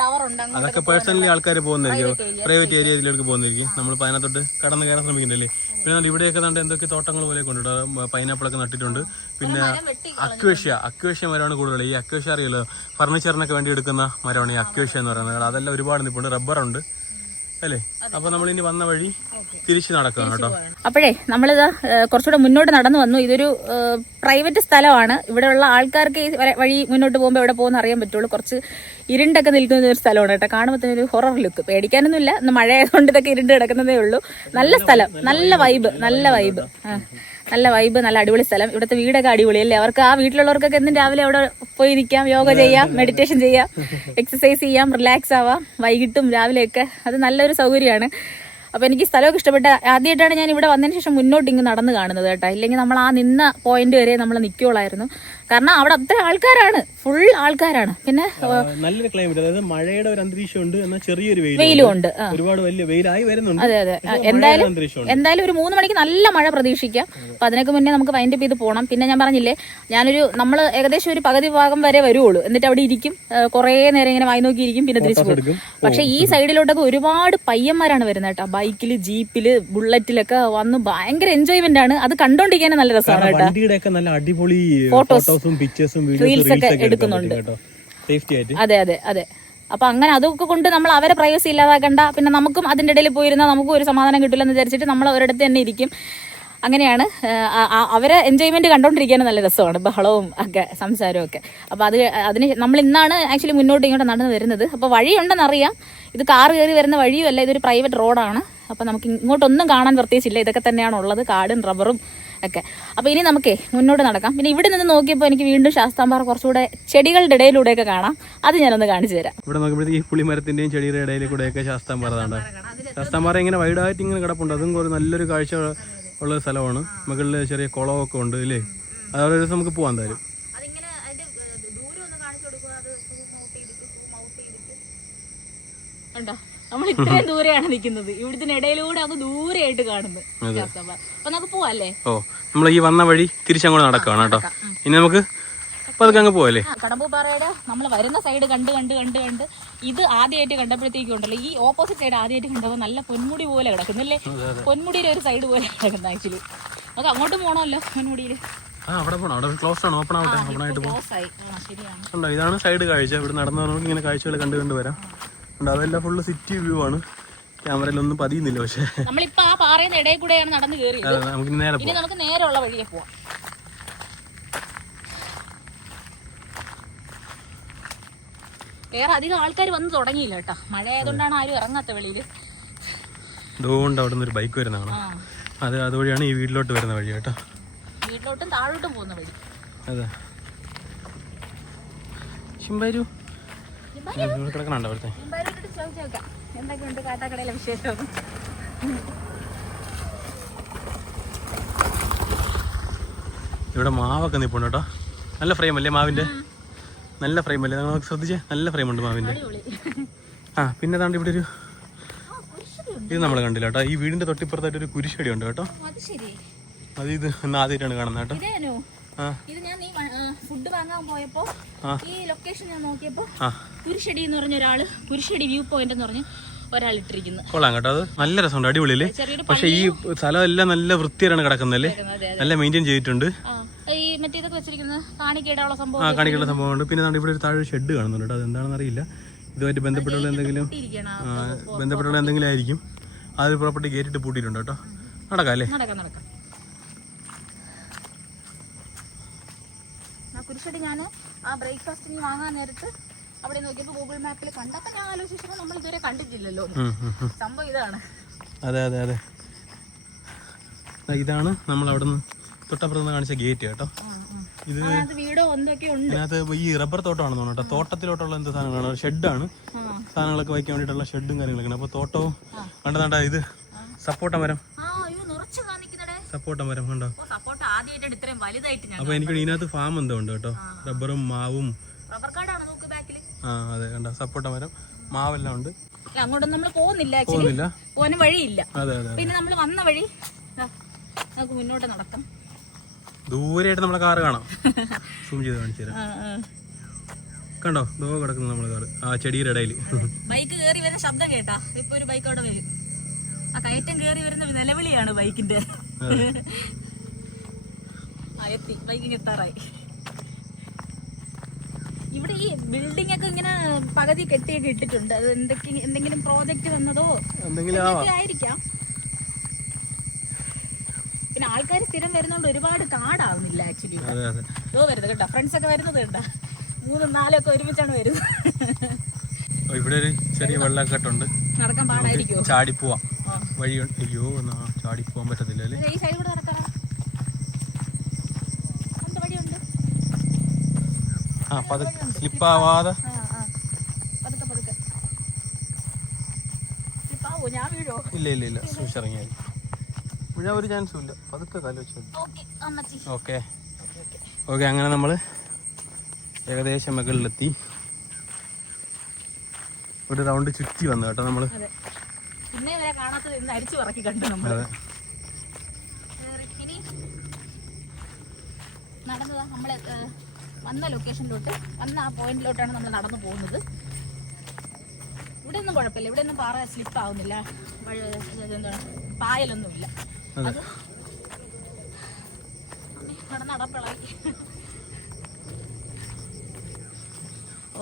ടവർ ഉണ്ടെങ്കിൽ അതൊക്കെ പേഴ്സണലി ആൾക്കാർ പോകുന്നതായിരിക്കും, പ്രൈവറ്റ് ഏരിയയിലേക്ക് പോകുന്നതായിരിക്കും. നമ്മളിപ്പോൾ അതിനകത്തോട്ട് കടന്നു കയറാൻ ശ്രമിക്കുന്നുണ്ടല്ലേ. പിന്നെ ഇവിടെയൊക്കെ കണ്ട് എന്തൊക്കെ തോട്ടങ്ങൾ പോലെ കൊണ്ടിട്ട് പൈനാപ്പിളൊക്കെ നട്ടിട്ടുണ്ട്. പിന്നെ അക്വേഷ്യ മരമാണ് കൂടുതൽ. ഈ അക്വേഷ്യ അറിയാലോ, ഫർണിച്ചറിനൊക്കെ വേണ്ടി എടുക്കുന്ന മരമാണ് ഈ അക്വേഷ്യ എന്ന് പറയുന്നത്. അതെല്ലാം ഒരുപാട് നിപ്പുണ്ട്. റബ്ബറുണ്ട് അല്ലേ. അപ്പൊ നമ്മൾ ഇനി വന്ന വഴി തിരിച്ചു നടക്കാം കേട്ടോ. അപ്പോഴേ നമ്മളിതാ കുറച്ചുകൂടെ മുന്നോട്ട് നടന്നു വന്നു. ഇതൊരു പ്രൈവറ്റ് സ്ഥലമാണ്. ഇവിടെയുള്ള ആൾക്കാർക്ക് ഈ വഴി മുന്നോട്ട് പോകുമ്പോൾ എവിടെ പോകുന്ന അറിയാൻ പറ്റുള്ളൂ. കുറച്ച് ഇരുണ്ടൊക്കെ നിൽക്കുന്ന ഒരു സ്ഥലമാണ് കേട്ടോ. കാണുമ്പോൾ ഒരു ഹൊറർ ലുക്ക്. പേടിക്കാനൊന്നുമില്ല, ഇന്ന് മഴ ആയതുകൊണ്ട് ഇതൊക്കെ ഇരുണ്ട് കിടക്കുന്നതേ ഉള്ളൂ. നല്ല സ്ഥലം, നല്ല വൈബ്, നല്ല അടിപൊളി സ്ഥലം. ഇവിടുത്തെ വീടൊക്കെ അടിപൊളിയല്ലേ. അവർക്ക് ആ വീട്ടിലുള്ളവർക്കൊക്കെ എന്നും രാവിലെ അവിടെ പോയി നിൽക്കാം, യോഗ ചെയ്യാം, മെഡിറ്റേഷൻ ചെയ്യാം, എക്സസൈസ് ചെയ്യാം, റിലാക്സ് ആവാം. വൈകിട്ടും രാവിലെയൊക്കെ അത് നല്ലൊരു സൗകര്യമാണ്. അപ്പോൾ എനിക്ക് സ്ഥലമൊക്കെ ഇഷ്ടപ്പെട്ട. ആദ്യമായിട്ടാണ് ഞാൻ ഇവിടെ വന്നതിന് ശേഷം മുന്നോട്ട് ഇങ്ങ് നടന്ന് കാണുന്നത് കേട്ടോ. ഇല്ലെങ്കിൽ നമ്മൾ ആ നിന്ന പോയിന്റ് വരെ നമ്മൾ നിൽക്കുള്ളായിരുന്നു. കാരണം അവിടെ അത്ര ആൾക്കാരാണ്, ഫുൾ ആൾക്കാരാണ്. പിന്നെ നല്ലൊരു ക്ലൈമറ്റ്, അതായത് മഴയുടെ ഒരു അന്തരീക്ഷം ഉണ്ട്, എന്നാൽ ചെറിയൊരു വെയിലും ഉണ്ട്. ഒരുപാട് വലിയ വെയിലായി വരുന്നുണ്ട്. അതെ. എന്തായാലും ഒരു 3 മണിക്ക് നല്ല മഴ പ്രതീക്ഷിക്കാം. അപ്പൊ അതിനൊക്കെ മുന്നേ നമുക്ക് വൈൻഡ് അപ്പ് ചെയ്ത് പോകണം. പിന്നെ ഞാൻ പറഞ്ഞില്ലേ, നമ്മൾ ഏകദേശം ഒരു പകുതി ഭാഗം വരെ വരുള്ളൂ. എന്നിട്ട് അവിടെ ഇരിക്കും, കുറേ നേരം ഇങ്ങനെ വായി നോക്കിയിരിക്കും, പിന്നെ തിരിച്ചു പോകും. പക്ഷെ ഈ സൈഡിലോട്ടൊക്കെ ഒരുപാട് പയ്യന്മാരാണ് വരുന്നത് കേട്ടോ. ബൈക്കില്, ജീപ്പില്, ബുള്ളറ്റിലൊക്കെ വന്ന് ഭയങ്കര എൻജോയ്മെന്റ് ആണ്. അത് കണ്ടോണ്ടിരിക്കാനും നല്ല രസമാണ് കേട്ടോ. നല്ല അടിപൊളി ഫോട്ടോസും റീൽസ് ഒക്കെ എടുക്കുന്നുണ്ട്. അതെ. അപ്പൊ അങ്ങനെ അതൊക്കെ കൊണ്ട് നമ്മൾ അവരെ പ്രൈവസി ഇല്ലാതാക്കണ്ട. പിന്നെ നമുക്കും അതിന്റെ ഇടയിൽ പോയിരുന്നാൽ നമുക്കും ഒരു സമാധാനം കിട്ടില്ലെന്ന് വിചാരിച്ചിട്ട് നമ്മൾ ഒരിടത്ത് തന്നെ ഇരിക്കും. അങ്ങനെയാണ്. അവരെ എൻജോയ്മെന്റ് കണ്ടോണ്ടിരിക്കാനും നല്ല രസമാണ്, ബഹളവും ഒക്കെ സംസാരവും ഒക്കെ. അപ്പൊ അതിന് നമ്മൾ ഇന്നാണ് ആക്ച്വലി മുന്നോട്ട് ഇങ്ങോട്ട് നടന്നു വരുന്നത്. അപ്പൊ വഴിയുണ്ടെന്ന് അറിയാം. ഇത് കാർ കയറി വരുന്ന വഴിയുമല്ല, ഇതൊരു പ്രൈവറ്റ് റോഡാണ്. അപ്പൊ നമുക്ക് ഇങ്ങോട്ടൊന്നും കാണാൻ പ്രത്യേകിച്ചില്ല. ഇതൊക്കെ തന്നെയാണ് ഉള്ളത്, കാടും റബ്ബറും ഒക്കെ. അപ്പൊ ഇനി നമുക്കേ മുന്നോട്ട് നടക്കാം. പിന്നെ ഇവിടെ നിന്ന് നോക്കിയപ്പോൾ എനിക്ക് വീണ്ടും ശാസ്താംപാറ കുറച്ചുകൂടെ ചെടികളുടെ ഇടയിലൂടെയൊക്കെ കാണാം. അത് ഞാനൊന്ന് കാണിച്ചു തരാം. ഇവിടെ നോക്കുമ്പോഴത്തേക്ക് ഈ പുളിമരത്തിന്റെയും ചെടിയുടെ ഇടയിൽ കൂടെയൊക്കെ ശാസ്താംപാറ ഇങ്ങനെ വൈഡായിട്ട് ഇങ്ങനെ കിടപ്പുണ്ട്. അതും ഒരു നല്ലൊരു കാഴ്ച ഉള്ള സ്ഥലമാണ്. മുകളിൽ ചെറിയ കുളമൊക്കെ ഉണ്ട് ഇല്ലേ. അതവിടെ ഒരു നമുക്ക് പോവാൻ തരും. നമ്മൾ ഇത്രയും ദൂരെയാണ് നിൽക്കുന്നത്. ഇവിടുത്തെ ഇടയിലൂടെ അത് ദൂരെയായിട്ട് കാണുന്നത്. അപ്പൊ നമുക്ക് പോവാല്ലേ? നമ്മൾ ഈ വന്ന വഴി തിരിച്ചങ്ങോട്ട് നടക്കുകയാണ് കേട്ടോ. ഇനി നമുക്ക് അതൊക്കെ അങ്ങ് പോവല്ലേ. കടമ്പൂപ്പാറയുടെ നമ്മൾ വരുന്ന സൈഡ് കണ്ട് ഇത് ആദ്യമായിട്ട് കണ്ടപ്പോഴത്തേക്കും ഉണ്ടല്ലോ, ഈ ഓപ്പോസിറ്റ് സൈഡ് ആദ്യമായിട്ട് കണ്ടപ്പോൾ നല്ല പൊന്മുടി പോലെ കിടക്കുന്നല്ലേ. പൊന്മുടിയുടെ ഒരു സൈഡ് പോലെ കിടക്കുന്നത്. ആക്ച്വലി നമുക്ക് അങ്ങോട്ട് പോകണമല്ലോ പൊന്മുടിയിൽ. അവിടെ പോകണം, അവിടെ ക്ലോസ് ആണ്, ഓപ്പൺ ആവട്ടെ, ഓപ്പൺ ആയിട്ട് പോകാം. ഉണ്ടോ, ഇതാണ് സൈഡ് കാഴ്ച. ഇവിടെ നടന്നു പറഞ്ഞാൽ ഇങ്ങനെ കാഴ്ചകൾ കണ്ടു വരാം. ഉണ്ട്, അതെല്ലാം ഫുള്ള് സിറ്റി വ്യൂ ആണ്. ക്യാമറയിലൊന്നും പതിയുന്നില്ല. പക്ഷേ നമ്മളിപ്പോ ആ പാറയുടെ ഇടയിൽ കൂടെയാണ് നടന്നു കയറിയത്. നമുക്ക് നേരെ ഇനി നമുക്ക് നേരെയുള്ള വഴിയെ പോവാം. വേറെ അധികം ആൾക്കാർ വന്ന് തുടങ്ങിയില്ല കേട്ടോ, മഴ ആയതുകൊണ്ടാണ് ആരും ഇറങ്ങാത്ത വെളിയില്. അതുകൊണ്ട് അവിടെ നിന്ന് ഒരു ബൈക്ക് വരുന്നതാണ്. അതുവഴിയാണ് ഈ വീട്ടിലോട്ട് വരുന്ന വഴി കേട്ടോ. വീട്ടിലോട്ടും താഴോട്ടും പോകുന്ന വഴി. അതെ, ചിമ്പാരു കിടക്കണുണ്ടോ അവിടുത്തെ? എന്തൊക്കെയുണ്ട് കാട്ടാക്കടയിലെ വിശേഷം? ഇവിടെ മാവൊക്കെ നിൽപ്പുണ്ട് കേട്ടോ. നല്ല ഫ്രെയിം അല്ലേ മാവിന്റെ? നല്ല ഫ്രെയിം അല്ലേ? നമുക്ക് ശ്രദ്ധിച്ചേ, നല്ല ഫ്രെയിം ഉണ്ട് മാവിന്റെ. പിന്നെ താണ്ട് ഇവിടെ ഒരു ഇത് നമ്മൾ കണ്ടില്ല കേട്ടോ. ഈ വീടിന്റെ തൊട്ടിപ്പുറത്തായിട്ട് ഒരു കുരിശടി ഉണ്ട് കേട്ടോ. അത് ഇത് ആദ്യമായിട്ടാണ് കാണുന്നത് കേട്ടോ. ഇത് ഞാൻ ഫുഡ് വാങ്ങാൻ പോയപ്പോ ഈ ലൊക്കേഷൻ ഞാൻ നോക്കിയപ്പോ കുരിശടി എന്ന് പറഞ്ഞ ഒരാള്, കുരിശടി വ്യൂ പോയിന്റ് എന്ന് പറഞ്ഞ് ഒരാൾ ഇട്ടിരിക്കുന്നു. കൊള്ളാം കേട്ടോ, അത് നല്ല രസമുണ്ട്, അടിപൊളിയില്. പക്ഷെ ഈ സ്ഥലം എല്ലാം നല്ല വൃത്തിയാണ് കിടക്കുന്നല്ലേ, നല്ല മെയിൻറ്റെയിൻ ചെയ്തിട്ടുണ്ട്. ഈ മറ്റേതൊക്കെ വെച്ചിരിക്കുന്നത് കാണിക്കേടാനുള്ള സംഭവം, കാണിക്കേണ്ട സംഭവമുണ്ട്. പിന്നെ ഇവിടെ ഒരു താഴെ ഷെഡ് കാണുന്നുണ്ട് കേട്ടോ. അത് എന്താണെന്ന് അറിയില്ല. ഇതുമായിട്ട് ബന്ധപ്പെട്ടുള്ള എന്തെങ്കിലും ആയിരിക്കും. ആ ഒരു പ്രോപ്പർട്ടി ഗേറ്റിട്ട് പൂട്ടിയിട്ടുണ്ട് കേട്ടോ. നടക്കാം അല്ലേ? നടക്കാം. കുരിശടി ഞാൻ ആ ബ്രേക്ക്ഫാസ്റ്റിന് വാങ്ങാൻ നേരത്ത് അവിടെ നോക്കിയപ്പോൾ ഗൂഗിൾ മാപ്പിൽ കണ്ടപ്പോൾ ഞാൻ ആലോചിച്ചപ്പോൾ നമ്മൾ ഇതുവരെ കണ്ടിട്ടില്ലല്ലോ. സംഭവം ഇതാണ്. അതെ, ഇതാണ് നമ്മൾ അവിടെ നിന്ന് തൊട്ടപ്പുറത്ത് കാണിച്ച ഗേറ്റ് കേട്ടോ. ഇത് വീടോ എന്തൊക്കെ ഉണ്ട്. അതിനകത്ത് ഈ റബ്ബർ തോട്ടമാണെന്ന് തോന്നുന്നു കേട്ടോ. തോട്ടത്തിലോട്ടുള്ള എന്ത് സാധനങ്ങളാണ്, ഷെഡാണ്, സാധനങ്ങളൊക്കെ വയ്ക്കാൻ വേണ്ടിയിട്ടുള്ള ഷെഡും കാര്യങ്ങളൊക്കെ. അപ്പോൾ തോട്ടവും കണ്ടതാണ്ടാ, ഇത് സപ്പോട്ട മരം, സപ്പോട്ട മരം കണ്ടോ. അപ്പൊ എനിക്ക് ഇതിനകത്ത് ഫാം എന്തോ ഉണ്ട് കേട്ടോ, റബ്ബറും മാവും. അതെ കണ്ടോ, സപ്പോട്ട മരം, മാവെല്ലാം ഉണ്ട്. അങ്ങോട്ടൊന്നും നമ്മൾ പോകുന്നില്ല, പോകാൻ വഴിയില്ല. പിന്നെ നമ്മൾ വന്ന വഴി നമുക്ക് മുന്നോട്ട് നടക്കാം. ദൂരെയായിട്ട് നമ്മളെ കാറ് കാണാം, സൂം ചെയ്ത് കാണിച്ചു തരാം. കണ്ടോ, ദോ കിടക്കുന്നു നമ്മളെ കാറ് ആ ചെടിയുടെ ഇടയിൽ. ബൈക്ക് കയറി വരുന്ന ശബ്ദം കേട്ടാ, ഇപ്പൊ ഒരു ബൈക്ക് അവിടെ വരും. ആ കയറ്റം കയറി വരുന്ന നിലവിളിയാണ് ബൈക്കിന്റെ. എത്തി, ബൈക്കിങ് എത്താറായി. ഇവിടെ ഈ ബിൽഡിംഗ് ഒക്കെ ഇങ്ങനെ പകുതി കെട്ടിയൊക്കെ ഇട്ടിട്ടുണ്ട്. അത് എന്തെങ്കിലും പ്രോജക്റ്റ് വന്നതോ ആയിരിക്കാം. പിന്നെ ആൾക്കാർ സ്ഥിരം വരുന്നോണ്ട് ഒരുപാട് കാടാവുന്നില്ല ആക്ച്വലി. വരുന്നത് കേട്ടോ, ഫ്രണ്ട്സ് ഒക്കെ വരുന്നത് കേട്ടാ, 3-4 ഒക്കെ ഒരുമിച്ചാണ് വരുന്നത്. ഇവിടെ ഒരു ചെറിയ വെള്ളക്കെട്ടുണ്ട്, നടക്കാൻ പാടായിരിക്കും. ചാടിപ്പോവാം വഴി. അയ്യോ, ചാടിപ്പോവാൻ പറ്റത്തില്ല അല്ലേ? ഈ സൈഡ് കൂടെ നടക്കാം. സ്ലിപ്പാവാതെ ഇല്ല സൂക്ഷിച്ചിറങ്ങിയാൽ വീഴാൻ ഒരു ചാൻസും ഇല്ല. പതുക്കെ കാല് വെച്ചു. ഓക്കെ. അങ്ങനെ നമ്മള് ഏകദേശം മുകളിലെത്തി. ഒരു റൗണ്ട് ചുറ്റി വന്നു കേട്ടോ നമ്മള്. അതെ, നടന്നതാ നമ്മള് വന്ന ലൊക്കേഷനിലോട്ട്, വന്ന ആ പോയിന്റിലോട്ടാണ് നമ്മൾ നടന്നു പോകുന്നത്. ഇവിടെ ഒന്നും കുഴപ്പമില്ല, ഇവിടെ ഒന്നും പാറ സ്ലിപ്പ് ആവുന്നില്ല, പായലൊന്നുമില്ല. അത് നടന്നടപ്പിളായി.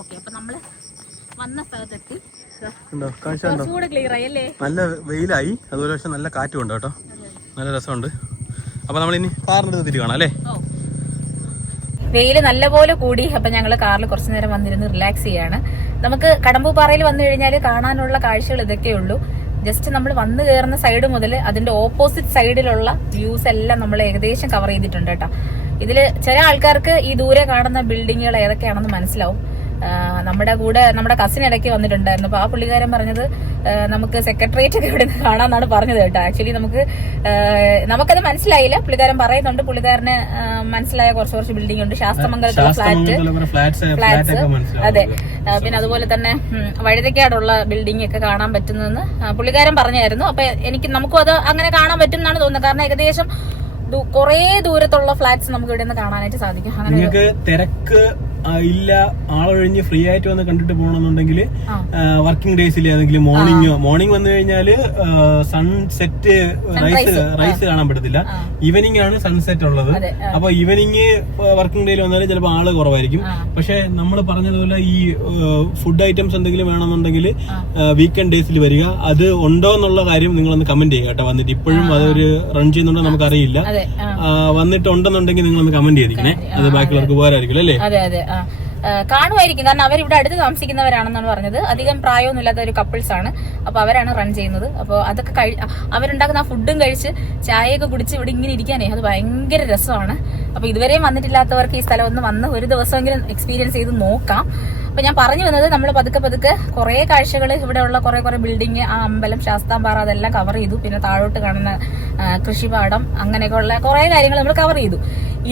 ഓക്കെ, അപ്പൊ നമ്മള് വന്ന സ്ഥലത്തെത്തി. കുറച്ചുകൂടെ ക്ലിയർ ആയി അല്ലേ? നല്ല വെയിലായി, അതുപോലെ പക്ഷെ നല്ല കാറ്റും ഉണ്ട് കേട്ടോ, നല്ല രസമുണ്ട്. അപ്പൊ നമ്മളിനി കാറിന്റെ തിരിച്ചു കാണാം അല്ലേ? വെയിൽ നല്ലപോലെ കൂടി. അപ്പൊ ഞങ്ങള് കാറിൽ കുറച്ചു നേരം വന്നിരുന്ന് റിലാക്സ് ചെയ്യാണ്. നമുക്ക് കടമ്പൂപ്പാറയിൽ വന്നു കഴിഞ്ഞാൽ കാണാനുള്ള കാഴ്ചകൾ ഇതൊക്കെ ഉള്ളൂ. ജസ്റ്റ് നമ്മൾ വന്നു കയറുന്ന സൈഡ് മുതൽ അതിന്റെ ഓപ്പോസിറ്റ് സൈഡിലുള്ള വ്യൂസ് എല്ലാം നമ്മൾ ഏകദേശം കവർ ചെയ്തിട്ടുണ്ട് കേട്ടോ. ഇതില് ചില ആൾക്കാർക്ക് ഈ ദൂരെ കാണുന്ന ബിൽഡിങ്ങുകൾ ഏതൊക്കെയാണെന്ന് മനസ്സിലാവും. നമ്മുടെ കസിൻ ഇടയ്ക്ക് വന്നിട്ടുണ്ടായിരുന്നു. അപ്പൊ ആ പുള്ളിക്കാരൻ പറഞ്ഞത് നമുക്ക് സെക്രട്ടേറിയറ്റ് ഒക്കെ ഇവിടെ കാണാന്നാണ് പറഞ്ഞത് കേട്ടോ. ആക്ച്വലി നമുക്കത് മനസ്സിലായില്ല. പുള്ളിക്കാരൻ പറയുന്നുണ്ട്, പുള്ളിക്കാരന് മനസ്സിലായ കുറച്ച് ബിൽഡിംഗ് ഉണ്ട്. ശാസ്ത്രമംഗലത്തുള്ള ഫ്ലാറ്റ്സ്, അതെ. പിന്നെ അതുപോലെ തന്നെ വഴുതക്കാടുള്ള ബിൽഡിംഗ് ഒക്കെ കാണാൻ പറ്റുന്നതെന്ന് പുള്ളിക്കാരൻ പറഞ്ഞായിരുന്നു. അപ്പൊ നമുക്കും അത് അങ്ങനെ കാണാൻ പറ്റും എന്നാണ് തോന്നുന്നത്. കാരണം ഏകദേശം കുറേ ദൂരത്തുള്ള ഫ്ലാറ്റ്സ് നമുക്ക് ഇവിടെ നിന്ന് കാണാനായിട്ട് സാധിക്കും. നിങ്ങൾക്ക് തിരക്ക് ഇല്ല ആളൊഴിഞ്ഞ് ഫ്രീ ആയിട്ട് വന്ന് കണ്ടിട്ട് പോകണമെന്നുണ്ടെങ്കിൽ വർക്കിംഗ് ഡേയ്സിൽ ഏതെങ്കിലും മോർണിംഗ് വന്നു കഴിഞ്ഞാല് സൺസെറ്റ് റൈസ് കാണാൻ പറ്റത്തില്ല. ഈവനിങ് ആണ് സൺസെറ്റ് ഉള്ളത്. അപ്പൊ ഈവനിങ് വർക്കിംഗ് ഡേയിൽ വന്നാലും ചിലപ്പോൾ ആള് കുറവായിരിക്കും. പക്ഷെ നമ്മൾ പറഞ്ഞതുപോലെ ഈ ഫുഡ് ഐറ്റംസ് എന്തെങ്കിലും വേണമെന്നുണ്ടെങ്കിൽ വീക്കെൻഡ് ഡേയ്സിൽ വരിക. അത് ഉണ്ടോ എന്നുള്ള കാര്യം നിങ്ങളൊന്ന് കമന്റ് ചെയ്യുക കേട്ടോ. വന്നിട്ട് ഇപ്പോഴും അതൊരു റൺ ചെയ്യുന്നുണ്ടോ നമുക്കറിയില്ല. വന്നിട്ടുണ്ടെന്നുണ്ടെങ്കിൽ നിങ്ങളൊന്ന് കമന്റ് ചെയ്തിരിക്കണേ. അത് ബാക്കിയുള്ളവർക്ക് ഉപകാരമായിരിക്കും അല്ലേ? അതെ അതെ കാണുമായിരിക്കും. കാരണം അവരിവിടെ അടുത്ത് താമസിക്കുന്നവരാണെന്നാണ് പറഞ്ഞത്. അധികം പ്രായമൊന്നുമില്ലാത്ത ഒരു കപ്പിൾസ് ആണ്. അപ്പൊ അവരാണ് റൺ ചെയ്യുന്നത്. അപ്പോൾ അതൊക്കെ അവരുണ്ടാക്കുന്ന ആ ഫുഡും കഴിച്ച് ചായയൊക്കെ കുടിച്ച് ഇവിടെ ഇങ്ങനെ ഇരിക്കാനേ അത് ഭയങ്കര രസമാണ്. അപ്പൊ ഇതുവരെയും വന്നിട്ടില്ലാത്തവർക്ക് ഈ സ്ഥലം ഒന്ന് വന്ന് ഒരു ദിവസമെങ്കിലും എക്സ്പീരിയൻസ് ചെയ്ത് നോക്കാം. അപ്പൊ ഞാൻ പറഞ്ഞു വന്നത് നമ്മൾ പതുക്കെ കുറെ കാഴ്ചകൾ ഇവിടെയുള്ള കുറെ ബിൽഡിങ്, ആ അമ്പലം, ശാസ്താംപാറ അതെല്ലാം കവർ ചെയ്തു. പിന്നെ താഴോട്ട് കാണുന്ന കൃഷിപാടം, അങ്ങനെയൊക്കെയുള്ള കുറെ കാര്യങ്ങൾ നമ്മൾ കവർ ചെയ്തു.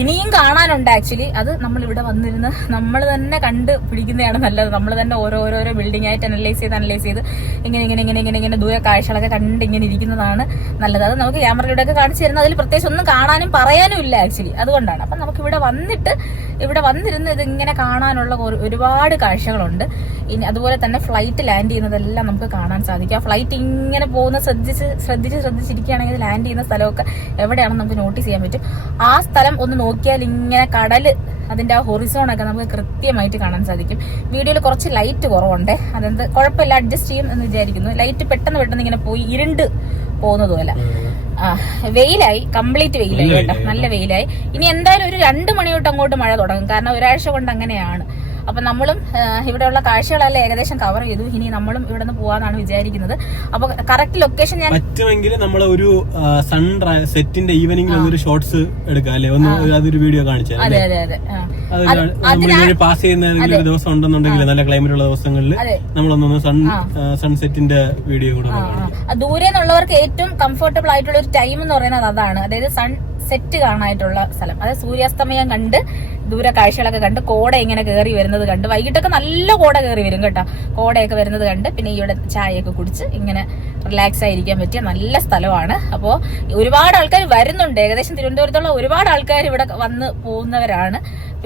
ഇനിയും കാണാനുണ്ട് ആക്ച്വലി. അത് നമ്മൾ ഇവിടെ വന്നിരുന്ന് നമ്മൾ തന്നെ കണ്ട് പിടിക്കുന്നതാണ് നല്ലത്. നമ്മൾ തന്നെ ഓരോരോ ബിൽഡിംഗ് ആയിട്ട് അനലൈസ് ചെയ്ത് ഇങ്ങനെ ദൂര കാഴ്ചകളൊക്കെ കണ്ട് ഇങ്ങനെ ഇരിക്കുന്നതാണ് നല്ലത്. അത് നമുക്ക് ക്യാമറയുടെ ഒക്കെ കാണിച്ചു തരുന്നത് അതിൽ പ്രത്യേകിച്ച് ഒന്നും കാണാനും പറയാനും ഇല്ല ആക്ച്വലി. അതുകൊണ്ടാണ്. അപ്പൊ നമുക്ക് ഇവിടെ വന്നിരുന്ന് ഇതിങ്ങനെ കാണാനുള്ള ഒരുപാട് കാഴ്ചകളുണ്ട്. ഇനി അതുപോലെ തന്നെ ഫ്ലൈറ്റ് ലാൻഡ് ചെയ്യുന്നതെല്ലാം നമുക്ക് കാണാൻ സാധിക്കും. ആ ഫ്ലൈറ്റ് ഇങ്ങനെ പോകുന്ന ശ്രദ്ധിച്ചിരിക്കുകയാണെങ്കിൽ ലാൻഡ് ചെയ്യുന്ന സ്ഥലമൊക്കെ എവിടെയാണെന്ന് നമുക്ക് നോട്ടീസ് ചെയ്യാൻ പറ്റും. ആ സ്ഥലം ഒന്ന് നോക്കിയാൽ ഇങ്ങനെ കടല്, അതിന്റെ ആ ഹൊറിസോണൊക്കെ നമുക്ക് കൃത്യമായിട്ട് കാണാൻ സാധിക്കും. വീഡിയോയിൽ കുറച്ച് ലൈറ്റ് കുറവുണ്ട്. അതെന്ത് കുഴപ്പമില്ല, അഡ്ജസ്റ്റ് ചെയ്യും എന്ന് വിചാരിക്കുന്നു. ലൈറ്റ് പെട്ടെന്ന് ഇങ്ങനെ പോയി ഇരുണ്ട് പോകുന്നത് പോലെ. വെയിലായി, കംപ്ലീറ്റ് വെയിലായി കേട്ടോ, നല്ല വെയിലായി. ഇനി എന്തായാലും ഒരു 2 മണി തൊട്ട് അങ്ങോട്ട് മഴ തുടങ്ങും. കാരണം ഒരാഴ്ച കൊണ്ട് അങ്ങനെയാണ്. അപ്പൊ നമ്മളും ഇവിടെയുള്ള കാഴ്ചകളെല്ലാം ഏകദേശം കവർ ചെയ്തു. ഇനി നമ്മളും ഇവിടെ നിന്ന് പോവാന്നാണ് വിചാരിക്കുന്നത്. അപ്പൊ കറക്റ്റ് ലൊക്കേഷൻ ഞാൻ പറ്റുമെങ്കിൽ നമ്മൾ ഒരു സൺ സെറ്റിന്റെ ഈവനിംഗ് ഒരു ഷോർട്സ് എടുക്കാം അല്ലെ, അതൊരു വീഡിയോ കാണിച്ചാൽ. അതെ പാസ് ചെയ്യുന്ന ഏതെങ്കിലും ഒരു ദിവസം ഉണ്ടെന്നുണ്ടെങ്കിൽ, നല്ല ക്ലൈമറ്റ് ഉള്ള ദിവസങ്ങളിൽ നമ്മളൊന്ന് സൺസെറ്റിന്റെ വീഡിയോ കൂടെ. ദൂരെ നിന്നുള്ളവർക്ക് ഏറ്റവും കംഫർട്ടബിൾ ആയിട്ടുള്ള ഒരു ടൈം എന്ന് പറയുന്നത് അതാണ്. അതായത് സെറ്റ് കാണാനായിട്ടുള്ള സ്ഥലം. അതായത് സൂര്യാസ്തമയം കണ്ട് ദൂര കാഴ്ചകളൊക്കെ കണ്ട് കോട ഇങ്ങനെ കയറി വരുന്നത് കണ്ട്, വൈകിട്ടൊക്കെ നല്ല കോട കയറി വരും കേട്ടോ. കോടയൊക്കെ വരുന്നത് കണ്ട് പിന്നെ ഇവിടെ ചായയൊക്കെ കുടിച്ച് ഇങ്ങനെ റിലാക്സ് ആയിരിക്കാൻ പറ്റിയ നല്ല സ്ഥലമാണ്. അപ്പോൾ ഒരുപാട് ആൾക്കാർ വരുന്നുണ്ട്. ഏകദേശം തിരുവനന്തപുരത്തുള്ള ഒരുപാട് ആൾക്കാർ ഇവിടെ വന്ന് പോകുന്നവരാണ്.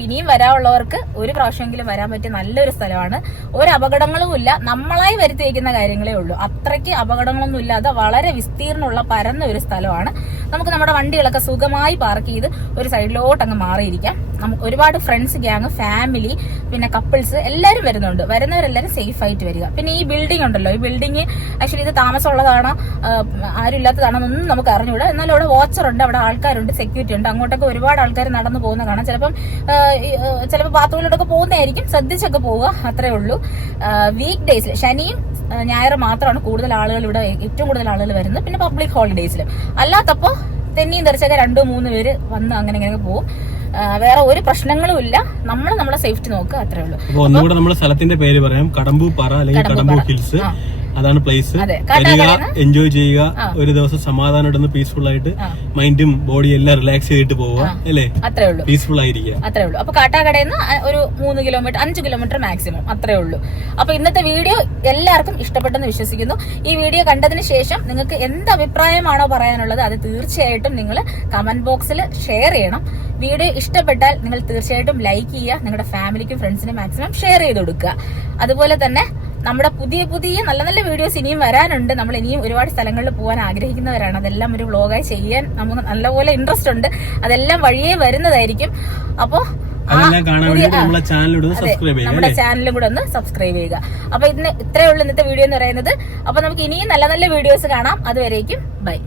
ഇനിയും വരാനുള്ളവർക്ക് ഒരു പ്രാവശ്യമെങ്കിലും വരാൻ പറ്റിയ നല്ലൊരു സ്ഥലമാണ്. ഒരു അപകടങ്ങളും ഇല്ല. നമ്മളായി വരുത്തി വയ്ക്കുന്ന കാര്യങ്ങളേ ഉള്ളൂ. അത്രയ്ക്ക് അപകടങ്ങളൊന്നും ഇല്ലാതെ വളരെ വിസ്തീർണമുള്ള പരന്ന ഒരു സ്ഥലമാണ്. നമുക്ക് നമ്മുടെ വണ്ടികളൊക്കെ സുഖമായി പാർക്ക് ചെയ്ത് ഒരു സൈഡിലോട്ട് അങ്ങ് മാറിയിരിക്കാം. നമുക്ക് ഒരുപാട് ഫ്രണ്ട്സ്, ഗ്യാങ്, ഫാമിലി, പിന്നെ കപ്പിൾസ് എല്ലാവരും വരുന്നുണ്ട്. വരുന്നവരെല്ലാവരും സേഫ് ആയിട്ട് വരിക. പിന്നെ ഈ ബിൽഡിംഗ് ഉണ്ടല്ലോ, ഈ ബിൽഡിംഗ് ആക്ച്വലി ഇത് താമസമുള്ളതാണോ ആരും ഇല്ലാത്തതാണെന്നൊന്നും നമുക്ക് അറിഞ്ഞുകൂടാ. എന്നാലും അവിടെ വാച്ചറുണ്ട്, അവിടെ ആൾക്കാരുണ്ട്, സെക്യൂരിറ്റി ഉണ്ട്. അങ്ങോട്ടൊക്കെ ഒരുപാട് ആൾക്കാർ നടന്നു പോകുന്ന കാണാം. ചിലപ്പോൾ ബാത്റൂമിലോട്ടൊക്കെ പോകുന്നതായിരിക്കും. ശ്രദ്ധിച്ചൊക്കെ പോവുക, അത്രേ ഉള്ളൂ. വീക്ക് ഡേയ്സിൽ ശനിയും ഞായറും മാത്രമാണ് കൂടുതൽ ആളുകൾ ഇവിടെ, ഏറ്റവും കൂടുതൽ ആളുകൾ വരുന്നത്. പിന്നെ പബ്ലിക് ഹോളിഡേയ്സിലും. അല്ലാത്തപ്പോ തെന്നിയും തെറിച്ചൊക്കെ 2-3 പേര് വന്ന് അങ്ങനെ പോകും. വേറെ ഒരു പ്രശ്നങ്ങളും ഇല്ല. നമ്മൾ നമ്മളെ സേഫ്റ്റി നോക്കുക, അത്രേ ഉള്ളൂ. ഒന്നുകൂടെ നമ്മുടെ സ്ഥലത്തിന്റെ പേര് പറയാം, കടമ്പൂപ്പാറ അല്ലെങ്കിൽ കടമ്പൂർ ഹിൽസ്. അതാണ് പ്ലേസ്. എൻജോയ് ചെയ്യുക. ഒരു ദിവസം സമാധാനമായിട്ട് പീസ്ഫുൾ ആയിട്ട് മൈൻഡും ബോഡിയും എല്ലാം റിലാക്സ് ചെയ്തിട്ട് പോവുക അല്ലേ? അത്രേ ഉള്ളൂ. പീസ്ഫുൾ ആയിരിക്കുക, അത്രേ ഉള്ളൂ. അപ്പൊ കാട്ടാക്കടയിൽ നിന്ന് ഒരു 3 കിലോമീറ്റർ 5 കിലോമീറ്റർ മാക്സിമം, അത്രേ ഉള്ളൂ. അപ്പൊ ഇന്നത്തെ വീഡിയോ എല്ലാവർക്കും ഇഷ്ടപ്പെട്ടെന്ന് വിശ്വസിക്കുന്നു. ഈ വീഡിയോ കണ്ടതിന് ശേഷം നിങ്ങൾക്ക് എന്ത് അഭിപ്രായമാണോ പറയാനുള്ളത് അത് തീർച്ചയായിട്ടും നിങ്ങൾ കമന്റ് ബോക്സിൽ ഷെയർ ചെയ്യണം. വീഡിയോ ഇഷ്ടപ്പെട്ടാൽ നിങ്ങൾ തീർച്ചയായിട്ടും ലൈക്ക് ചെയ്യുക. നിങ്ങളുടെ ഫാമിലിക്കും ഫ്രണ്ട്സിനും മാക്സിമം ഷെയർ ചെയ്ത് കൊടുക്കുക. അതുപോലെ തന്നെ നമ്മുടെ പുതിയ നല്ല വീഡിയോസ് ഇനിയും വരാനുണ്ട്. നമ്മൾ ഇനിയും ഒരുപാട് സ്ഥലങ്ങളിൽ പോകാൻ ആഗ്രഹിക്കുന്നവരാണ്. അതെല്ലാം ഒരു വ്ളോഗായി ചെയ്യാൻ നമുക്ക് നല്ലപോലെ ഇൻട്രസ്റ്റ് ഉണ്ട്. അതെല്ലാം വഴിയേ വരുന്നതായിരിക്കും. അപ്പോ നമ്മുടെ ചാനലും കൂടെ ഒന്ന് സബ്സ്ക്രൈബ് ചെയ്യുക. അപ്പൊ ഇത്രയേ ഉള്ളൂ ഇന്നത്തെ വീഡിയോ എന്ന് പറയുന്നത്. അപ്പൊ നമുക്ക് ഇനിയും നല്ല വീഡിയോസ് കാണാം. അതുവരേക്കും ബൈ.